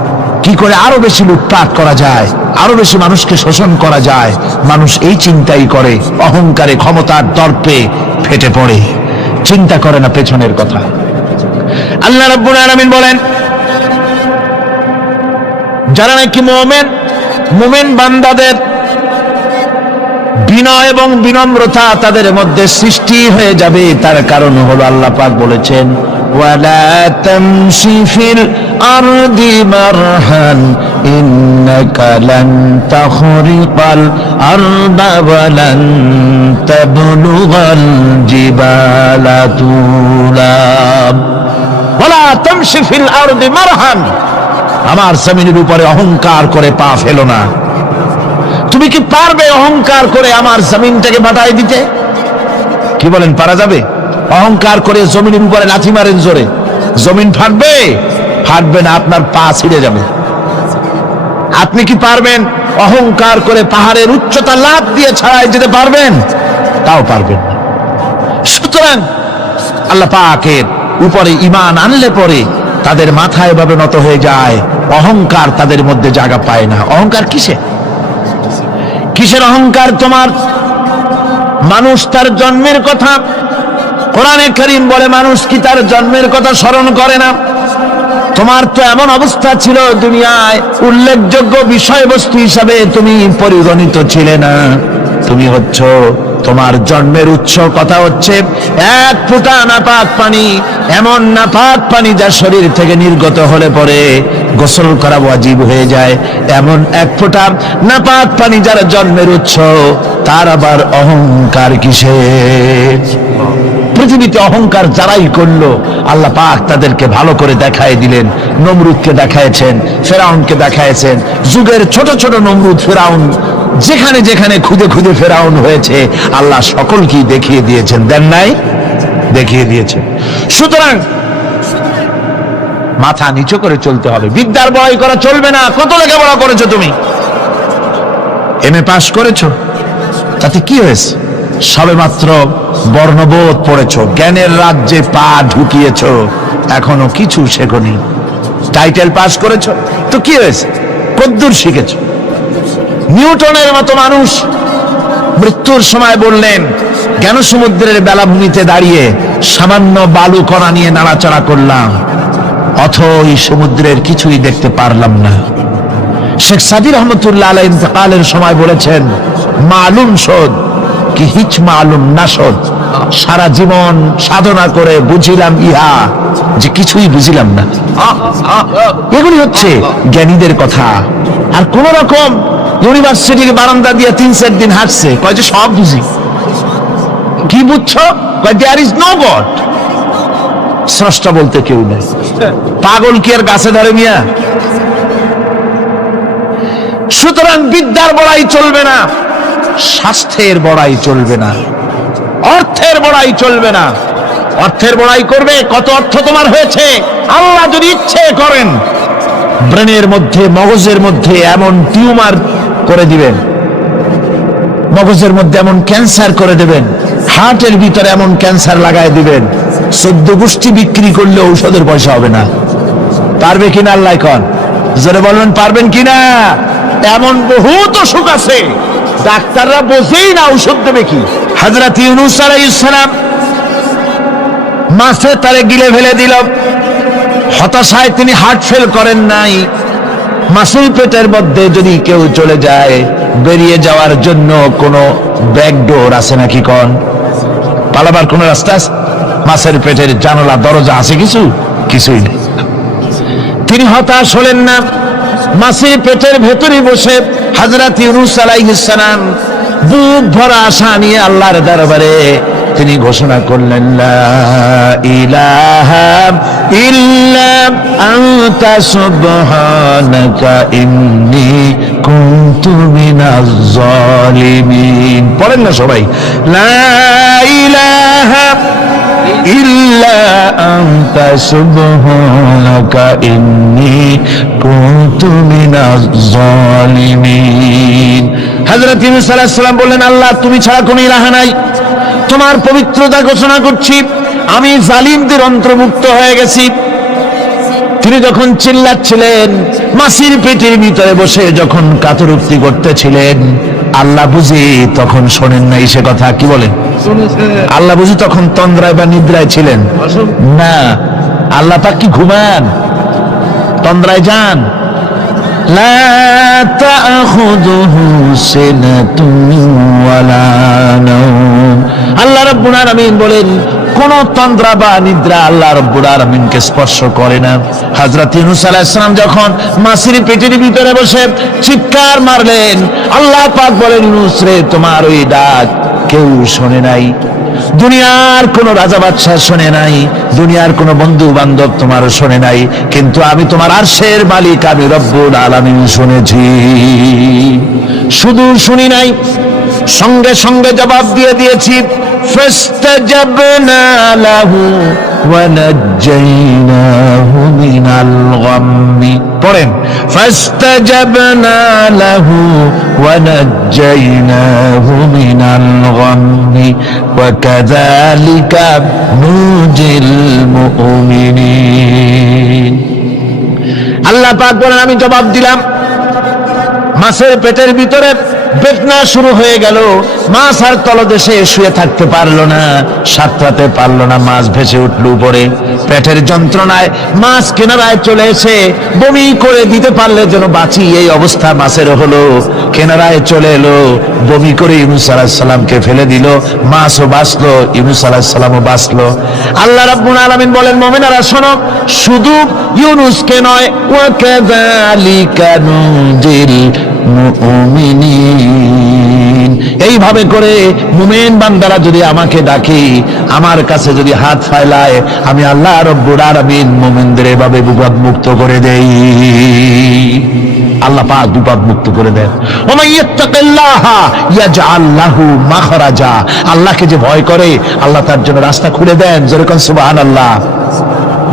কি করে আরো বেশি লুটপাট করা যায়, আরো বেশি মানুষকে শোষণ করা যায়, মানুষ এই চিন্তাই করে। অহংকারে, ক্ষমতার দর্পে ফেটে পড়ে, চিন্তা করে না পেছনের কথা। আল্লাহ রাব্বুল আলামিন বলেন, যারা নাকি মুমিন বান্দাদের বিনয় এবং বিনম্রতা তাদের মধ্যে সৃষ্টি হয়ে যাবে, তার কারণ হলো আল্লাহ পাক বলেছেন, ওয়ালা তামশি ফিল আরদি মারহান ইন্নাকা লান তাখরিকাল আরদা ওয়া লান তাবলুগাল জিবালা তুলা। ওয়ালা তামশি ফিল আরদি মারহান, আমার জমিনের উপরে অহংকার করে পা ফেলো না। তুমি কি পারবে অহংকার করে আমার জমিনটাকে বাটাই দিতে? কি বলেন, পারা যাবে? অহংকার করে জমিনের উপরে লাথি মারেন জোরে, জমিন ফাটবে? ফাটবে না, আপনার পা ছিঁড়ে যাবে। আপনি কি পারবেন অহংকার করে পাহাড়ের উচ্চতা লাফ দিয়ে ছাড়াই যেতে পারবেন? তাও পারবেন না। সুতরাং আল্লাহ পাকের উপরে ঈমান আনলে পরে তাদের মাথা এভাবে নত হয়ে যায়, অহংকার তাদের মধ্যে জায়গা পায় না। অহংকার কিসের অহংকার তোমার? মানুষ তার জন্মের কথা, কোরআনে কারীম বলে, মানুষ কি তার জন্মের কথা স্মরণ করে না? তোমার তো এমন অবস্থা ছিল, দুনিয়ায় উল্লেখযোগ্য বিষয়বস্তু হিসাবে তুমি পরিগণিত ছিলে না। তুমি হচ্ছ, তোমার জন্মের উৎস কথা হচ্ছে এক ফোঁটা নাপাক পানি, এমন নাপাক পানি যা শরীর থেকে নির্গত হলে পরে গোসল করা ওয়াজিব হয়ে যায়। এমন এক ফোঁটা নাপাক পানি যার জন্মের উৎস, তার আবার অহংকার কিসের? পৃথিবীতে অহংকার যারাই করলো, আল্লাহ পাক তাদেরকে ভালো করে দেখায় দিলেন। নমরুদকে দেখায়ছেন, ফেরাউনকে দেখায়ছেন, যুগের ছোট ছোট নমরুদ, ফেরাউন, যেখানে যেখানে খুদে খুদে ফেরাউন হয়েছে, আল্লাহ সকলকেই দেখিয়ে দিয়েছেন। দেন নাই? দেখিয়ে দিয়েছেন। সুতরাং মাথা নিচু করে চলতে হবে, বিদ্যার বড়াই করা চলবে না। কত লেখাপড়া করেছো তুমি? এমএ পাস করেছো, তাতে কি হয়েছে? সবেমাত্র বর্ণবোধ পড়েছো, জ্ঞানের রাজ্যে পা ঢুকিয়েছো, এখনো কিছু শেখনি। টাইটেল পাস করেছো, তো কি হয়েছে? কদ্দুর শিখেছো? নিউটনের মতো মানুষ মৃত্যুর সময় বললেন, জ্ঞান সমুদ্রের বেলাভূমিতে দাঁড়িয়ে সামান্য বালু কণা নিয়ে নাড়াচাড়া করলাম, অথই সমুদ্রের কিছুই দেখতে পারলাম না। শেখ সাদি রহমতুল্লাহ আলাইহি ইন্তেকালের সময় বলেছেন, মালুম শোধ কি হিচ মালুম না শোধ, সারা জীবন সাধনা করে বুঝিলাম ইহা, যে কিছুই বুঝিলাম না। এগুলি হচ্ছে জ্ঞানীদের কথা। আর কোন রকম ইউনিভার্সিটির বারান্দা দিয়ে 3-4 দিন হাঁটছে, কয় যে সব বুঝি। কি বুঝছো? কয় দেয়ার ইজ নো গড, স্রষ্টা বলতে কেউ নেই। পাগল কি আর গাছে ধরে মিয়া? সুতরাং বিদ্যার বড়াই চলবে না, স্বাস্থ্যের বড়াই চলবে না, অর্থের বড়াই চলবে না। অর্থের বড়াই করবে, কত অর্থ তোমার হয়েছে? আল্লাহ যদি ইচ্ছে করেন, ব্রেনের মধ্যে, মগজের মধ্যে এমন টিউমার করে দিবেন, মগজের মধ্যে এমন ক্যান্সার করে দেবেন, হার্টের ভিতরে এমন ক্যান্সার লাগায় দিবেন, 14 গোষ্ঠী বিক্রি করলে ঔষধের পয়সা হবে না। পারবে কিনা আল্লাহ কন? জোরে বলবেন, পারবেন কিনা? এমন বহুত অসুখ আছে, ডাক্তাররা বোঝেই না ঔষধ দেবে কি। হযরত ইউনূস আলাইহিস সালাম মাছে তারে গিলে ফেলে দিল, হতাশায় তিনি হার্ট ফেল করেন নাই। মাছের পেটের মধ্যে যদি কেউ চলে যায়, বেরিয়ে যাওয়ার জন্য কোনো ব্যাকডোর আছে নাকি কন? পালাবার কোন রাস্তা আছে? মাছের পেটের জানালা দরজা আছে কিছু? কিছুই নেই। তিনি হতাশ হলেন না, মাছের পেটের ভেতরে বসে হযরত ইউনূস আলাইহিস সালাম বুক ভরা আশা নিয়ে আল্লাহর দরবারে তিনি ঘোষণা করলেন, লা ইলাহা ইল্লা আনতা সুবহানাকা ইন্নী কুনতু মিনাজ জালিমিন। পড়েন না সবাই, লা ইলাহা ইল্লা আনতা সুবহানাকা ইন্নী কুনতু মিনাজ জালিমিন। হযরত ইউনূস আলাইহিস সালাম বললেন, আল্লাহ তুমি ছাড়া কোনো ইলাহ নাই, তোমার পবিত্রতা ঘোষণা করছি, আমি জালিমদের অন্তর্ভুক্ত হয়ে গেছি। তিনি যখন চিল্লাচ্ছিলেন, মাসির পেটের ভিতরে বসে যখন কাতরুক্তি করতেছিলেন, আল্লাহ বুঝি তখন শোনেন নাই সে কথা? কি বলেন? আল্লাহ বুঝি তখন তন্দ্রায় বা নিদ্রায় ছিলেন না? আল্লাহ পাক কি ঘুমান? তন্দ্রায় যান? লা তাখুযুহু সিনাতুন ওয়ালা নাওম। আল্লাহ রাব্বুল আলামিন বলেন, কোন তন্দ্রা বা নিদ্রা আল্লাহ রাব্বুল আলামিনকে স্পর্শ করে না। হযরত ইউনূস আলাইহিস সালাম যখন মাছের পেটের ভিতরে বসে চিৎকার মারলেন, আল্লাহ পাক বলেন, ইউনূস রে, তোমার ওই ডাক কেউ শোনে নাই, দুনিয়ার কোন রাজা বাদশাহ শোনে নাই, দুনিয়ার কোন বন্ধু বান্ধব তোমার শোনে নাই, কিন্তু আমি তোমার আরশের মালিক, আমি রব্বুল আলামিন শুনেছি। শুধু শুনি নাই, সঙ্গে সঙ্গে জবাব দিয়ে দিয়েছি। ফাস্তাজাবনা লাহু ওয়া নাজ্জাইনাহু মিনাল গাম্মি। পড়েন, ফাস্তাজাবনা লাহু ওয়া নাজ্জাইনাহু মিনাল গাম্মি ওয়া কাযালিকা নুজিল মুমিনিন। আল্লাহ পাক বলেন, আমি জবাব দিলাম। মাছের পেটের ভিতরে বেদনা শুরু হয়ে গেল, মাছ আর তলদেশে শুয়ে থাকতে পারলো না, সাঁতরাতে পারলো না, মাছ ভেসে উঠল উপরে। পেটের যন্ত্রণায় মাছ কিনারায় চলে এসে বমি করে দিতে পারলে যেন বাঁচি, এই অবস্থা মাছের হলো। কিনারায় চলে এলো, বমি করে ইউনূস আলাইহিস সালামকে ফেলে দিল, মাছও বাঁচলো, ইউনূস আলাইহিস সালামও বাঁচলো। আল্লাহ রাব্বুল আলামিন বলেন, মুমিনেরা শোনো, শুধু ইউনূসকে নয়, ওয়া কাযালিকা নুজিল মুমিনিন। এইভাবে করে মুমিন বান্দারা যদি আমাকে ডাকে, আমার কাছে যদি হাত ফাইলায়, আমি আল্লাহ রব্বুল আলামিন মুমিনদের এভাবে বিপদ মুক্ত করে দেই। আল্লাহ পাক বিপদ মুক্ত করে দেন। ওয়া মান ইয়াত্তাকিল্লাহা ইয়াজআল লাহু মাখরাজা। আল্লাহকে যে ভয় করে, আল্লাহ তার জন্য রাস্তা খুলে দেন। জোরে কোন সুবহানাল্লাহ।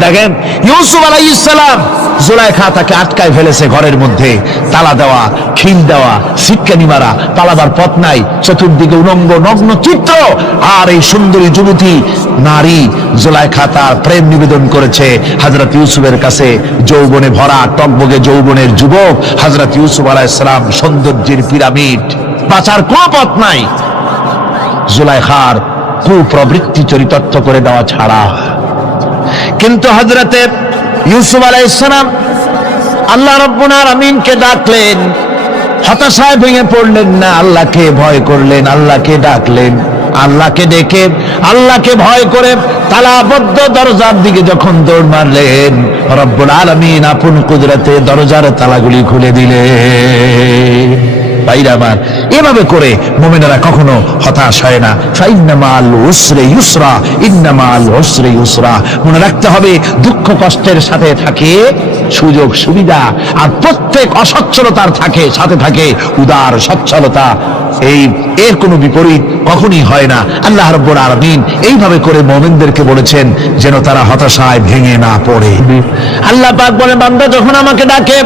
দেখেন, ইউসুফ আলাইহিস সালাম, জুলাইখা তাকে আটকায় ফেলেছে ঘরের মধ্যে, তালা দেওয়া, খিল দেওয়া, সিটকানি মারা, পালাবার পথ নাই, চতুর্দিকে উলঙ্গ নগ্ন চিত্র। আর এই সুন্দরী যুবতী নারী জুলাইখা তার প্রেম নিবেদন করেছে হযরত ইউসুফের কাছে। যৌবনে ভরা টকবগে যৌবনের যুবক হযরত ইউসুফ আলাইহিস সালাম, সৌন্দর্যের পিরামিড, বাঁচার কোনো পথ নাই জুলাইখার কুপ্রবৃত্তি চরিতার্থ করে দেওয়া ছাড়া। কিন্তু হযরতে ইউসুফ আলাইহিস সালাম আল্লাহ রাব্বুল আলামিনকে ডাকলেন, হতাশায় ভেঙে পড়লেন না, আল্লাহকে ভয় করলেন, আল্লাহকে ডাকলেন। আল্লাহকে ডেকে, আল্লাহকে ভয় করে তালাবদ্ধ দরজার দিকে যখন দৌড় মারলেন, রব্বুল আলামিন আপন কুদরতে দরজার তালাগুলি খুলে দিলেন। ভাইরা আমার, এভাবে করে মুমিনেরা কখনো হতাশ হয় না। ফাইন্না মাল উসরি ইউসরা, ইন্না মাল উসরি ইউসরা। মনে রাখতে হবে, দুঃখ কষ্টের সাথে থাকে সুযোগ সুবিধা, আর প্রত্যেক অসচ্ছলতার সাথে থাকে উদার সচ্ছলতা। এর কোনো বিপরীত কখনই হয় না। আল্লাহ রাব্বুল আলামিন এইভাবে করে মুমিনদেরকে বলেছেন যেন তারা হতাশায় ভেঙে না পড়ে। আল্লাহ পাক বলেন, বান্দা যখন আমাকে ডাকে,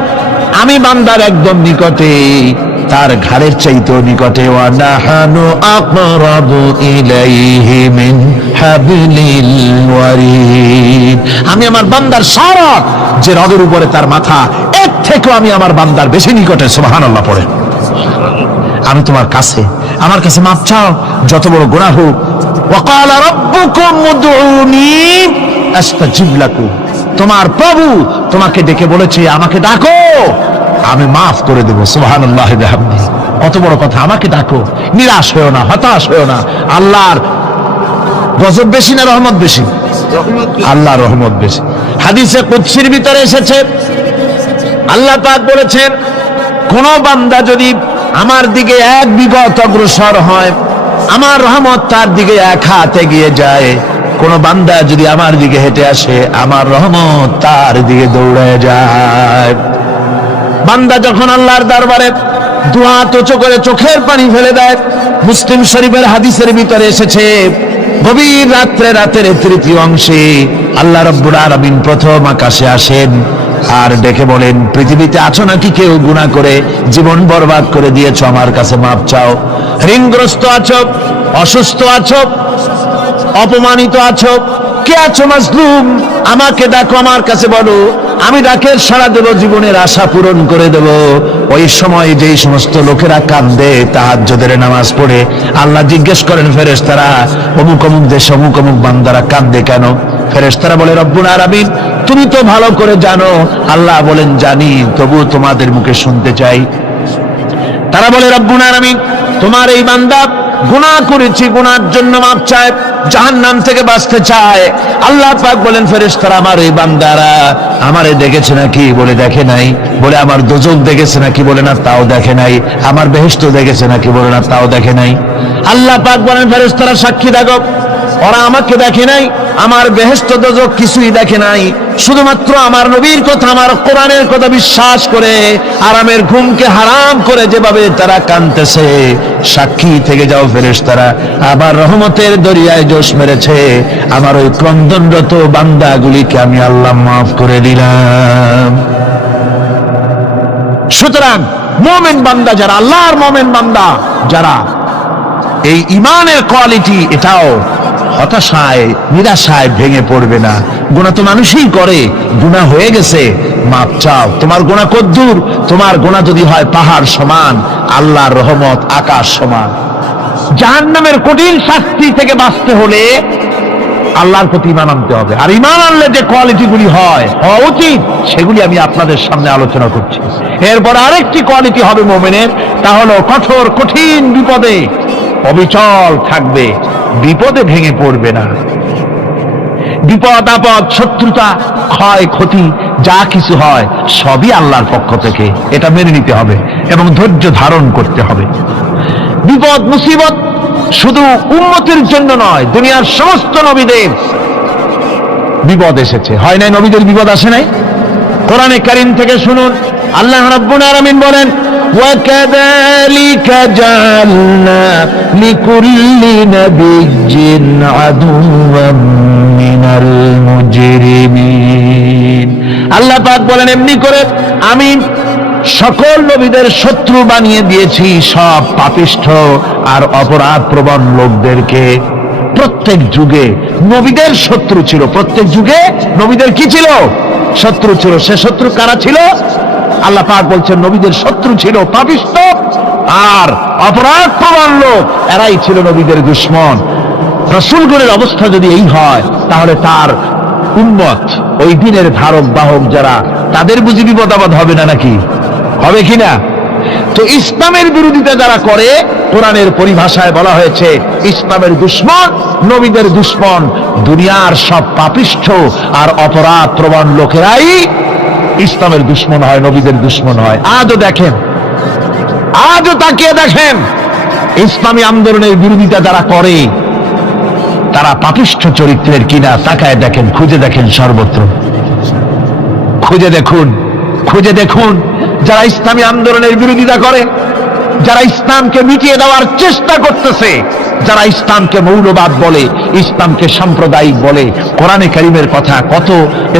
আমি বান্দার একদম নিকটে, তার ঘাড়ের চাইতেও নিকটে। ওয়া নাহানু আকরাবু ইলাইহি মিন হাবলিল ওয়ারিদ। আমি আমার বান্দার সরক যে রগের উপরে তার মাথা, এর থেকেও আমি আমার বান্দার বেশি নিকটে। সুবহানাল্লাহ পড়ে। আমি তোমার কাছে, আমার কাছে মাপ চাও, যত বড় গুনাহ হোক। ওয়া ক্বালা রাব্বুকুম উদউনি আস্তাজিব লাকুম। তোমার প্রভু তোমাকে ডেকে বলেছে, আমাকে ডাকো, আমি মাফ করে দেব। সুবহানাল্লাহ বিহামদিহি। কত বড় কথা, আমাকে ডাকো, নিরাশ হয়েও না, হতাশ হয়েও না। আল্লাহর গজব বেশি না রহমত বেশি? আল্লাহর রহমত বেশি। হাদিসে কুদসির ভিতরে এসেছে, আল্লাহ পাক বলেছেন, কোন বান্দা যদি আমার দিকে এক বিগত অগ্রসর হয়, আমার রহমত তার দিকে এক হাত এগিয়ে যায়। কোন বান্দা যদি আমার দিকে হেঁটে আসে, আমার রহমত তার দিকে দৌড়ে যায়। বান্দা যখন আল্লাহর দরবারে দুহাত উঁচু করে চোখের পানি ফেলে দেয়, মুসলিম শরীফের হাদিসের ভিতরে এসেছে, গভীর রাত্রে, রাতের তৃতীয় অংশে আল্লাহ রাব্বুল আলামিন প্রথম আকাশে আসেন আর ডেকে বলেন, পৃথিবীতে আছো নাকি কেউ গুনাহ করে জীবন বরবাদ করে দিয়েছো, আমার কাছে মাপ চাও। ঋণগ্রস্ত আছো, অসুস্থ আছো, অপমানিত আছো, কে আছো মাজলুম, আমাকে ডাকো, আমার কাছে বলো, আমি ডাকের সাড়া দেব, জীবনের আশা পূরণ করে দেব। ওই সময় যেই সমস্ত লোকেরা কাঁদে তাহাজ্জুদের নামাজ পড়ে, আল্লাহ জিজ্ঞেস করেন ফেরেশতারা, অমুক অমুক দেশ অমুক অমুক বান্দারা কাঁদে কেন? ফেরেশতারা বলে, রব্বুল আলামিন তুমি তো ভালো করে জানো। আল্লাহ বলেন, জানি, তবু তোমাদের মুখে শুনতে চাই। তারা বলে, রব্বুল আলামিন তোমার এই বান্দা গুনাহ করেছি, গুনার জন্য মাপ চায়, জাহান্নাম থেকে বাঁচতে চায়। আল্লাহ পাক বলেন, ফেরেশতারা আমার এই বান্দারা আমারে দেখেছে নাকি? বলে দেখে নাই। বলে আমার দোজখ দেখেছে নাকি? বলে না, তাও দেখে নাই। আমার বেহেশত দেখেছে নাকি? বলে না, তাও দেখে নাই। আল্লাহ পাক বলেন, ফেরেশতারা সাক্ষী থাকো, ওরা আমাকে দেখে নাই, আমার বেহেশত দোজখ কিছুই দেখে নাই, শুধুমাত্র আমার নবীর কথা, আমার কোরআনের কথা বিশ্বাস করে আরামের ঘুমকে হারাম করে যেভাবে তারা কাঁদতেছে, সাক্ষী থেকে যাও ফেরেশতারা, আবার রহমতের দরিয়ায় জোশ মেরেছে, আমার ওই ক্রন্দনরত বান্দাগুলিকে আমি আল্লাহ মাফ করে দিলাম। সুতরাং মুমিন বান্দা যারা, আল্লাহর মুমিন বান্দা যারা, এই ঈমানের কোয়ালিটি, এটাও হতাশায় নিরাশায় ভেঙে পড়বে না। গুনাহ তো মানুষই করে, গুনাহ হয়ে গেছে, মাপ চাও। তোমার গুনাহ কদ্দুর? তোমার গুনাহ যদি হয় পাহাড় সমান, আল্লাহর রহমত আকাশ সমান। জাহান্নামের কঠিন শাস্তি থেকে বাঁচতে হলে আল্লাহর প্রতি ঈমান আনতে হবে। আর ঈমান আনলে যে কোয়ালিটিগুলি হওয়া উচিত, সেগুলি আমি আপনাদের সামনে আলোচনা করছি। এরপর আরেকটি কোয়ালিটি হবে মুমিনের, তা হলো কঠোর কঠিন বিপদে অবিচল থাকবে, বিপদে ভেঙে পড়বে না। বিপদ আপদ, শত্রুতা, ক্ষয় ক্ষতি যা কিছু হয় সবই আল্লাহর পক্ষ থেকে, এটা মেনে নিতে হবে এবং ধৈর্য ধারণ করতে হবে। বিপদ মুসিবত শুধু উম্মতের জন্য নয়, দুনিয়ার সমস্ত নবীদের বিপদ এসেছে, হয় নাই? নবীদের বিপদ আসে নাই? কোরআনে কারীম থেকে শুনুন, আল্লাহ রাব্বুল আলামিন বলেন, وَكَذَلِكَ جَعَلْنَا لِكُلِّ نَبِيٍّ عَدُوًّا مِنَ الْمُجْرِمِينَ। আল্লাহ পাক বলেন, এমনি করে আমি সকল নবীদের শত্রু বানিয়ে দিয়েছি সব পাপিষ্ঠ আর অপরাধ প্রবণ লোকদেরকে। প্রত্যেক যুগে নবীদের শত্রু ছিল, প্রত্যেক যুগে নবীদের কি ছিল? শত্রু ছিল। সে শত্রু কারা ছিল? আল্লাহ পাক বলছেন, নবীদের শত্রু ছিল পাপিষ্ঠ আর অপরাধ প্রবণ লোক, এরাই ছিল নবীদের দুশমন। রাসূলগণের অবস্থা যদি এই হয়, তাহলে তার উম্মত, ওই দিনের ধারক বাহক যারা, তাদের বুঝি বিপদ আপদ হবে না নাকি? হবে কিনা? তো ইসলামের বিরোধিতা যারা করে, কোরআনের পরিভাষায় বলা হয়েছে ইসলামের দুশমন, নবীদের দুশমন। দুনিয়ার সব পাপিষ্ঠ আর অপরাধ প্রবণ লোকেরাই ইসলামের দুশমন হয়, নবীদের দুশমন হয়। আজও দেখেন, আজও তাকিয়ে দেখেন, ইসলামী আন্দোলনের বিরোধিতা যারা করে তারা পাপিষ্ঠ চরিত্রের কিনা, তাকায় দেখেন, খুঁজে দেখেন, সর্বত্র খুঁজে দেখুন, খুঁজে দেখুন। যারা ইসলামী আন্দোলনের বিরোধিতা করে, যারা ইসলামকে মিটিয়ে দেওয়ার চেষ্টা করতেছে, যারা ইসলামকে মৌলবাদ বলে, ইসলামকে সাম্প্রদায়িক বলে, কোরআনে কারীমের কথা কত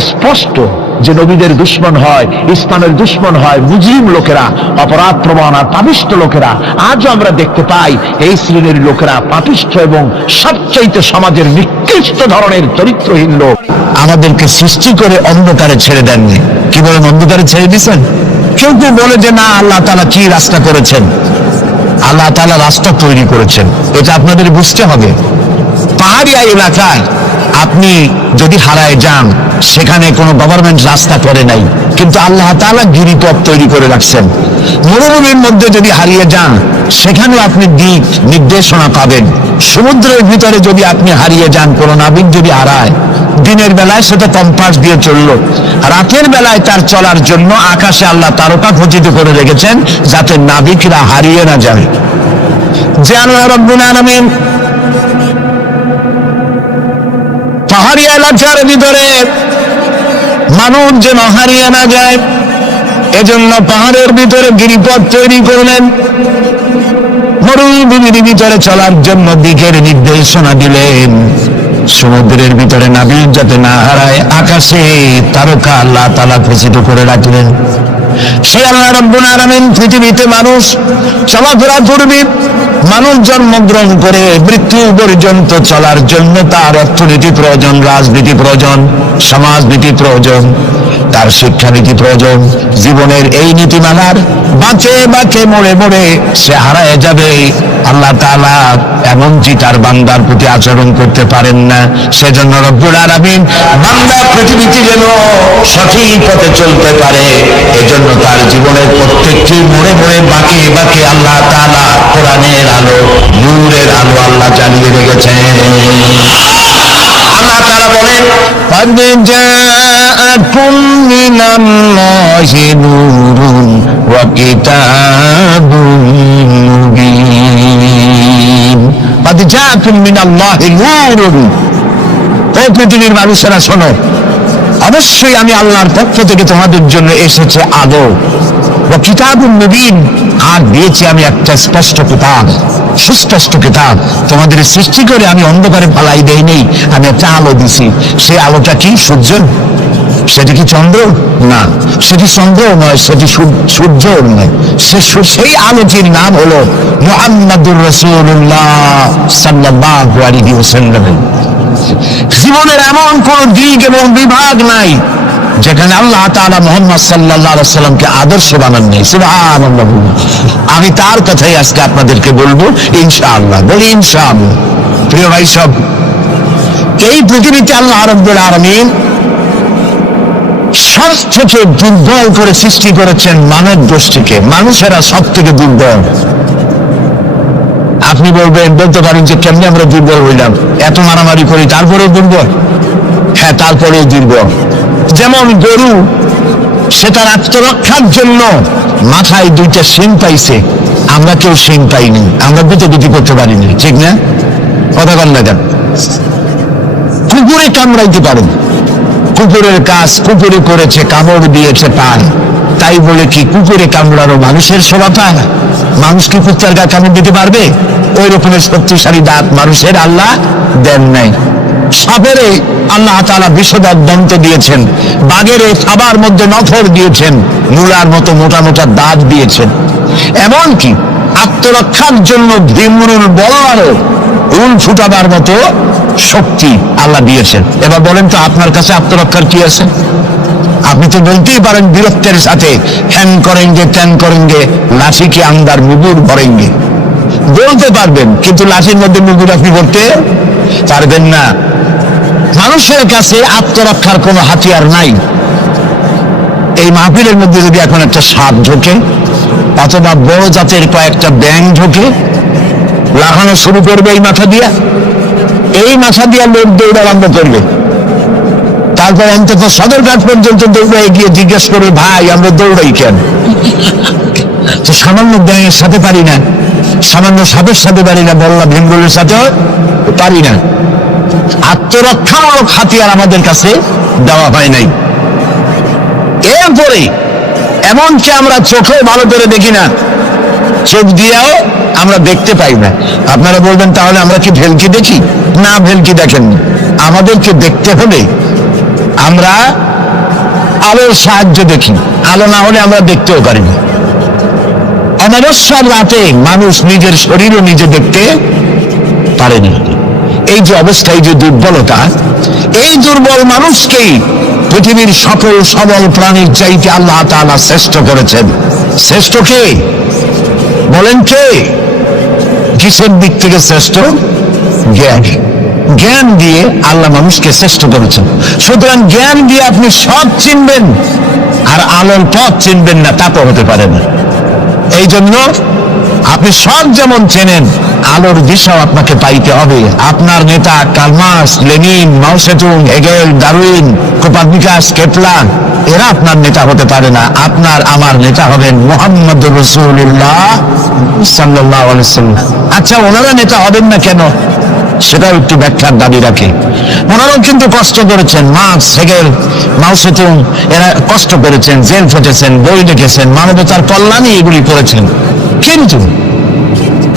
স্পষ্ট যে নবীদের দুশমন হয়, ইসলামের দুশমন হয় মুজরিম লোকেরা, অপরাধ প্রবণ আর পাপিষ্ঠ লোকেরা। আজও আমরা দেখতে পাই এই শ্রেণীর লোকেরা পাপিষ্ঠ এবং সবচাইতে সমাজের নিকৃষ্ট ধরনের চরিত্রহীন লোক। আমাদেরকে সৃষ্টি করে অন্ধকারে ছেড়ে দেননি। কি বলেন, অন্ধকারে ছেড়ে দিয়েছেন? কেউ কেউ বলে যে না, আল্লাহ তাআলা কি রাস্তা করেছেন? আল্লাহ তাআলা রাস্তা তৈরি করেছেন, এটা আপনাদের বুঝতে হবে। পাহাড়ি এলাকায় আপনি যদি হারায় যান, সেখানে কোনো গভর্নমেন্ট রাস্তা করে নাই, কিন্তু আল্লাহ তাআলা গিরিপথ তৈরি করে রাখছেন। মরুভূমির মধ্যে যদি হারিয়ে যান, সেখানে আপনি দিক নির্দেশনা পাবেন। সমুদ্রের ভিতরে যদি আপনি হারিয়ে যান, কোনো নাবিক যদি হারায়, দিনের বেলায় সেটা কম্পাস দিয়ে চললো, রাতের বেলায় তার চলার জন্য আকাশে আল্লাহ তারকা খচিত করে রেখেছেন, যাতে নাবিকরা হারিয়ে না যায়। যে আল্লাহ রাব্বুল আলামিন পাহাড়ি এলাকার ভিতরে মানুষ যেন হারিয়ে না যায়, এজন্য পাহাড়ের ভিতরে গিরিপথ তৈরি করলেন। মরুভূমির ভিতরে চলার জন্য দিকের নির্দেশনা দিলেন। সমুদ্রের ভিতরে নাবিক যাতে না হারায়, আকাশে তারকা আল্লাহ তাআলা খচিত করে রাখলেন। সে আল্লাহ রাব্বুল আলামিন পৃথিবীতে মানুষ চলাফেরা করবে, মানুষ জন্মগ্রহণ করে মৃত্যু পর্যন্ত চলার জন্য তার অর্থনীতি প্রয়োজন, রাজনীতি প্রয়োজন, সমাজনীতি প্রয়োজন, তার শিক্ষানীতি প্রয়োজন। জীবনের এই নীতিমালার বাঁকে বাঁকে মোড়ে মোড়ে সে হারায় যাবে। আল্লাহ তাআলা এমনকি তার বান্দার প্রতি আচরণ করতে পারেন না। সেজন্য রব্বুল আলামিন বান্দা পৃথিবীতে যেন সঠিক পথে চলতে পারে, এজন্য তার জীবনের প্রত্যেকটি মোড়ে মোড়ে বাঁকে বাঁকে আল্লাহ তাআলা কোরআনের আলো, নূরের আলো আল্লাহ জ্বালিয়ে রেখেছেন। আল্লাহ তাআলা বলেন, قد جاءكم من الله نور وكتاب مبين قد جاءكم من الله نور। ও পৃথিবীর মানুষেরা শোনো, অবশ্যই আমি আল্লাহর পক্ষ থেকে তোমাদের জন্য এসেছে আলো, ও কিতাবুন মুবিন, আর দিয়েছি আমি একটা স্পষ্ট কিতাব, সুস্পষ্ট কিতাব। তোমাদের সৃষ্টি করে আমি অন্ধকারে ফালাই দেই নেই, আমি একটা আলো দিছি। সেই আলোটা কি? সূর্য? সেটি কি চন্দ্র? না, সেটি চন্দ্র নয়, সেটি সূর্য নয়। সেই আলোটির নাম হলো মুহাম্মাদুর রাসূলুল্লাহ সাল্লাল্লাহু আলাইহি ওয়াসাল্লাম। জীবনের এমন কোন দিক এবং বিভাগ নাই যেখানে আল্লাহ তাআলা মুহাম্মদ সাল্লাল্লাহু আলাইহি ওয়াসাল্লামকে আদর্শ বানান নাই। সুবহানাল্লাহ। আমি তার কথাই আজকে আপনাদেরকে বলবো ইনশাআল্লাহ। বলি ইনশাআল্লাহ। প্রিয় ভাই সব, এই পৃথিবীতে আল্লাহ রাব্বুল আলামিন সব থেকে দুর্বল করে সৃষ্টি করেছেন মানব গোষ্ঠীকে। মানুষেরা সব থেকে দুর্বল। আপনি বলতে পারেন যে কেমনি আমরা দুর্বল হইলাম, এত মারামারি করি তারপরেও দুর্বল? হ্যাঁ, তারপরেও দুর্বল। যেমন গরু, সে তার আত্মরক্ষার জন্য মাথায় দুইটা শিং পাইছে, আমরা কেউ শিং পাইনি, আমরা গুটি করতে পারিনি, ঠিক না? কথা বল না কেন? কুকুরে কামড়াইতে পারেন, কুকুরের কাজ কুকুরে করেছে, কামড় দিয়েছে পায়, তাই বলে কি কুকুরে কামড়ানো মানুষের স্বভাব? মানুষ কি কুত্তার গায়ে কামড় দিতে পারবে? ওই রকমের শক্তিশালী দাঁত মানুষের আল্লাহ দেন নাই। সাপেরে আল্লাহ তাআলা বিষধর দন্ত দিয়েছেন, বাঘের খাবার মধ্যে নখর দিয়েছেন, মূলার মতো মোটা মোটা দাঁত দিয়েছেন। এমনকি আত্মরক্ষার জন্য ভীমরুল বলারও উল ফুটাবার মতো শক্তি আল্লাহ দিয়েছেন। এবার বলেন তো, আপনার কাছে আত্মরক্ষার কি আছে? আপনি তো বলতেই পারেন বীরত্বের সাথে, হ্যান করেঙ্গে ত্যান করেঙ্গে, লাঠি কে আন্দার মুগুর ভরেঙ্গে, বলতে পারবেন, কিন্তু লাঠির মধ্যে মুগুর আপনি করতে পারবেন না। মানুষের কাছে আত্মরক্ষার কোনো হাতিয়ার নাই। এই মাহফিলের মধ্যে যদি এখন একটা সাপ ঢোকে অথবা বড় জাতের কয়েকটা ব্যাঙ ঢোকে, লাগানো শুরু করবে এই মাথা দিয়া, লোক দৌড় আরম্ভ করবে। তারপর অন্তত সদরঘাট পর্যন্ত দৌড়ে গিয়ে জিজ্ঞেস করবে, ভাই আমরা দৌড়াই কেন? তো সামান্য ব্যাঙের সাথে পারি না, সামান্য সাপের সাথে পারি না, বললা ভীমরুলের সাথেও পারি না। আত্মরক্ষামূলক হাতিয়ার আমাদের কাছে দেওয়া হয় নাই। এরপরে এমনকি আমরা চোখেও ভালো করে দেখি না, চোখ দিয়েও আমরা দেখতে পাই না। আপনারা বলবেন তাহলে আমরা কি ভেলকি দেখি? না, ভেলকি দেখেন। আমাদেরকে দেখতে হলে আমরা আলোর সাহায্য দেখি, আলো না হলে আমরা দেখতেও পারি না। অমাবস্যার রাতে মানুষ নিজের শরীরও নিজে দেখতে পারে না। এই যে অবস্থা, এই যে দুর্বলতা, এই দুর্বল মানুষকেই পৃথিবীর সকল সবল প্রাণীর চাইতে আল্লাহ তাআলা শ্রেষ্ঠ করেছেন। শ্রেষ্ঠ কে? বলেন কে? কিসের দিক থেকে শ্রেষ্ঠ? জ্ঞান। জ্ঞান দিয়ে আল্লাহ মানুষকে শ্রেষ্ঠ করেছেন। সুতরাং জ্ঞান দিয়ে আপনি সব চিনবেন, আর আলোর পথ চিনবেন না, তা তো হতে পারে না। এই জন্য আপনি সব যেমন চেনেন, আলোর দিশাও আপনাকে পাইতে হবে। আপনার নেতা Karl Marx, Lenin, Mao Tsetung, Hegel, Darwin, Copernicus, Kepler, এরা আপনার নেতা হতে পারে না। আপনার আমার নেতা হবেন মুহাম্মদুর রাসূলুল্লাহ সাল্লাল্লাহু আলাইহি ওয়াসাল্লাম। আচ্ছা, ওনারা নেতা হবেন না কেন? সেটাও একটু ব্যাখ্যার দাবি রাখে। ওনারাও কিন্তু কষ্ট করেছেন, মার্কস, হেগেল, মাও সেতুং, এরা কষ্ট করেছেন, জেল খেটেছেন, বই লিখেছেন, মানবতার কল্যাণে এগুলি করেছেন। কিন্তু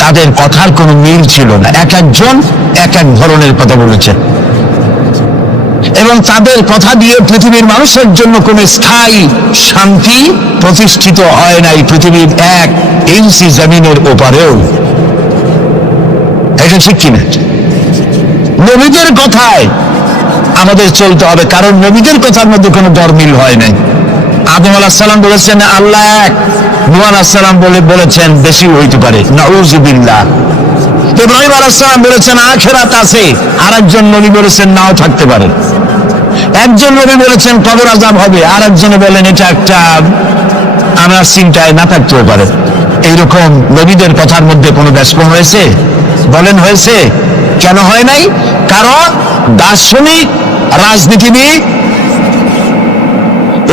তাদের কথার কোনো মিল ছিল না, এক একজন এক এক ধরনের কথা বলেছেন, এবং তাদের কথা দিয়ে পৃথিবীর মানুষের জন্য কোনো স্থায়ী শান্তি প্রতিষ্ঠিত হয় নাই পৃথিবীর 1 ইঞ্চি জমিনের ওপারেও। এটা ঠিক কিনা? নবীদের কথায় আমাদের চলতে হবে, কারণ নবীদের কথার মধ্যে কোনো দরমিল হয় নাই। আদম আলাইহিস সালাম বলেছেন আল্লাহ এক, নূহ আলাইহিস সালাম বলেছেন বেশি হইতে পারে, নাউযুবিল্লাহ। ইব্রাহিম আলাইহিস সালাম বলেছেন আখিরাত আছে, আরেকজন নবী বলেছেন নাও থাকতে পারে। একজন নবী বলেছেন কবর আযাব হবে, আরেকজনে বলেন এটা একটা আমার চিন্তায় না থাকতেও পারে। এইরকম নবীদের কথার মধ্যে কোনো ব্যস্কম হয়েছে? বলেন হয়েছে? কেন হয় নাই? কারণ দার্শনিক, রাজনীতিবিদ,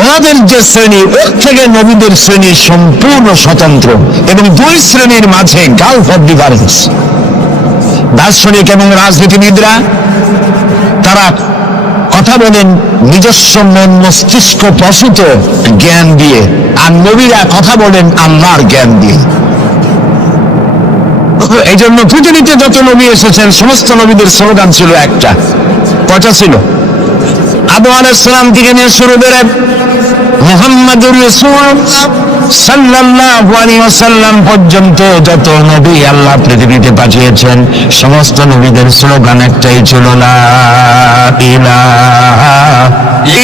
ওনাদের যে শ্রেণী, ওর থেকে নবীদের শ্রেণী সম্পূর্ণ স্বতন্ত্র, এবং 2 শ্রেণীর মাঝে গালফ অফ ডিফারেন্স। দার্শনিক এবং রাজনীতিবিদরা তারা কথা বলেন নিজস্ব মন মস্তিষ্ক প্রসূত জ্ঞান দিয়ে, আর নবীরা কথা বলেন আল্লাহর জ্ঞান দিয়ে। এই জন্য পৃথিবীতে যত নবী এসেছেন সমস্ত নবীদের স্লোগান ছিল একটা। কয়টা ছিল? আদম আলাইহিস সালাম থেকে নিয়ে শুরু করে মুহাম্মাদুর রাসূলুল্লাহ সাল্লাল্লাহু আলাইহি ওয়াসাল্লাম পর্যন্ত যত নবী আল্লাহ পৃথিবীতে পাঠিয়েছেন সমস্ত নবীদের স্লোগান একটাই ছিল, লা ইলাহা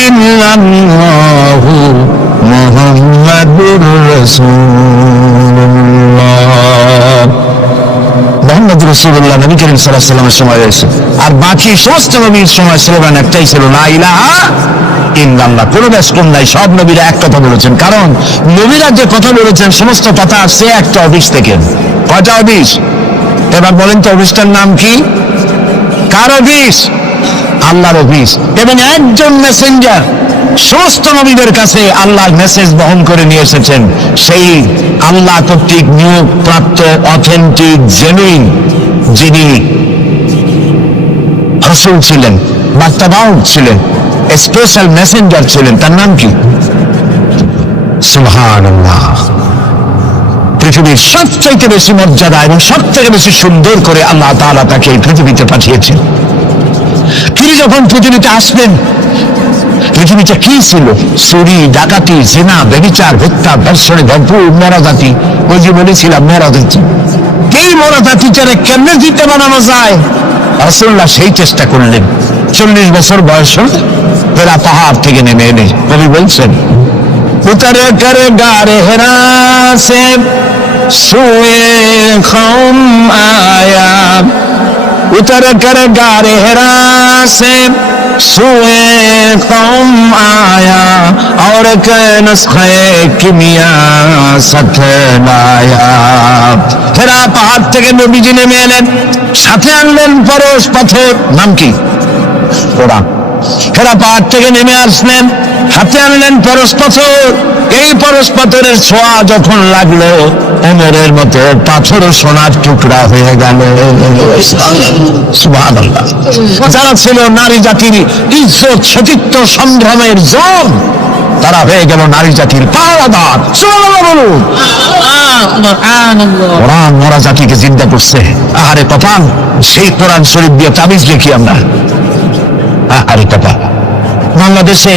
ইল্লাল্লাহু মুহাম্মাদুর রাসূলুল্লাহ। মুহাম্মদুর রাসূলুল্লাহ নবী করিম সাল্লাল্লাহু আলাইহি ওয়াসাল্লামের সময় হয়েছে, আর বাকি সমস্ত নবীর সময় স্লোগান একটাই ছিল, লা ইলাহা ইল্লাল্লাহ। কোনো ব্যস্কম নাই, সব নবীরা এক কথা বলেছেন। কারণ নবীরা যে কথা বলেছেন সমস্ত কথা আসছে একটা অফিস থেকে। কয়টা অফিস? এবার বলেন তো অফিসটার নাম কি? কার অফিস? আল্লাহর অফিস। এবং একজন মেসেঞ্জার সমস্ত নবীদের কাছে আল্লাহর মেসেজ বহন করে নিয়ে এসেছেন, সেই আল্লাহ কর্তৃক নিয়োগ প্রাপ্ত অথেন্টিক জেনুইন যিনি রাসূল ছিলেন, বার্তাবাহক ছিলেন, স্পেশাল মেসেঞ্জার ছিলেন, তার নাম কি? সুবহানাল্লাহ। পৃথিবীর সবচাইতে বেশি মর্যাদা এবং সব থেকে বেশি সুন্দর করে আল্লাহ তাআলা তাকে এই পৃথিবীতে পাঠিয়েছেন। তিনি যখন পৃথিবীতে আসবেন, পৃথিবীটা কি ছিল? চুরি, ডাকাতি, জিনা, ব্যভিচার, হত্যা, ধর্ষণে ভরপুর মরা জাতি। ওই যে বলেছিলাম মরা জাতি, এই মরা জাতিটারে কেমনে জিতে বানানো যায়, রাসূলুল্লাহ সেই চেষ্টা করলেন। 40 বছর বয়স হেরা পাহাড় থেকে নেমে এনে কবি বলছেন, উতরে করে গারে হেরা সে সুয়ে কওম আয়া, উতরে করে গারে হেরা সে সুয়ে কওম আয়া, और के नुस्खे किमिया साथ लाया। হেরা পাহাড় থেকে নবীজি নেমে এলেন, সাথে আনলেন পরশ পাথর, নাম কি? কোরআন। হেরা পাহাড় থেকে নেমে আসলেন, হাতে আনলেন পরশ পাথর। এই পরশ পাথরের ছোঁয়া যখন লাগলো, ওমরের মতো পাথর সোনার টুকরা হয়ে গেল। সুবহানাল্লাহ। যারা ছিল নারী জাতির ইজ্জত, সতীত্ব, সম্ভ্রমের জম, তারা হয়ে গেল নারী জাতির পাহারাদার। সুবহানাল্লাহ বলুন। কোরআন মরা জাতিকে জিন্দা করছে। আরে কপাল, সেই কোরআন শরীফ দিয়ে তাবিজ লিখি আমরা। আরে কপাল, বাংলাদেশে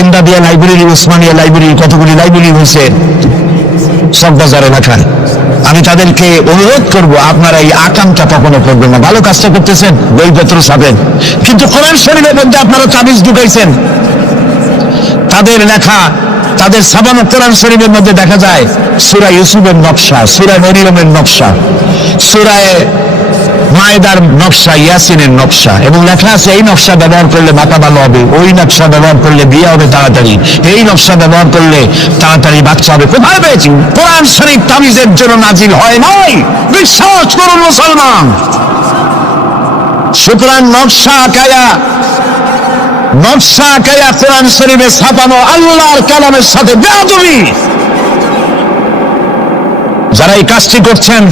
ইমদাদিয়া লাইব্রেরি, উসমানিয়া লাইব্রেরি, কতগুলি লাইব্রেরি হয়েছে চকবাজার এলাকায়। আমি তাদেরকে অনুরোধ করব, আপনারা এই আকামটা কখনো করবেন না। ভালো কাজটা করতেছেন, বইপত্র ছাপেন, কিন্তু কোরআন শরীফের মধ্যে আপনারা তাবিজ ঢুকাইছেন। তাদের লেখা, তাদের ছাপানো কোরআন শরীফের মধ্যে দেখা যায় সূরা ইউসুফের নকশা, সূরা মরিয়মের নকশা, সূরা মায়েদার নকশা, ইয়াসিনের নকশা, এবং লেখা আছে এই নকশা ব্যবহার করলে মাথা ভালো হবে, ওই নকশা ব্যবহার করলে বিয়ে হবে তাড়াতাড়ি, এই নকশা ব্যবহার করলে তাড়াতাড়ি বাচ্চা হবে। কোথায় পেয়েছি? কোরআন শরীফ তাবিজের জন্য নাজিল হয় নাই, বিশ্বাস করুন মুসলমান। সুতরাং নকশা আঁকায়া কোরআন শরীফে ছাপানো আল্লাহর কালামের সাথে বেয়াদবি। যারা এই কাজটি করছেন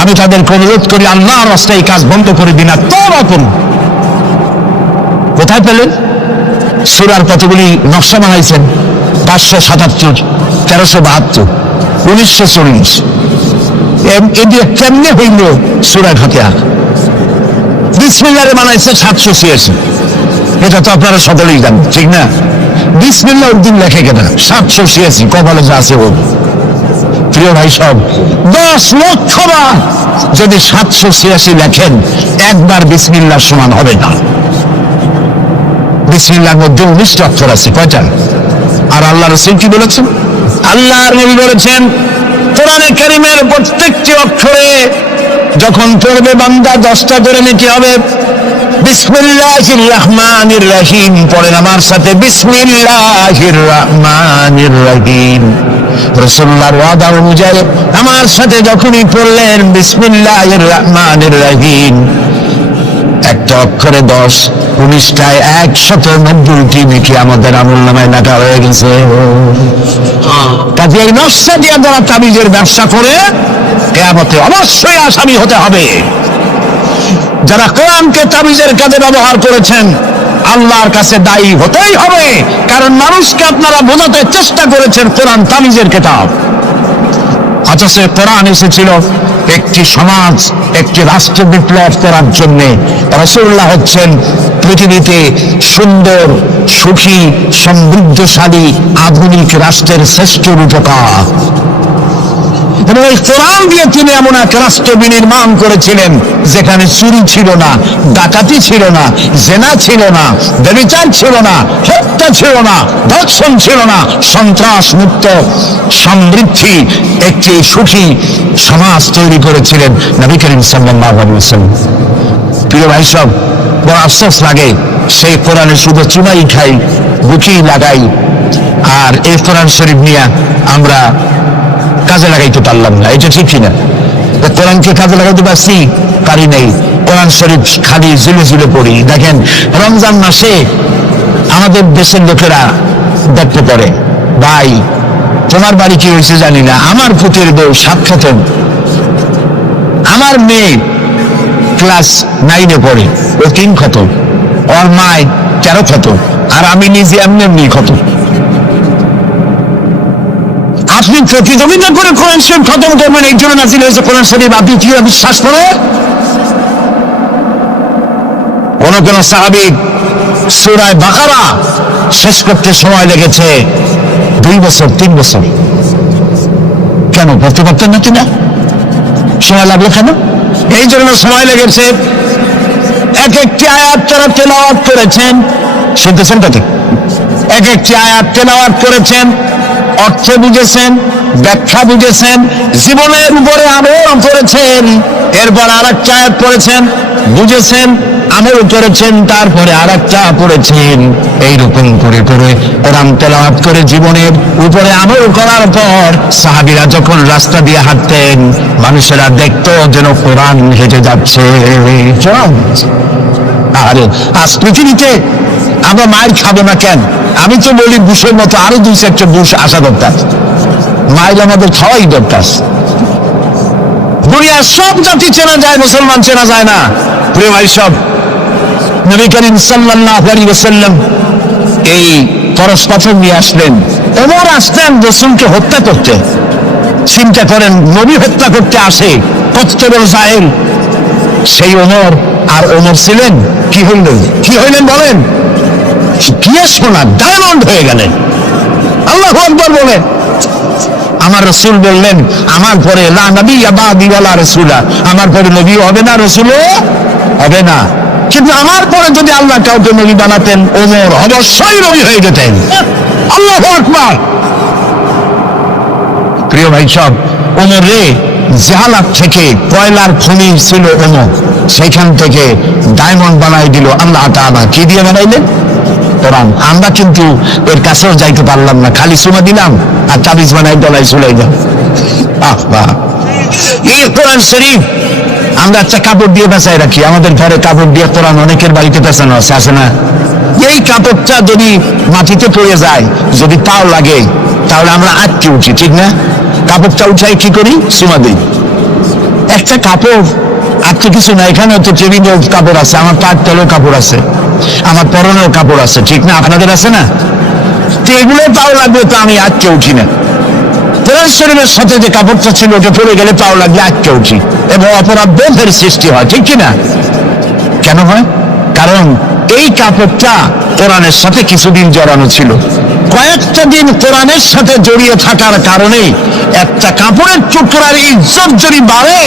আমি তাদেরকে অনুরোধ করি, আল্লাহর রাস্তায় এই কাজ বন্ধ করে দিন, আর তওবা করুন। কোথায় পেলেন? সূরার কতগুলি নকশা বানাইছেন? 577, 1372, 1940। এদিকে কেমনে হইল সূরা ফাতিহা? বিসমিল্লাহরে বানাইছে 786। এটা তো আপনারা সকলেই জানেন, ঠিক না? বিসমিল্লাহ উদ্দিন লেখে কেনা 786, কপালে যা আছে হোক। প্রিয় ভাই সব, 10 লক্ষ বার যদি 786 লেখেন, একবার বিসমিল্লাহর সমান হবে না। বিসমিল্লাহর মধ্যে 19টা অক্ষর আছে, কয়টা? আর আল্লাহ রাসূল কি বলেছেন? আল্লাহর নবী বলেছেন, কোরআনে কারীমের প্রত্যেকটি অক্ষরে যখন পড়বে বান্দা 10টা করে নেকি হবে। বিসমিল্লাহির রহমানির রহিম পড়েন আমার সাথে, বিসমিল্লাহির রহমানির রহিম। রাসূলুল্লাহর ওয়াদা অনুযায়ী আমার সাথে যখনই পড়লেন বিসমিল্লাহির রহমানির রহিম, একটা অক্ষরে 10, 19টায় 190টি নেকি আমাদের আমলনামায় লেখা হয়ে গেছে। কাজে এই নকশা দিয়ে যারা তাবিজের ব্যবসা করে কিয়ামতে অবশ্যই আসামি হতে হবে। যারা কোরআনকে তাবিজের কাজে ব্যবহার করেছেন আল্লাহর কাছে দায়ী হতেই হবে, কারণ মানুষকে আপনারা বোঝাতে চেষ্টা করেছেন কোরআন তাবিজের কিতাব। অথচ কোরআন এসেছিল একটি সমাজ, একটি রাষ্ট্র বিপ্লব করার জন্য। রাসূলুল্লাহ হচ্ছেন পৃথিবীতে সুন্দর, সুখী, সমৃদ্ধশালী আধুনিক রাষ্ট্রের শ্রেষ্ঠ রূপকার। এবং এই কোরআন দিয়ে তিনি এমন এক রাষ্ট্র বিনির্মাণ করেছিলেন যেখানে চুরি ছিল না, ডাকাতি ছিল না, জেনা ছিল না, ব্যভিচার ছিল না, হত্যা ছিল না, ধর্ষণ ছিল না, সন্ত্রাস মুক্ত সমৃদ্ধি একটি সুখী সমাজ তৈরি করেছিলেন নবী করিম সাল্লাল্লাহু আলাইহি ওয়াসাল্লাম। প্রিয় ভাই সব, বড় আফসোস লাগে সেই কোরআনে শুধু চুমাই খাই, বুকি লাগাই, আর এই কোরআন শরীফ নিয়ে আমরা কাজে লাগাইতে পারলাম না। এটা ঠিক কিনা? কোরআনকে কাজে লাগাইতে পারছি? পারি নাই। কোরআন শরীফ খালি ঝুলে ঝুলে পড়ি। দেখেন, রমজান মাসে আমাদের দেশের লোকেরা দেখতে পারে, ভাই তোমার বাড়ি কি হয়েছে জানি না, আমার পুতের বউ 7 খতম, আমার মেয়ে ক্লাস 9-এ পড়ে, ও 3 খতম, ওর মায় 13 খতম, আর আমি নিজে এমনি খতম। আপনি প্রতিযোগিতা করে কোরআন শরীফ খতম করবেন, এই জন্য নাযিল হয়েছে কোরআন শরীফ, আপনি কি বিশ্বাস করে? কোন সাহাবী সূরা বাকারা শেষ করতে সময় লেগেছে 2 বছর, 3 বছর। কেন পড়তে পারতেন না? কিনা সময় লাগলো কেন? এই জন্য সময় লেগেছে। এক একটি আয়াত তারা তেলাওয়াত করেছেন, শুনতেছেন তাতে? এক একটি আয়াত তেলাওয়াত করেছেন, অর্থ বুঝেছেন, ব্যাখ্যা বুঝেছেন, জীবনের উপরে আমল করেছেন, এরপর আরেকটা আয়াত পড়েছেন, বুঝেছেন, আমল করেছেন, তারপরে আরেকটা পড়েছেন। এইরকম করে করে কোরআন তেলাওয়াত করে জীবনের উপরে আমল করার পর সাহাবীরা যখন রাস্তা দিয়ে হাঁটতেন, মানুষেরা দেখতো যেন কোরআন হেঁটে যাচ্ছে। আরে আজ পৃথিবীতে আমরা মায়ের খাবো না কেন? আমি তো বলি বুশের মতো আরো 2-4টা বুশ আসা দরকার। মায়ের আমাদের খাওয়াই দরকার। দুনিয়ার সব জাতি চেনা যায়, মুসলমান চেনা যায় না। প্রিয় ভাই সব, নবী করিম সাল্লাল্লাহু আলাইহি ওয়াসাল্লাম এই ফরজ পাথর নিয়ে আসলেন। ওমর আসতেন রাসূলকে হত্যা করতে। চিন্তা করেন, নবী হত্যা করতে আসে, কত বড় জাহেল সেই ওমর। আর ওমর ছিলেন কি হইলেন বলেন? গিয়ে শোনা ডায়মন্ড হয়ে গেলেন। আল্লাহু আকবার বলেন। আমার রাসূল বললেন, আমার পরে লা নবিয়্যা বাদি ওয়ালা রাসূলা, আমার পরে নবীও হবে না, রাসূলও হবে না। কিন্তু আমার পরে যদি আল্লাহ কাউকে নবী বানাতেন, ওমর অবশ্যই নবী হয়ে যেতেন। আল্লাহু আকবার। প্রিয় ভাই সব, ওমর রে জাহালাত থেকে কয়লার খনি ছিল অমুক, সেখান থেকে ডায়মন্ড বানাই দিল আল্লাহ তাআলা। কি দিয়ে বানাইলেন? কোরআন। আমরা কিন্তু এর কাছেও যাইতে পারলাম না, খালি সুমা দিলাম আর তাবিজ বানাই গলায় ঝুলাই দাও। বাহ, এই কোরআন শরীফ আমরা একটা কাপড় দিয়ে বাঁচাই রাখি, আমাদের ঘরে কাপড় দিয়ে কোরআন অনেকের বাড়িতে পেঁচানো আছে, আছে না? এই কাপড়টা যদি মাটিতে পড়ে যায়, যদি পাও লাগে, তাহলে আমরা আটকে উঠি, ঠিক না? কাপড়টা উঠাই কি করি? সুমা দিই। একটা কাপড় আটকে কিছু না, এখানে তো টেবিলেও কাপড় আছে, আমার পায়ের তলেও কাপড় আছে, আমার পরনেও কাপড় আছে, ঠিক না? আপনাদের আছে না? তো এগুলো পাও লাগবে, তো আমি আটকে উঠি না। কোরআন শরীফের সাথে যে কাপড়টা ছিল ওটা পড়ে গেলে পাও লাগলে আটকে উঠি এবং অপরাধ বোধের সৃষ্টি হয়, ঠিক কিনা? কেন হয়? কারণ এই কাপড়টা কোরআনের সাথে কিছুদিন জড়ানো ছিল। কয়েকটা দিন কোরআনের সাথে জড়িয়ে থাকার কারণে একটা কাপড়ের টুকরার ইজ্জত যদি বাড়ে,